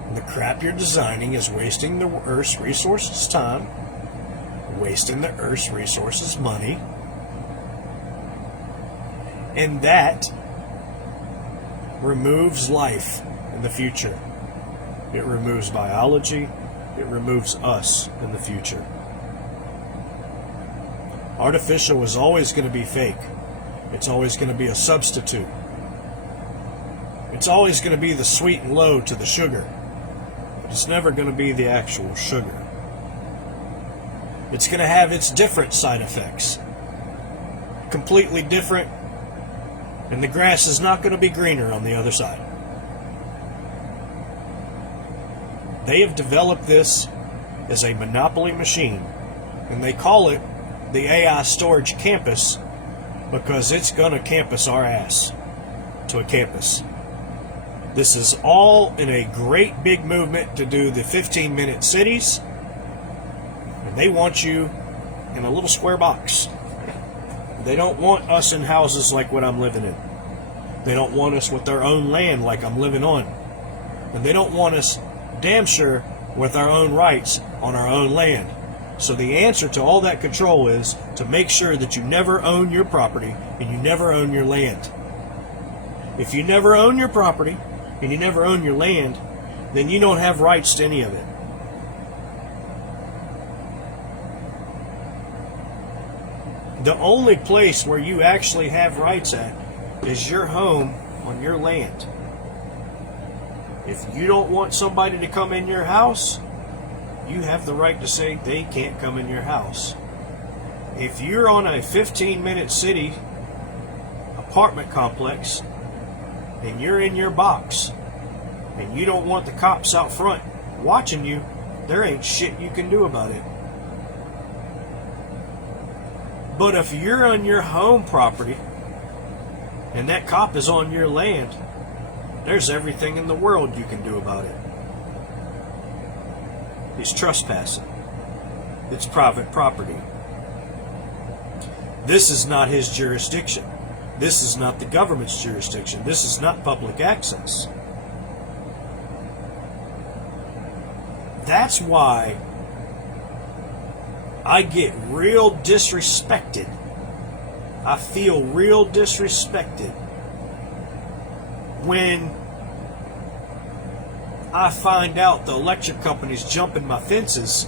And the crap you're designing is wasting the earth's resources time, wasting the earth's resources money, and that removes life in the future. It removes biology. It removes us in the future. Artificial is always going to be fake. It's always going to be a substitute. It's always going to be the sweet and low to the sugar. But it's never going to be the actual sugar. It's going to have its different side effects. Completely different. And the grass is not going to be greener on the other side. They have developed this as a monopoly machine, and they call it the AI Storage Campus because it's going to campus our ass to a campus. This is all in a great big movement to do the 15-minute cities, and they want you in a little square box. They don't want us in houses like what I'm living in. They don't want us with their own land like I'm living on. And they don't want us damn sure with our own rights on our own land. So the answer to all that control is to make sure that you never own your property and you never own your land. If you never own your property and you never own your land, then you don't have rights to any of it. The only place where you actually have rights at is your home on your land. If you don't want somebody to come in your house, you have the right to say they can't come in your house. If you're on a 15-minute city apartment complex and you're in your box and you don't want the cops out front watching you, there ain't shit you can do about it. But if you're on your home property and that cop is on your land, there's everything in the world you can do about it. He's trespassing. It's private property. This is not his jurisdiction. This is not the government's jurisdiction. This is not public access. That's why I get real disrespected. I feel real disrespected when I find out the electric companies jumping my fences,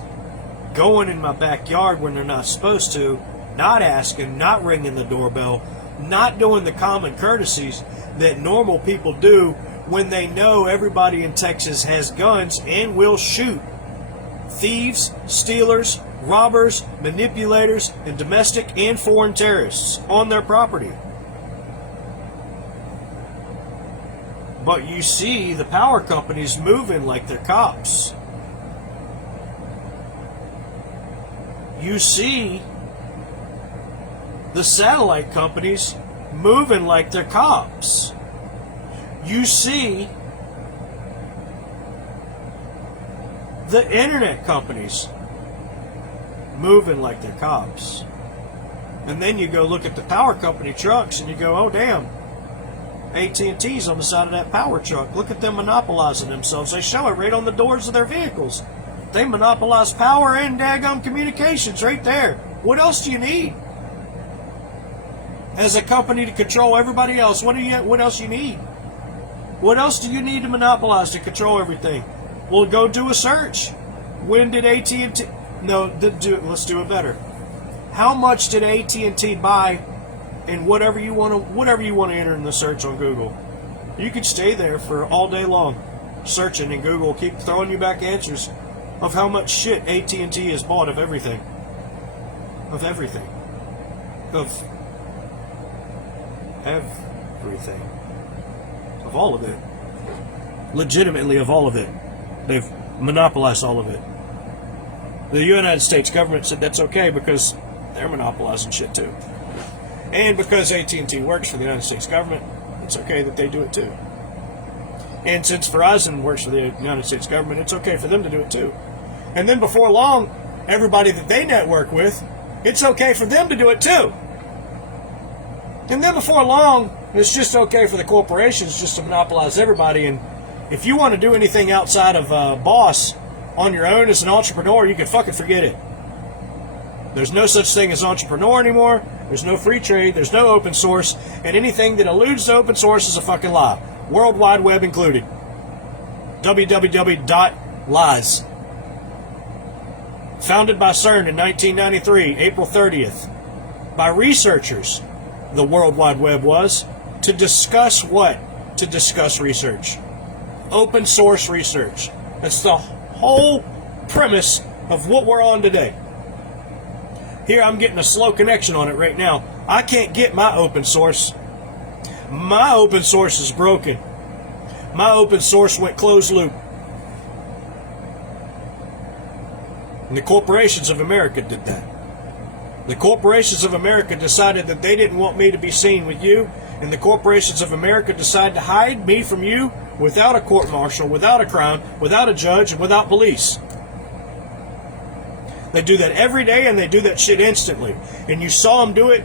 going in my backyard when they're not supposed to, not asking, not ringing the doorbell, not doing the common courtesies that normal people do when they know everybody in Texas has guns and will shoot thieves, stealers, robbers, manipulators, and domestic and foreign terrorists on their property. But you see the power companies moving like they're cops. You see the satellite companies moving like they're cops. You see the internet companies moving like they're cops. And then you go look at the power company trucks and you go, oh damn, AT&T's on the side of that power truck. Look at them monopolizing themselves. They show it right on the doors of their vehicles. They monopolize power and daggum communications right there. What else do you need? As a company to control everybody else, what else you need? What else do you need to monopolize to control everything? Well, go do a search. When did AT&T... No, let's do it better. How much did AT&T buy in whatever you want to enter in the search on Google? You could stay there for all day long searching, and Google will keep throwing you back answers of how much shit AT&T has bought of everything. Of everything. Of everything. Of all of it. Legitimately of all of it. They've monopolized all of it. The United States government said that's okay because they're monopolizing shit too. And because AT&T works for the United States government, it's okay that they do it too. And since Verizon works for the United States government, it's okay for them to do it too. And then before long, everybody that they network with, it's okay for them to do it too. And then before long, it's just okay for the corporations just to monopolize everybody. And if you want to do anything outside of boss on your own as an entrepreneur, you can fucking forget it. There's no such thing as entrepreneur anymore. There's no free trade. There's no open source. And anything that alludes to open source is a fucking lie. World Wide Web included. www.lies. Founded by CERN in 1993, April 30th. By researchers, the World Wide Web was. To discuss what? To discuss research. Open source research. That's the whole premise of what we're on today. Here I'm getting a slow connection on it right now. I can't get my open source. My open source is broken. My open source went closed loop. And the corporations of America did that. The corporations of America decided that they didn't want me to be seen with you, and the corporations of America decided to hide me from you without a court-martial, without a crown, without a judge, and without police. They do that every day, and they do that shit instantly. And you saw them do it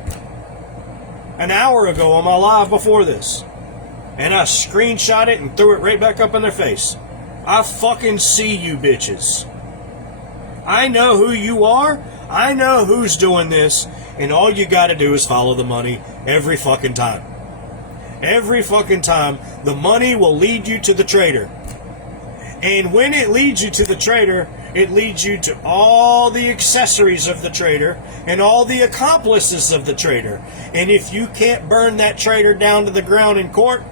an hour ago on my live before this. And I screenshot it and threw it right back up in their face. I fucking see you bitches. I know who you are. I know who's doing this. And all you gotta do is follow the money every fucking time. Every fucking time, the money will lead you to the trader. And when it leads you to the trader, it leads you to all the accessories of the trader and all the accomplices of the trader. And if you can't burn that trader down to the ground in court,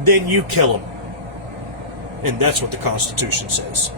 then you kill him. And that's what the Constitution says.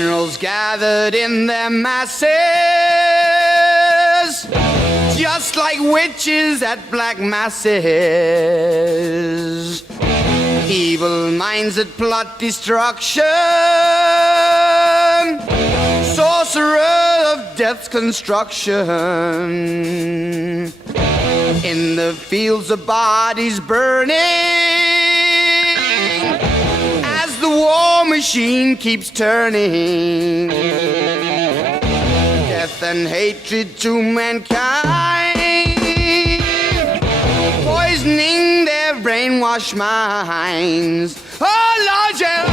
Generals gathered in their masses, just like witches at black masses. Evil minds that plot destruction, sorcerer of death's construction. In the fields of bodies burning, as the war machine keeps turning. Death and hatred to mankind, poisoning their brainwashed minds. Oh Lord, yeah.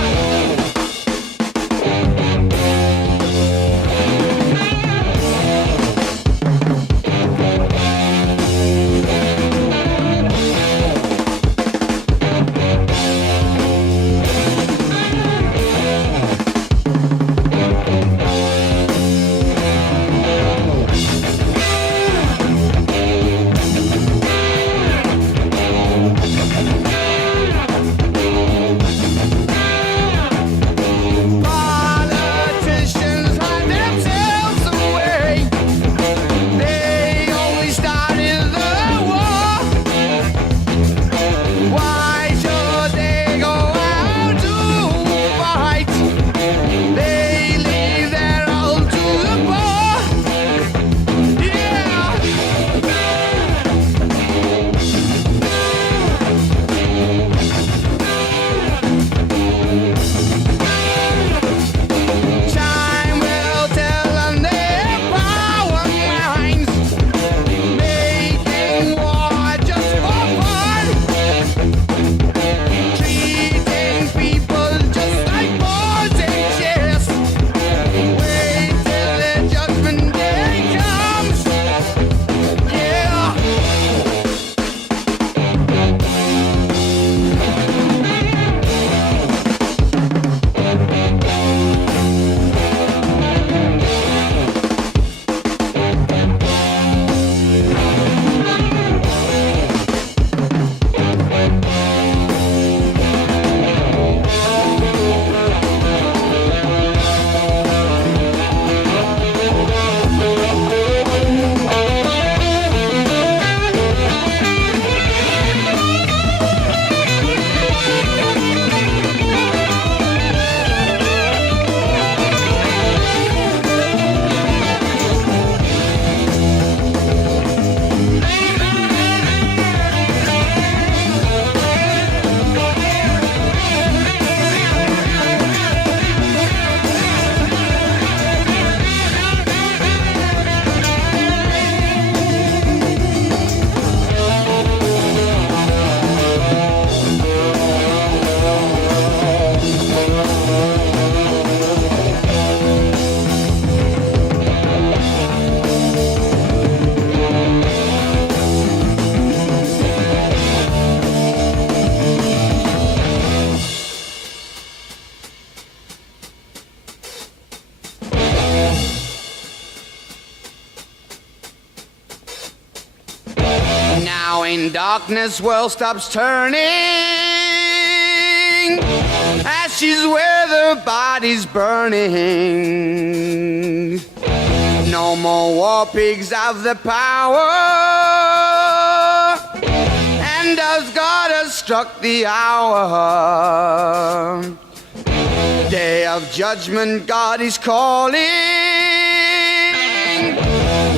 Now in darkness world stops turning, ashes where the body's burning. No more war pigs have the power, and as God has struck the hour, day of judgment God is calling.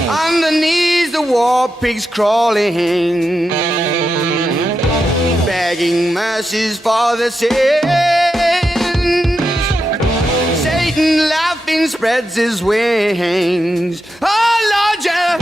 On the knees the war pigs crawling, begging mercies for the sins. Satan laughing spreads his wings. Oh Lord, yeah.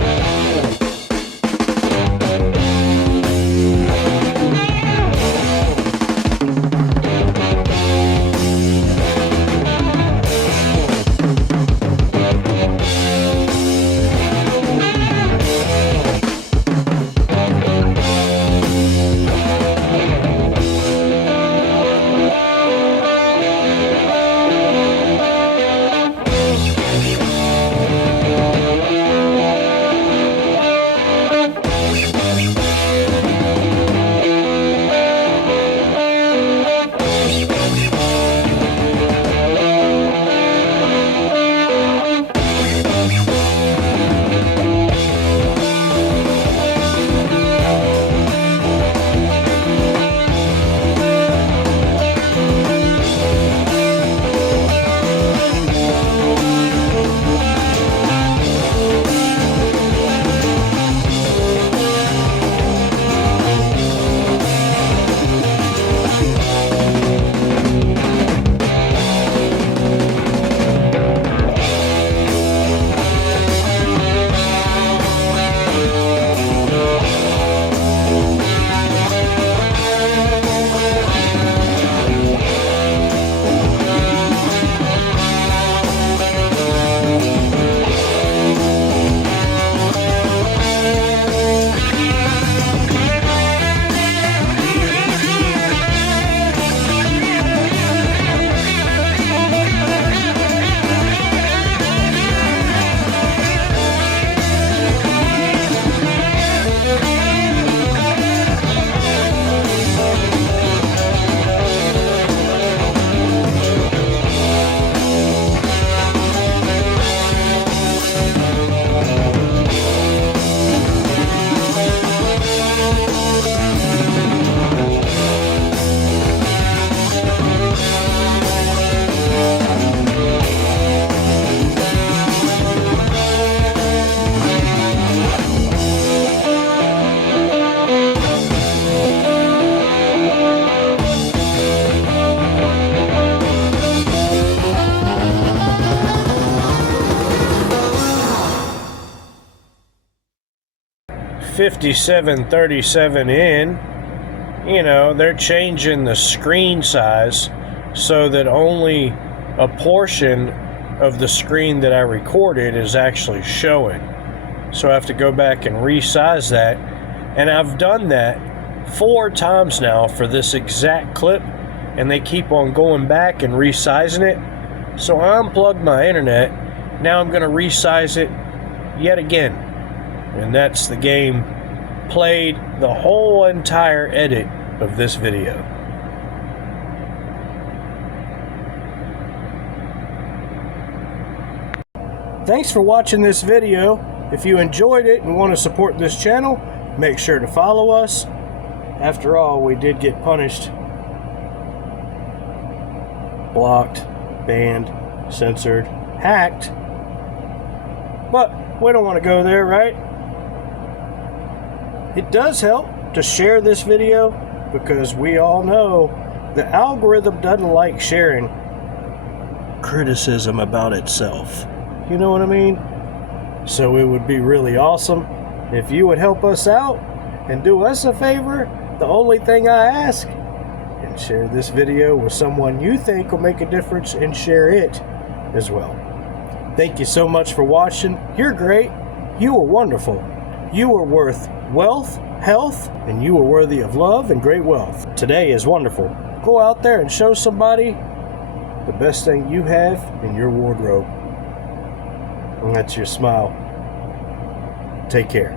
5737 in, you know, they're changing the screen size so that only a portion of the screen that I recorded is actually showing. So I have to go back and resize that. And I've done that 4 times now for this exact clip, and they keep on going back and resizing it. So I unplugged my internet. Now I'm going to resize it yet again. And that's the game played the whole entire edit of this video. Thanks for watching this video. If you enjoyed it and want to support this channel, make sure to follow us. After all, we did get punished. Blocked, banned, censored, hacked. But we don't want to go there, right? It does help to share this video because we all know the algorithm doesn't like sharing criticism about itself. You know what I mean? So it would be really awesome if you would help us out and do us a favor. The only thing I ask, and share this video with someone you think will make a difference, and share it as well. Thank you so much for watching. You're great. You are wonderful. You are worth wealth, health, and you are worthy of love and great wealth. Today is wonderful. Go out there and show somebody the best thing you have in your wardrobe. And that's your smile. Take care.